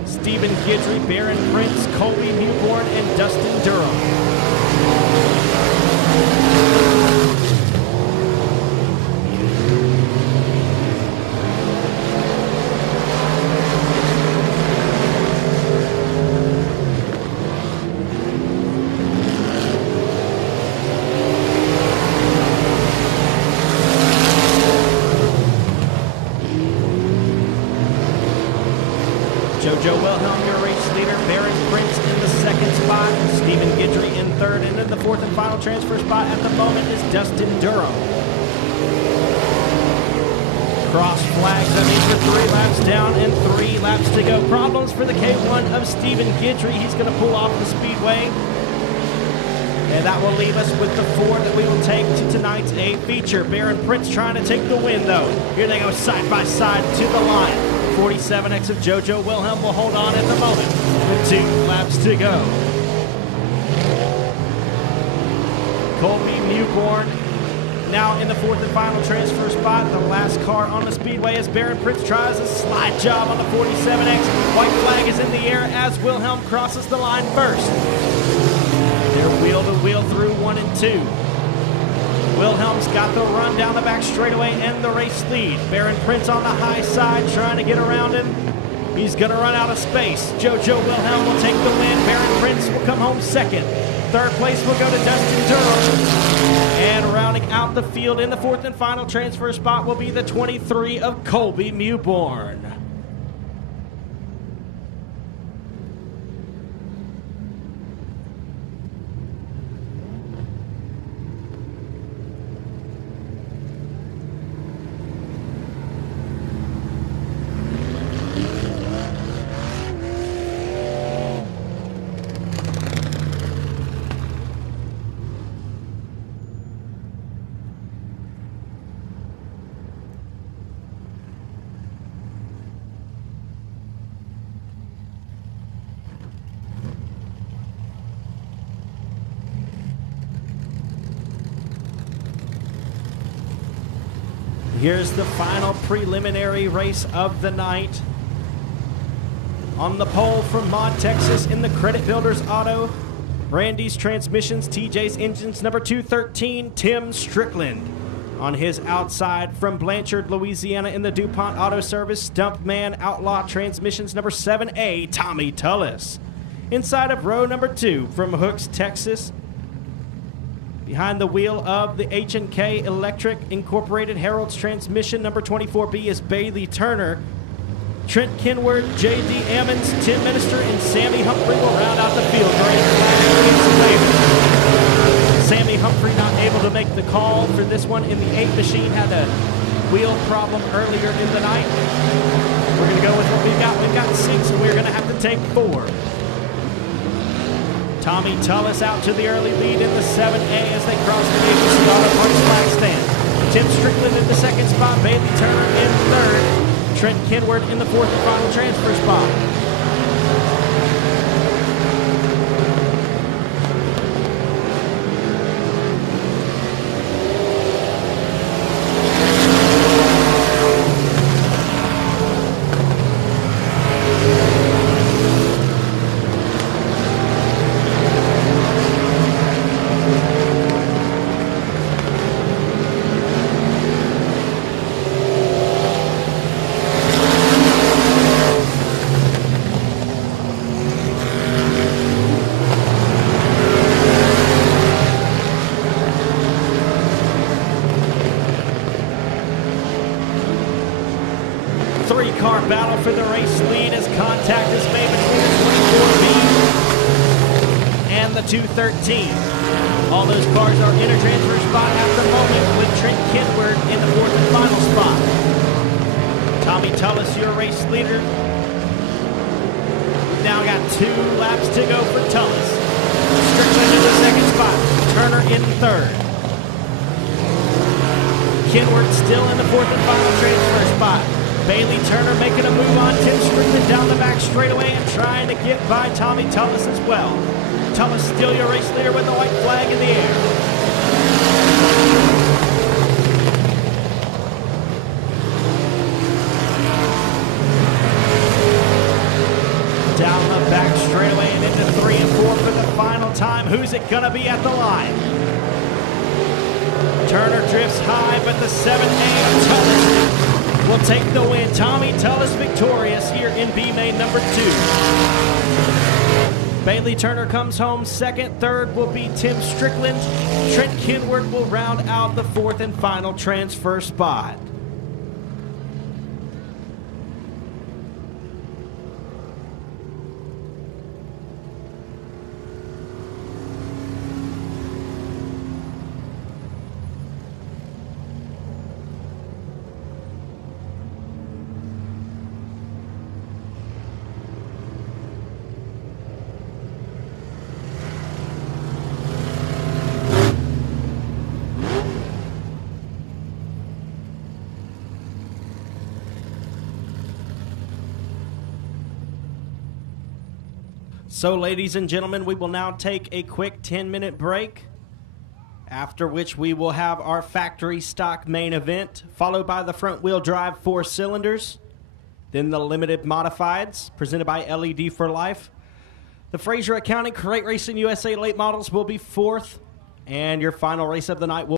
Stephen Guidry, Baron Prince, Colby Mewborn, and Dustin Durham. JoJo Wilhelm, your race leader. Baron Prince in the 2nd spot. Stephen Guidry in 3rd. And in the 4th and final transfer spot at the moment is Dustin Durham. Cross flags, that means we're 3 laps down and 3 laps to go. Problems for the K1 of Stephen Guidry. He's going to pull off the speedway. And that will leave us with the 4 that we will take to tonight's A feature. Baron Prince trying to take the win, though. Here they go side by side to the line. 47X of JoJo Wilhelm will hold on at the moment with 2 laps to go. Colby Mewborn now in the 4th and final transfer spot. The last car on the speedway as Baron Prince tries a slide job on the 47X. White flag is in the air as Wilhelm crosses the line first. They're wheel to wheel through 1 and 2. Wilhelm's got the run down the back straightaway and the race lead. Baron Prince on the high side trying to get around him. He's going to run out of space. JoJo Wilhelm will take the win. Baron Prince will come home 2nd. 3rd place will go to Dustin Durham. And rounding out the field in the 4th and final transfer spot will be the 23 of Colby Mewborn. Here's the final preliminary race of the night. On the pole from Mod, Texas in the Credit Builders Auto, Brandy's Transmissions, TJ's Engines, number 213, Tim Strickland. On his outside from Blanchard, Louisiana in the DuPont Auto Service, Stumpman Outlaw Transmissions, number 7A, Tommy Tullis. Inside of row number 2 from Hooks, Texas, behind the wheel of the H&K Electric Incorporated Harold's Transmission, number 24B, is Bailey Turner. Trent Kenward, J.D. Ammons, Tim Minister, and Sammy Humphrey will round out the field. Sammy Humphrey not able to make the call for this one in the 8 machine. Had a wheel problem earlier in the night. We're going to go with what we've got. We've got 6, and we're going to have to take 4. Tommy Tullis out to the early lead in the 7A as they cross the agency auto parts flag stand. Tim Strickland in the 2nd spot, Bailey Turner in 3rd, Trent Kenward in the 4th and final transfer spot. Three-car battle for the race lead as contact is made between the 24B and the 213. All those cars are in a transfer spot at the moment with Trent Kenward in the fourth and final spot. Tommy Tullis, your race leader. Now got 2 laps to go for Tullis. Strickland in the second spot. Turner in third. Kenward still in the fourth and final transfer spot. Bailey Turner making a move on Tim Strickland down the back straightaway and trying to get by Tommy Tullis as well. Tullis still your race leader with the white flag in the air. Down the back straightaway and into 3 and 4 for the final time. Who's it gonna be at the line? Turner drifts high, but the 7A Tullis will take the win. Tommy Tullis victorious here in B main number 2. Bailey Turner comes home second. Third will be Tim Strickland. Trent Kenward will round out the fourth and final transfer spot. So, ladies and gentlemen, we will now take a quick 10-minute break, after which we will have our factory stock main event, followed by the front-wheel drive 4 cylinders, then the limited modifieds, presented by LED for Life. The Fraser Accounting Crate Racing USA late models will be 4th, and your final race of the night will